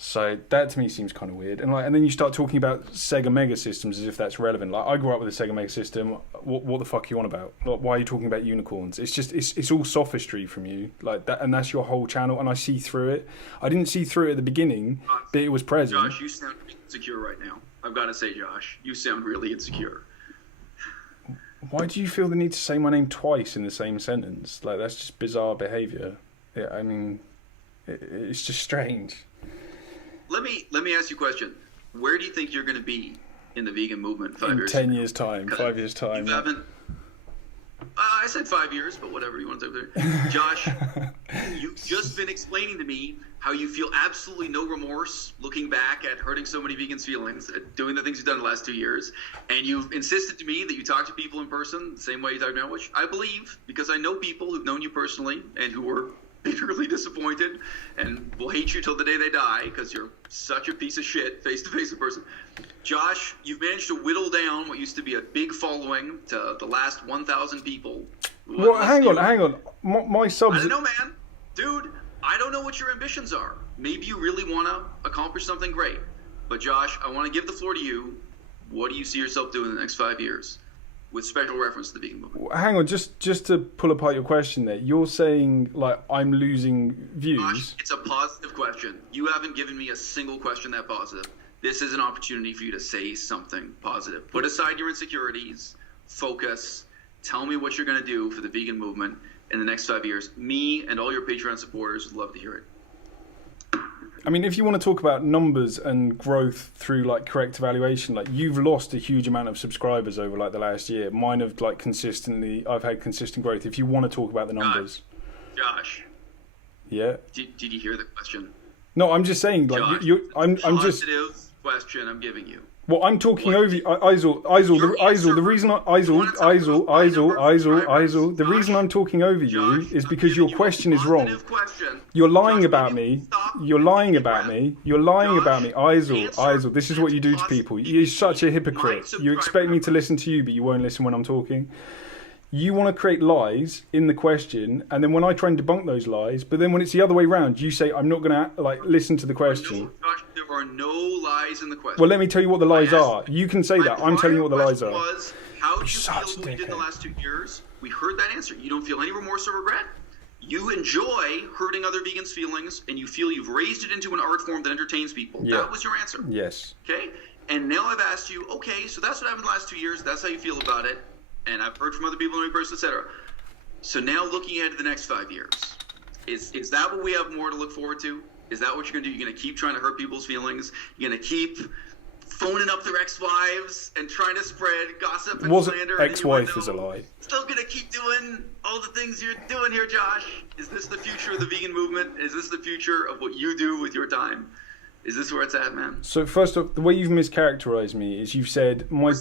So that to me seems kind of weird. And then you start talking about Sega Mega Systems as if that's relevant. Like, I grew up with a Sega Mega System. What the fuck are you on about? Like, why are you talking about unicorns? It's just it's all sophistry from you. Like that, and that's your whole channel. And I see through it. I didn't see through it at the beginning, but it was present. Josh, you sound insecure right now. I've got to say, Josh, you sound really insecure. Why do you feel the need to say my name twice in the same sentence? Like, that's just bizarre behaviour. Yeah, I mean, it's just strange. Let me ask you a question. Where do you think you're going to be in the vegan movement 5 years? 10 years time, 5 years time. You haven't. I said 5 years, but whatever you want to say there. Josh, you've just been explaining to me how you feel absolutely no remorse looking back at hurting so many vegans' feelings, at doing the things you've done in the last 2 years, and you've insisted to me that you talk to people in person the same way you talk now, which I believe because I know people who've known you personally and who were bitterly disappointed and will hate you till the day they die because you're such a piece of shit face-to-face in person. Josh, you've managed to whittle down what used to be a big following to the last 1,000 people. Well, hang on. My subs... I don't know, man. Dude, I don't know what your ambitions are. Maybe you really want to accomplish something great. But Josh, I want to give the floor to you. What do you see yourself doing in the next 5 years? With special reference to the vegan movement. Hang on, just to pull apart your question there. You're saying, like, I'm losing views. Josh, it's a positive question. You haven't given me a single question that positive. This is an opportunity for you to say something positive. Put aside your insecurities, focus, tell me what you're going to do for the vegan movement in the next 5 years. Me and all your Patreon supporters would love to hear it. I mean, if you want to talk about numbers and growth through, like, correct evaluation, like, you've lost a huge amount of subscribers over, like, the last year. Mine have, like, I've had consistent growth. If you want to talk about the numbers. Josh. Yeah? Did you hear the question? No, I'm just saying, like, Josh, I'm just... Positive question I'm giving you. Well, I'm talking over you. Eisel, the reason the reason I'm talking over you is because your question is wrong. You're lying about me. You're lying about me. Eisel, this is what you do to people. You're such a hypocrite. You expect me to listen to you, but you won't listen when I'm talking. You want to create lies in the question, and then when I try and debunk those lies, but then when it's the other way around, you say, I'm not going to, like, listen to the question. There are no lies in the question. Well, let me tell you what the lies are. You can say that. I'm telling you what the lies are. How do you feel what we did in the last 2 years? We heard that answer. You don't feel any remorse or regret? You enjoy hurting other vegans' feelings, and you feel you've raised it into an art form that entertains people. Yeah. That was your answer. Yes. Okay? And now I've asked you, okay, so that's what happened in the last 2 years. That's how you feel about it. And I've heard from other people in my person, etc. So now looking ahead to the next 5 years, is that what we have more to look forward to? Is that what you're going to do? You're going to keep trying to hurt people's feelings? You're going to keep phoning up their ex-wives and trying to spread gossip and slander? Ex-wife is a lie. Still going to keep doing all the things you're doing here, Josh? Is this the future of the vegan movement? Is this the future of what you do with your time? Is this where it's at, man? So first off, the way you've mischaracterized me is you've said my...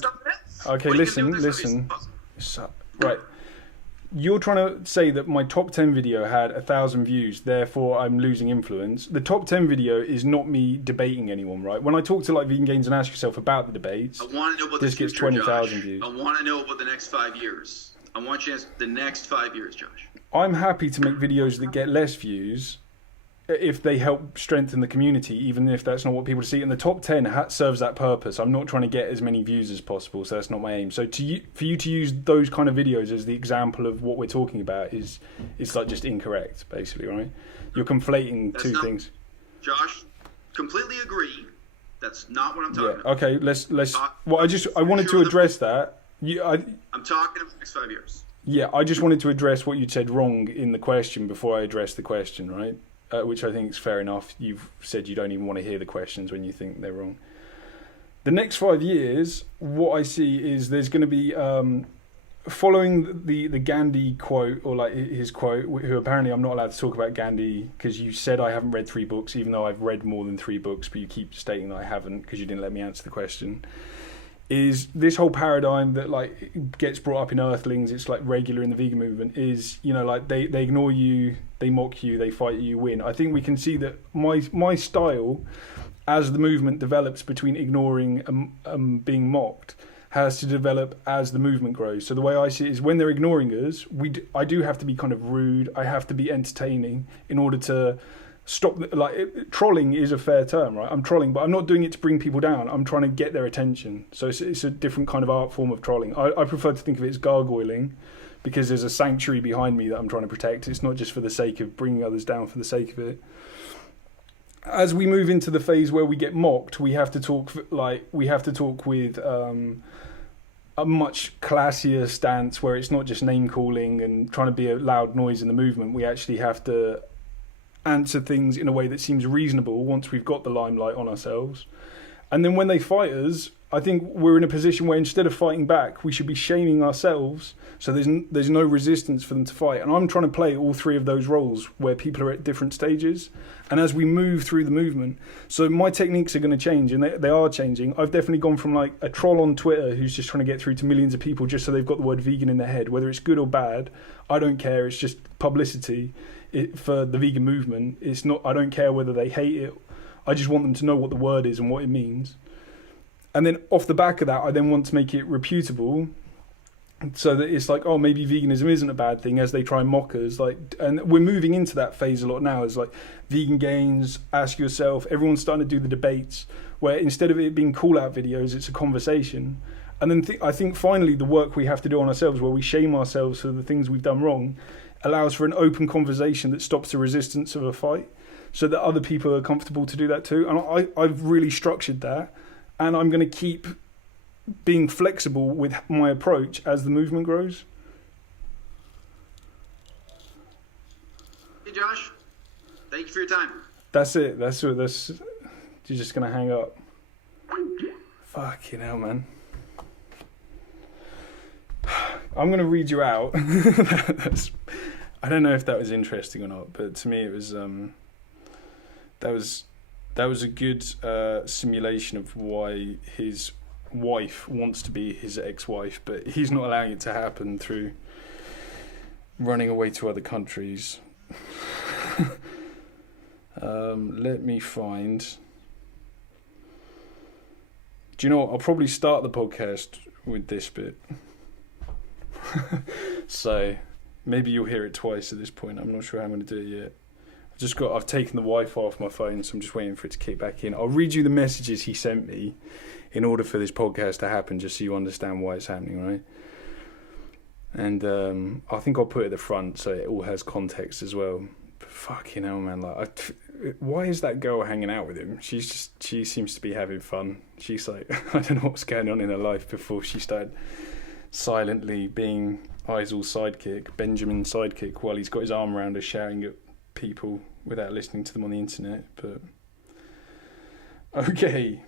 Okay, listen. Right. You're trying to say that my top 10 video had 1,000 views, therefore I'm losing influence. The top 10 video is not me debating anyone, right? When I talk to, like, Vegan Gains and ask yourself about the debates, I want to know about this gets 20,000 views. I want to know about the next 5 years. I want you to ask the next 5 years, Josh. I'm happy to make videos that get less views if they help strengthen the community, even if that's not what people see. And the top 10 serves that purpose. I'm not trying to get as many views as possible, so that's not my aim. So for you to use those kind of videos as the example of what we're talking about is like just incorrect, basically, right? You're conflating two things. Josh, completely agree. That's not what I'm talking about. Okay, let's. Well, I wanted to address that. I'm talking about the next 5 years. Yeah, I just wanted to address what you said wrong in the question before I addressed the question, right? Which I think is fair enough. You've said you don't even want to hear the questions when you think they're wrong. The next 5 years, what I see is there's going to be, following the Gandhi quote, or like his quote, who apparently I'm not allowed to talk about Gandhi because you said I haven't read 3 books, even though I've read more than 3 books, but you keep stating that I haven't because you didn't let me answer the question. Is this whole paradigm that, like, gets brought up in Earthlings, it's like regular in the vegan movement, is, you know, like they ignore you, they mock you, they fight you, you win. I think we can see that my style as the movement develops between ignoring and being mocked, has to develop as the movement grows. So the way I see it is when they're ignoring us, I do have to be kind of rude. I have to be entertaining in order to stop. Trolling is a fair term, right? I'm trolling, but I'm not doing it to bring people down. I'm trying to get their attention. So it's a different kind of art form of trolling. I prefer to think of it as gargoyling, because there's a sanctuary behind me that I'm trying to protect. It's not just for the sake of bringing others down for the sake of it. As we move into the phase where we get mocked, we have to talk with a much classier stance, where it's not just name calling and trying to be a loud noise in the movement. We actually have to answer things in a way that seems reasonable once we've got the limelight on ourselves. And then when they fight us, I think we're in a position where instead of fighting back, we should be shaming ourselves, so there's no resistance for them to fight. And I'm trying to play all three of those roles where people are at different stages. And as we move through the movement, so my techniques are going to change, and they are changing. I've definitely gone from like a troll on Twitter who's just trying to get through to millions of people just so they've got the word vegan in their head. Whether it's good or bad, I don't care. It's just publicity for the vegan movement. It's not. I don't care whether they hate it. I just want them to know what the word is and what it means. And then off the back of that, I then want to make it reputable, so that it's like, oh, maybe veganism isn't a bad thing, as they try and mock us. And we're moving into that phase a lot now. It's like vegan gains, ask yourself. Everyone's starting to do the debates where instead of it being call-out videos, it's a conversation. And then I think finally the work we have to do on ourselves, where we shame ourselves for the things we've done wrong, allows for an open conversation that stops the resistance of a fight, so that other people are comfortable to do that too. And I've really structured that. And I'm going to keep being flexible with my approach as the movement grows. Hey, Josh. Thank you for your time. That's it. That's you're just going to hang up. Fucking hell, man. I'm going to read you out. I don't know if that was interesting or not, but to me it was... That was a good simulation of why his wife wants to be his ex-wife, but he's not allowing it to happen through running away to other countries. Let me find... Do you know what? I'll probably start the podcast with this bit. So maybe you'll hear it twice at this point. I'm not sure how I'm going to do it yet. I've taken the Wi-Fi off my phone, so I'm just waiting for it to kick back in. I'll read you the messages he sent me in order for this podcast to happen, just so you understand why it's happening, right? And I think I'll put it at the front so it all has context as well. But fucking hell, man! Why is that girl hanging out with him? She seems to be having fun. She's like, I don't know what's going on in her life before she started silently being Eisel's sidekick, Benjamin's sidekick, while he's got his arm around her, shouting at people without listening to them on the internet. But okay,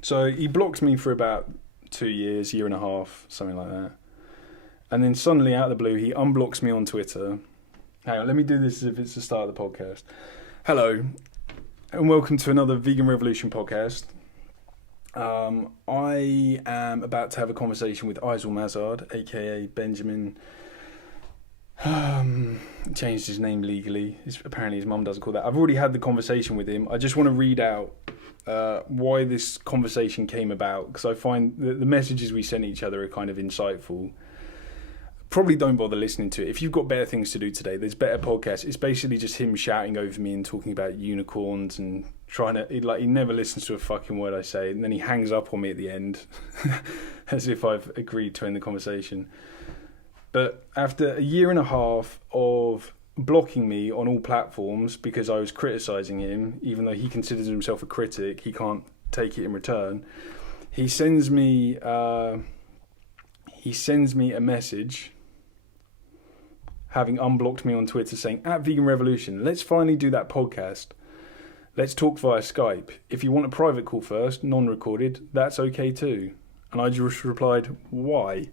so he blocked me for about 2 years, year and a half, something like that, and then suddenly out of the blue he unblocks me on Twitter. Hang on, let me do this as if it's the start of the podcast. Hello and welcome to another Vegan Revolution podcast. I am about to have a conversation with Eisel Mazard, aka Benjamin. Changed his name legally. Apparently his mum doesn't call that. I've already had the conversation with him. I just want to read out why this conversation came about, because I find the messages we sent each other are kind of insightful. Probably don't bother listening to it. If you've got better things to do today, there's better podcasts. It's basically just him shouting over me and talking about unicorns and trying to... He never listens to a fucking word I say, and then he hangs up on me at the end as if I've agreed to end the conversation. But after a year and a half of blocking me on all platforms because I was criticising him, even though he considers himself a critic, he can't take it in return. He sends me a message, having unblocked me on Twitter, saying, @VeganRevolution, let's finally do that podcast. Let's talk via Skype. If you want a private call first, non-recorded, that's okay too. And I just replied, why?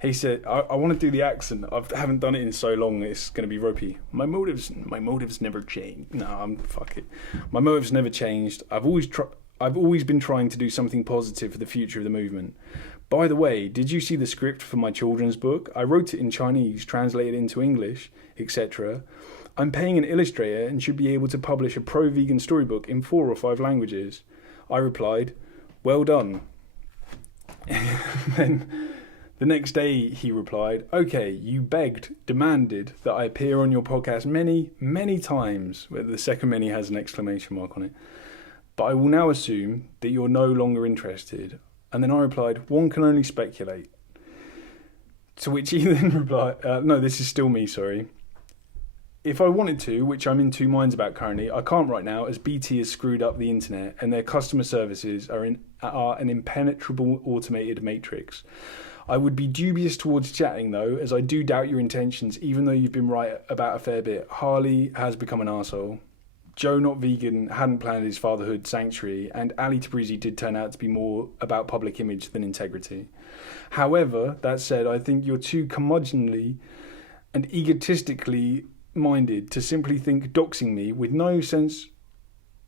He said, I want to do the accent. I haven't done it in so long, it's going to be ropey. My motives never changed. No, fuck it. My motives never changed. I've always been trying to do something positive for the future of the movement. By the way, did you see the script for my children's book? I wrote it in Chinese, translated into English, etc. I'm paying an illustrator and should be able to publish a pro-vegan storybook in 4 or 5 languages. I replied, well done. Then the next day he replied, okay, you begged, demanded that I appear on your podcast many, many times, where the second many has an exclamation mark on it. But I will now assume that you're no longer interested. And then I replied, one can only speculate. To which he then replied, no, this is still me, sorry. If I wanted to, which I'm in 2 minds about currently, I can't right now as BT has screwed up the internet and their customer services are an impenetrable automated matrix. I would be dubious towards chatting though, as I do doubt your intentions, even though you've been right about a fair bit. Harley has become an arsehole. Joe Not Vegan hadn't planned his fatherhood sanctuary, and Ali Tabrizi did turn out to be more about public image than integrity. However, that said, I think you're too curmudgeonly and egotistically minded to simply think doxing me with no sense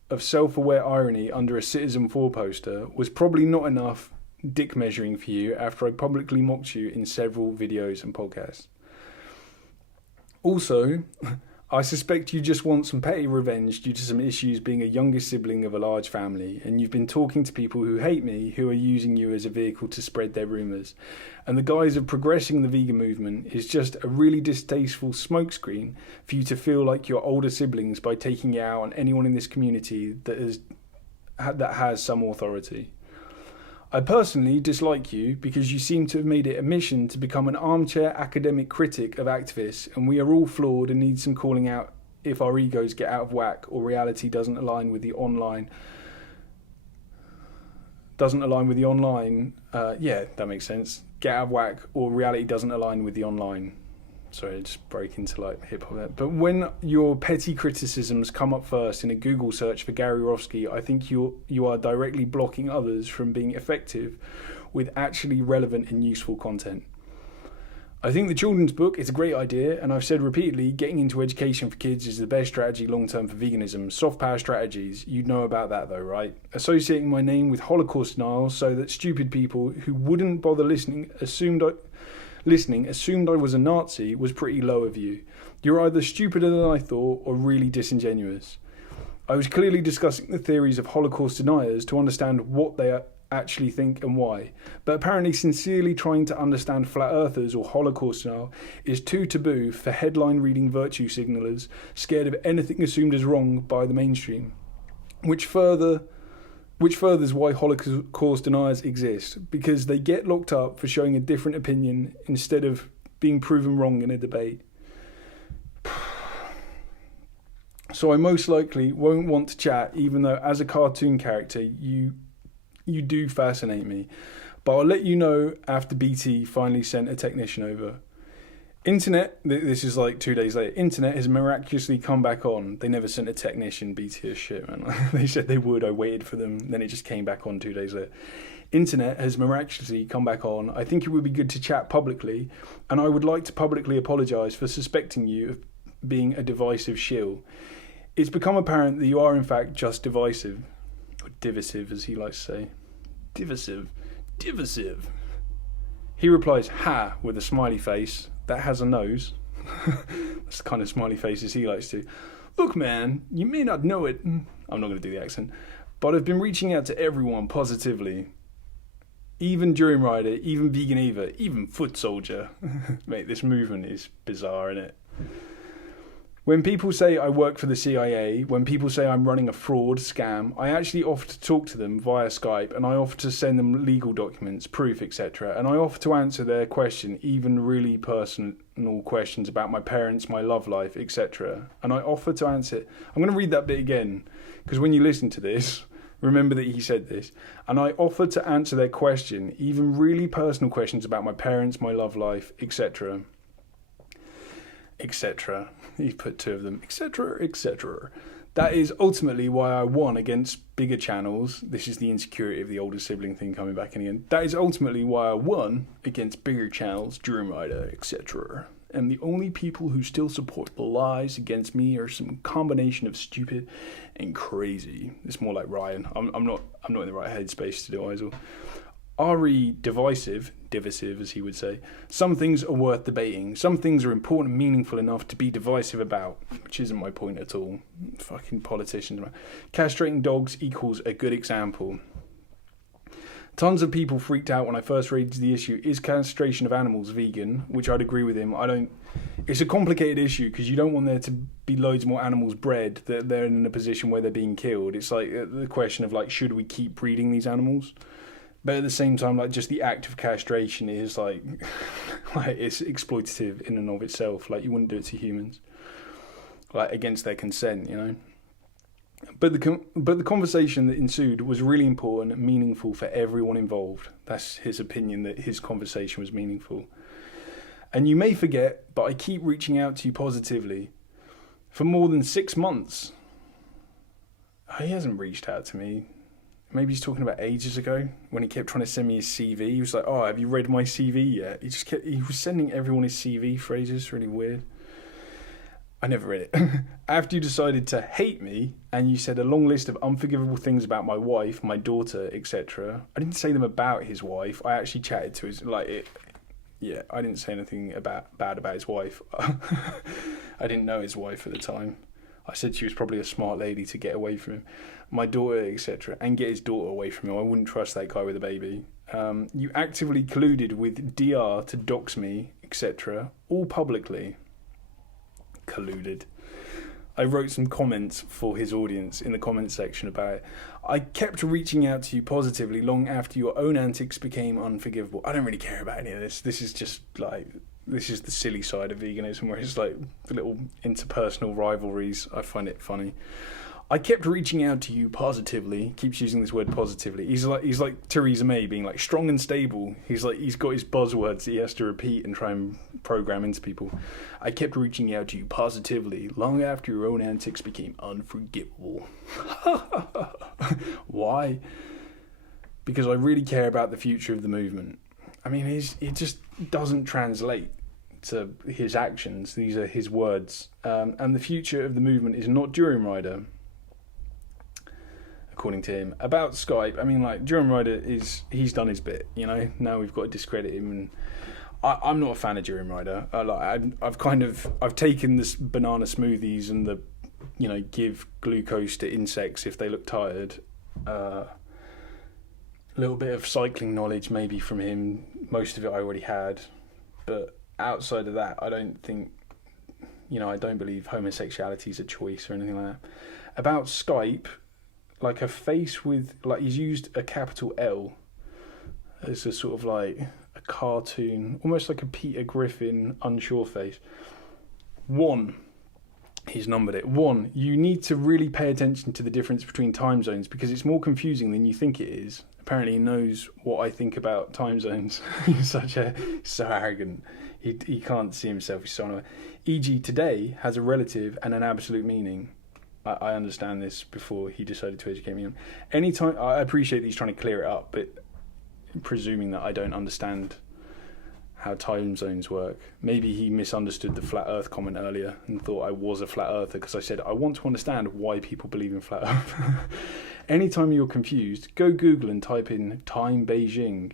of self-aware irony under a Citizen 4 poster was probably not enough dick measuring for you after I publicly mocked you in several videos and podcasts. Also, I suspect you just want some petty revenge due to some issues being a younger sibling of a large family, and you've been talking to people who hate me who are using you as a vehicle to spread their rumours. And the guise of progressing the vegan movement is just a really distasteful smokescreen for you to feel like your older siblings by taking it out on anyone in this community that has some authority. I personally dislike you because you seem to have made it a mission to become an armchair academic critic of activists, and we are all flawed and need some calling out if our egos get out of whack or reality doesn't align with the online. Yeah, that makes sense. Get out of whack or reality doesn't align with the online. Sorry, I just break into like hip hop there. But when your petty criticisms come up first in a Google search for Gary Rofsky, I think you are directly blocking others from being effective with actually relevant and useful content. I think the children's book is a great idea, and I've said repeatedly, getting into education for kids is the best strategy long-term for veganism. Soft power strategies, you know about that though, right? Associating my name with Holocaust denial so that stupid people who wouldn't bother listening assumed I was a Nazi was pretty low of you. You're either stupider than I thought or really disingenuous. I was clearly discussing the theories of Holocaust deniers to understand what they actually think and why, but apparently sincerely trying to understand flat earthers or Holocaust denial is too taboo for headline reading virtue signalers scared of anything assumed as wrong by the mainstream, which furthers why Holocaust deniers exist, because they get locked up for showing a different opinion instead of being proven wrong in a debate. So I most likely won't want to chat, even though as a cartoon character you do fascinate me. But I'll let you know after BT finally sent a technician over. Internet, this is like 2 days later, internet has miraculously come back on. They never sent a technician, BT is shit, man. They said they would, I waited for them, then it just came back on 2 days later. Internet has miraculously come back on. I think it would be good to chat publicly, and I would like to publicly apologise for suspecting you of being a divisive shill. It's become apparent that you are in fact just divisive, or divisive as he likes to say. Divisive. He replies, ha, with a smiley face that has a nose. That's the kind of smiley faces he likes to. Look, man, you may not know it. I'm not going to do the accent. But I've been reaching out to everyone positively. Even Durum Rider, even Vegan Eva, even Foot Soldier. Mate, this movement is bizarre, isn't it? When people say I work for the CIA, when people say I'm running a fraud scam, I actually offer to talk to them via Skype, and I offer to send them legal documents, proof, etc. And I offer to answer their question, even really personal questions about my parents, my love life, etc. And I offer to answer... I'm going to read that bit again, because when you listen to this, remember that he said this. And I offer to answer their question, even really personal questions about my parents, my love life, etc. Etc. He put 2 of them, etc., etc. That is ultimately why I won against bigger channels. This is the insecurity of the older sibling thing coming back in again. That is ultimately why I won against bigger channels, Durum Rider, etc. And the only people who still support the lies against me are some combination of stupid and crazy. It's more like Ryan. I'm not in the right headspace to do Eisel. RE divisive, divisive, as he would say. Some things are worth debating. Some things are important and meaningful enough to be divisive about, which isn't my point at all. Fucking politicians, man. Castrating dogs equals a good example. Tons of people freaked out when I first raised the issue, is castration of animals vegan? Which I'd agree with him. It's a complicated issue because you don't want there to be loads more animals bred that they're in a position where they're being killed. It's like the question of like, should we keep breeding these animals? But at the same time, like just the act of castration is like, like it's exploitative in and of itself. Like you wouldn't do it to humans, like against their consent, you know. But the conversation that ensued was really important and meaningful for everyone involved. That's his opinion, that his conversation was meaningful. And you may forget, but I keep reaching out to you positively. For more than 6 months. He hasn't reached out to me. Maybe he's talking about ages ago when he kept trying to send me his CV. He was like, oh, have you read my CV yet? He was sending everyone his CV for ages. Really weird. I never read it. After you decided to hate me and you said a long list of unforgivable things about my wife, my daughter, etc. I didn't say them about his wife. I actually chatted to his, yeah, I didn't say anything bad about his wife. I didn't know his wife at the time. I said she was probably a smart lady to get away from him. My daughter, etc. And get his daughter away from him. I wouldn't trust that guy with a baby. You actively colluded with DR to dox me, etc. All publicly. Colluded. I wrote some comments for his audience in the comments section about it. I kept reaching out to you positively long after your own antics became unforgivable. I don't really care about any of this. This is just like, this is the silly side of veganism where it's like the little interpersonal rivalries. I find it funny. I kept reaching out to you positively. Keeps using this word positively. He's like Theresa May being like strong and stable. He's got his buzzwords that he has to repeat and try and program into people. I kept reaching out to you positively long after your own antics became unforgivable. Why? Because I really care about the future of the movement. I mean, it just doesn't translate to his actions. These are his words. And the future of the movement is not Durum Rider. According to him. About Skype, I mean, like, Durum Rider he's done his bit, you know. Now we've got to discredit him, and I'm not a fan of Durum Rider. I've taken this banana smoothies and the, you know, give glucose to insects if they look tired. A little bit of cycling knowledge maybe from him. Most of it I already had, but outside of that, I don't think, you know, I don't believe homosexuality is a choice or anything like that. About Skype. Like a face with, like he's used a capital L as a sort of like a cartoon, almost like a Peter Griffin unsure face. 1, he's numbered it. 1, you need to really pay attention to the difference between time zones because it's more confusing than you think it is. Apparently he knows what I think about time zones. He's so arrogant. He can't see himself. He's so annoying. E.g. today has a relative and an absolute meaning. I understand this before he decided to educate me on. Anytime, I appreciate that he's trying to clear it up, but presuming that I don't understand how time zones work, maybe he misunderstood the flat earth comment earlier and thought I was a flat earther because I said I want to understand why people believe in flat earth. Anytime you're confused, go Google and type in time Beijing.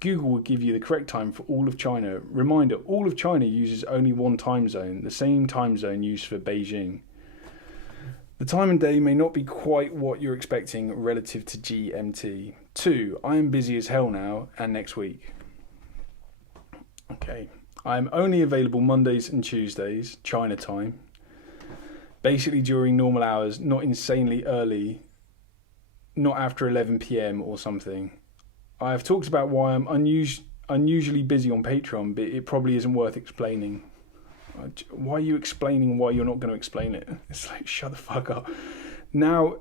Google will give you the correct time for all of China. Reminder, all of China uses only one time zone, the same time zone used for Beijing. The time and day may not be quite what you're expecting relative to GMT. 2, I am busy as hell now and next week. Okay. I am only available Mondays and Tuesdays, China time. Basically during normal hours, not insanely early, not after 11 p.m. or something. I have talked about why I'm unusually busy on Patreon, but it probably isn't worth explaining. Why are you explaining why you're not going to explain it? It's like, shut the fuck up. Now,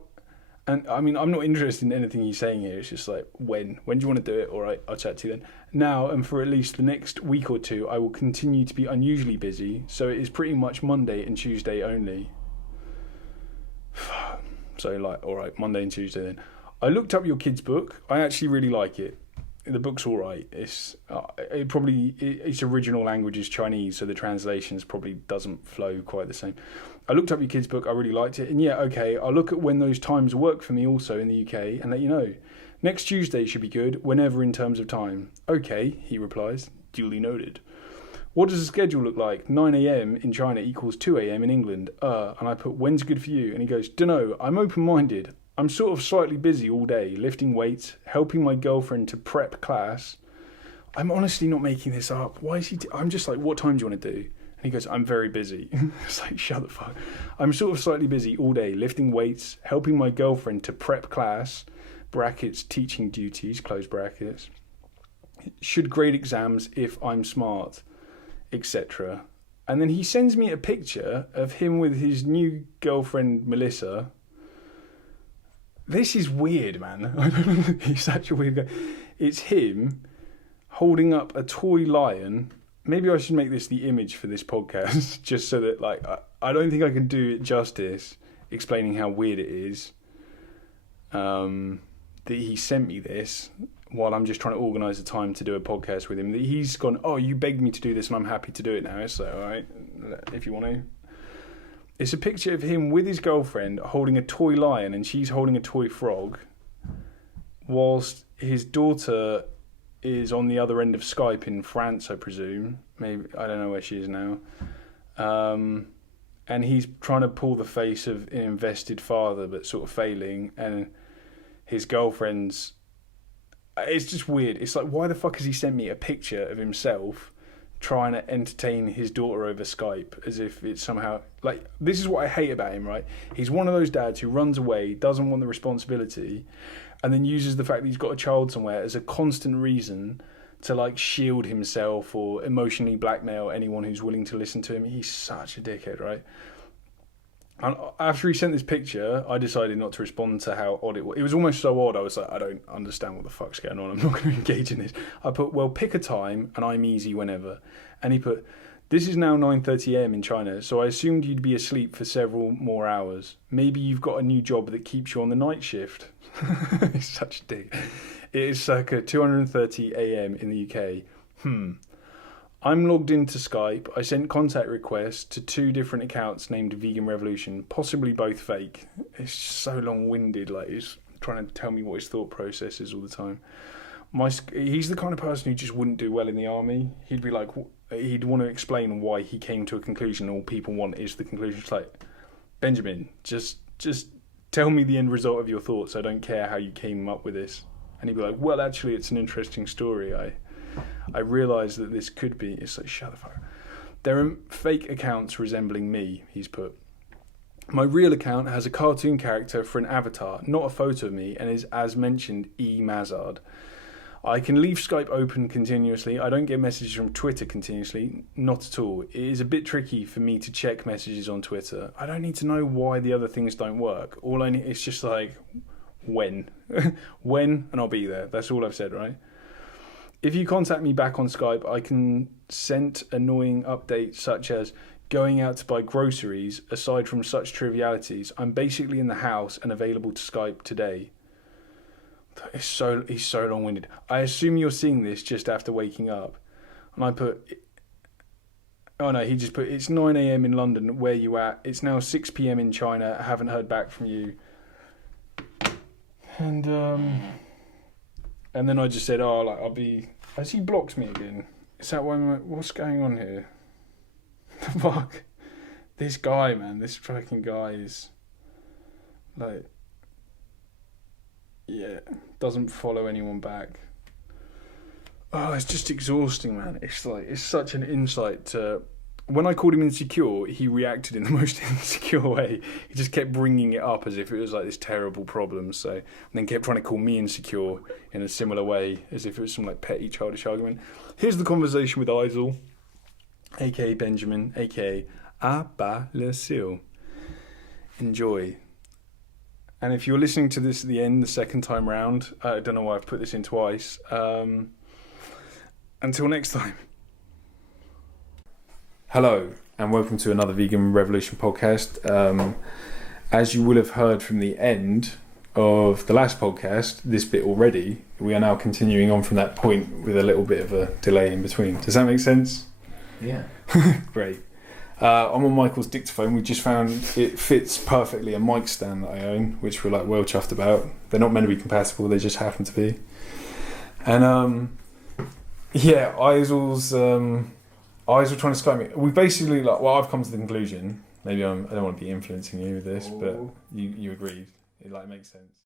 and I mean, I'm not interested in anything he's saying here. It's just like, when do you want to do it? All right, I'll chat to you then. Now, and for at least the next week or two, I will continue to be unusually busy. So it is pretty much Monday and Tuesday only. So like, all right, Monday and Tuesday then. I looked up your kid's book. I actually really like it. The book's all right. It's its original language is Chinese, so the translations probably doesn't flow quite the same. I looked up your kid's book. I really liked it, and yeah, okay. I'll look at when those times work for me also in the UK and let you know. Next Tuesday should be good, whenever in terms of time. Okay, he replies, duly noted. What does the schedule look like? 9 a.m. in China equals 2 a.m. in England. And I put, when's good for you? And he goes, dunno, I'm open-minded. I'm sort of slightly busy all day, lifting weights, helping my girlfriend to prep class. I'm honestly not making this up. Why is he... I'm just like, what time do you want to do? And he goes, I'm very busy. It's like, shut the fuck. I'm sort of slightly busy all day, lifting weights, helping my girlfriend to prep class, brackets, teaching duties, close brackets, should grade exams if I'm smart, etc. And then he sends me a picture of him with his new girlfriend, Melissa. This is weird, man. He's such a weird guy. It's him holding up a toy lion. Maybe I should make this the image for this podcast, just so that, like, I don't think I can do it justice explaining how weird it is. That he sent me this while I'm just trying to organise a time to do a podcast with him. That he's gone, oh, you begged me to do this and I'm happy to do it now. It's like, all right, if you want to. It's a picture of him with his girlfriend holding a toy lion and she's holding a toy frog, whilst his daughter is on the other end of Skype in France, I presume. Maybe, I don't know where she is now. And he's trying to pull the face of an invested father, but sort of failing. And his girlfriend's... It's just weird. It's like, why the fuck has he sent me a picture of himself trying to entertain his daughter over Skype, as if it's somehow... Like, this is what I hate about him, right? He's one of those dads who runs away, doesn't want the responsibility, and then uses the fact that he's got a child somewhere as a constant reason to, like, shield himself or emotionally blackmail anyone who's willing to listen to him. He's such a dickhead, right? And after he sent this picture, I decided not to respond to how odd it was. It was almost so odd, I was like, I don't understand what the fuck's going on. I'm not going to engage in this. I put, well, pick a time and I'm easy whenever. And he put, this is now 9:30 a.m. in China, so I assumed you'd be asleep for several more hours. Maybe you've got a new job that keeps you on the night shift. It's such a dig. It is circa 2:30 a.m. in the UK. I'm logged into Skype. I sent contact requests to 2 different accounts named VeganRevolution, possibly both fake. It's just so long-winded, like he's trying to tell me what his thought process is all the time. He's the kind of person who just wouldn't do well in the army. He'd be like, he'd want to explain why he came to a conclusion. All people want is the conclusion. It's like, Benjamin, just tell me the end result of your thoughts. I don't care how you came up with this. And he'd be like, well, actually, it's an interesting story. I realise that this could be... It's like, shut the fuck up. There are fake accounts resembling me, he's put. My real account has a cartoon character for an avatar, not a photo of me, and is, as mentioned, Eisel Mazard. I can leave Skype open continuously. I don't get messages from Twitter continuously. Not at all. It is a bit tricky for me to check messages on Twitter. I don't need to know why the other things don't work. All I need... It's just like, when? When, and I'll be there. That's all I've said, right? If you contact me back on Skype, I can send annoying updates such as going out to buy groceries. Aside from such trivialities, I'm basically in the house and available to Skype today. He's so long-winded. I assume you're seeing this just after waking up. And I put... Oh no, he just put, it's 9 a.m. in London, where you at? It's now 6 p.m. in China, I haven't heard back from you. And then I just said, oh, like, I'll be... Has he blocked me again? Is that why I'm like, what's going on here? The fuck? This guy, man, this fucking guy is... Like... Yeah, doesn't follow anyone back. Oh, it's just exhausting, man. It's like, it's such an insight to... When I called him insecure, he reacted in the most insecure way. He just kept bringing it up as if it was like this terrible problem. So, and then kept trying to call me insecure in a similar way, as if it was some like petty childish argument. Here's the conversation with Eisel, aka Benjamin, aka à-bas-le-ciel. Enjoy. And if you're listening to this at the end, the second time round, I don't know why I've put this in twice. Until next time. Hello, and welcome to another Vegan Revolution podcast. As you will have heard from the end of the last podcast, this bit already, we are now continuing on from that point with a little bit of a delay in between. Does that make sense? Yeah. Great. I'm on Michael's dictaphone. We just found it fits perfectly a mic stand that I own, which we're like well chuffed about. They're not meant to be compatible, they just happen to be. And Yeah, Eisel's Eisel trying to Skype me. We basically I've come to the conclusion. Maybe I don't want to be influencing you with this, but you agreed. It makes sense.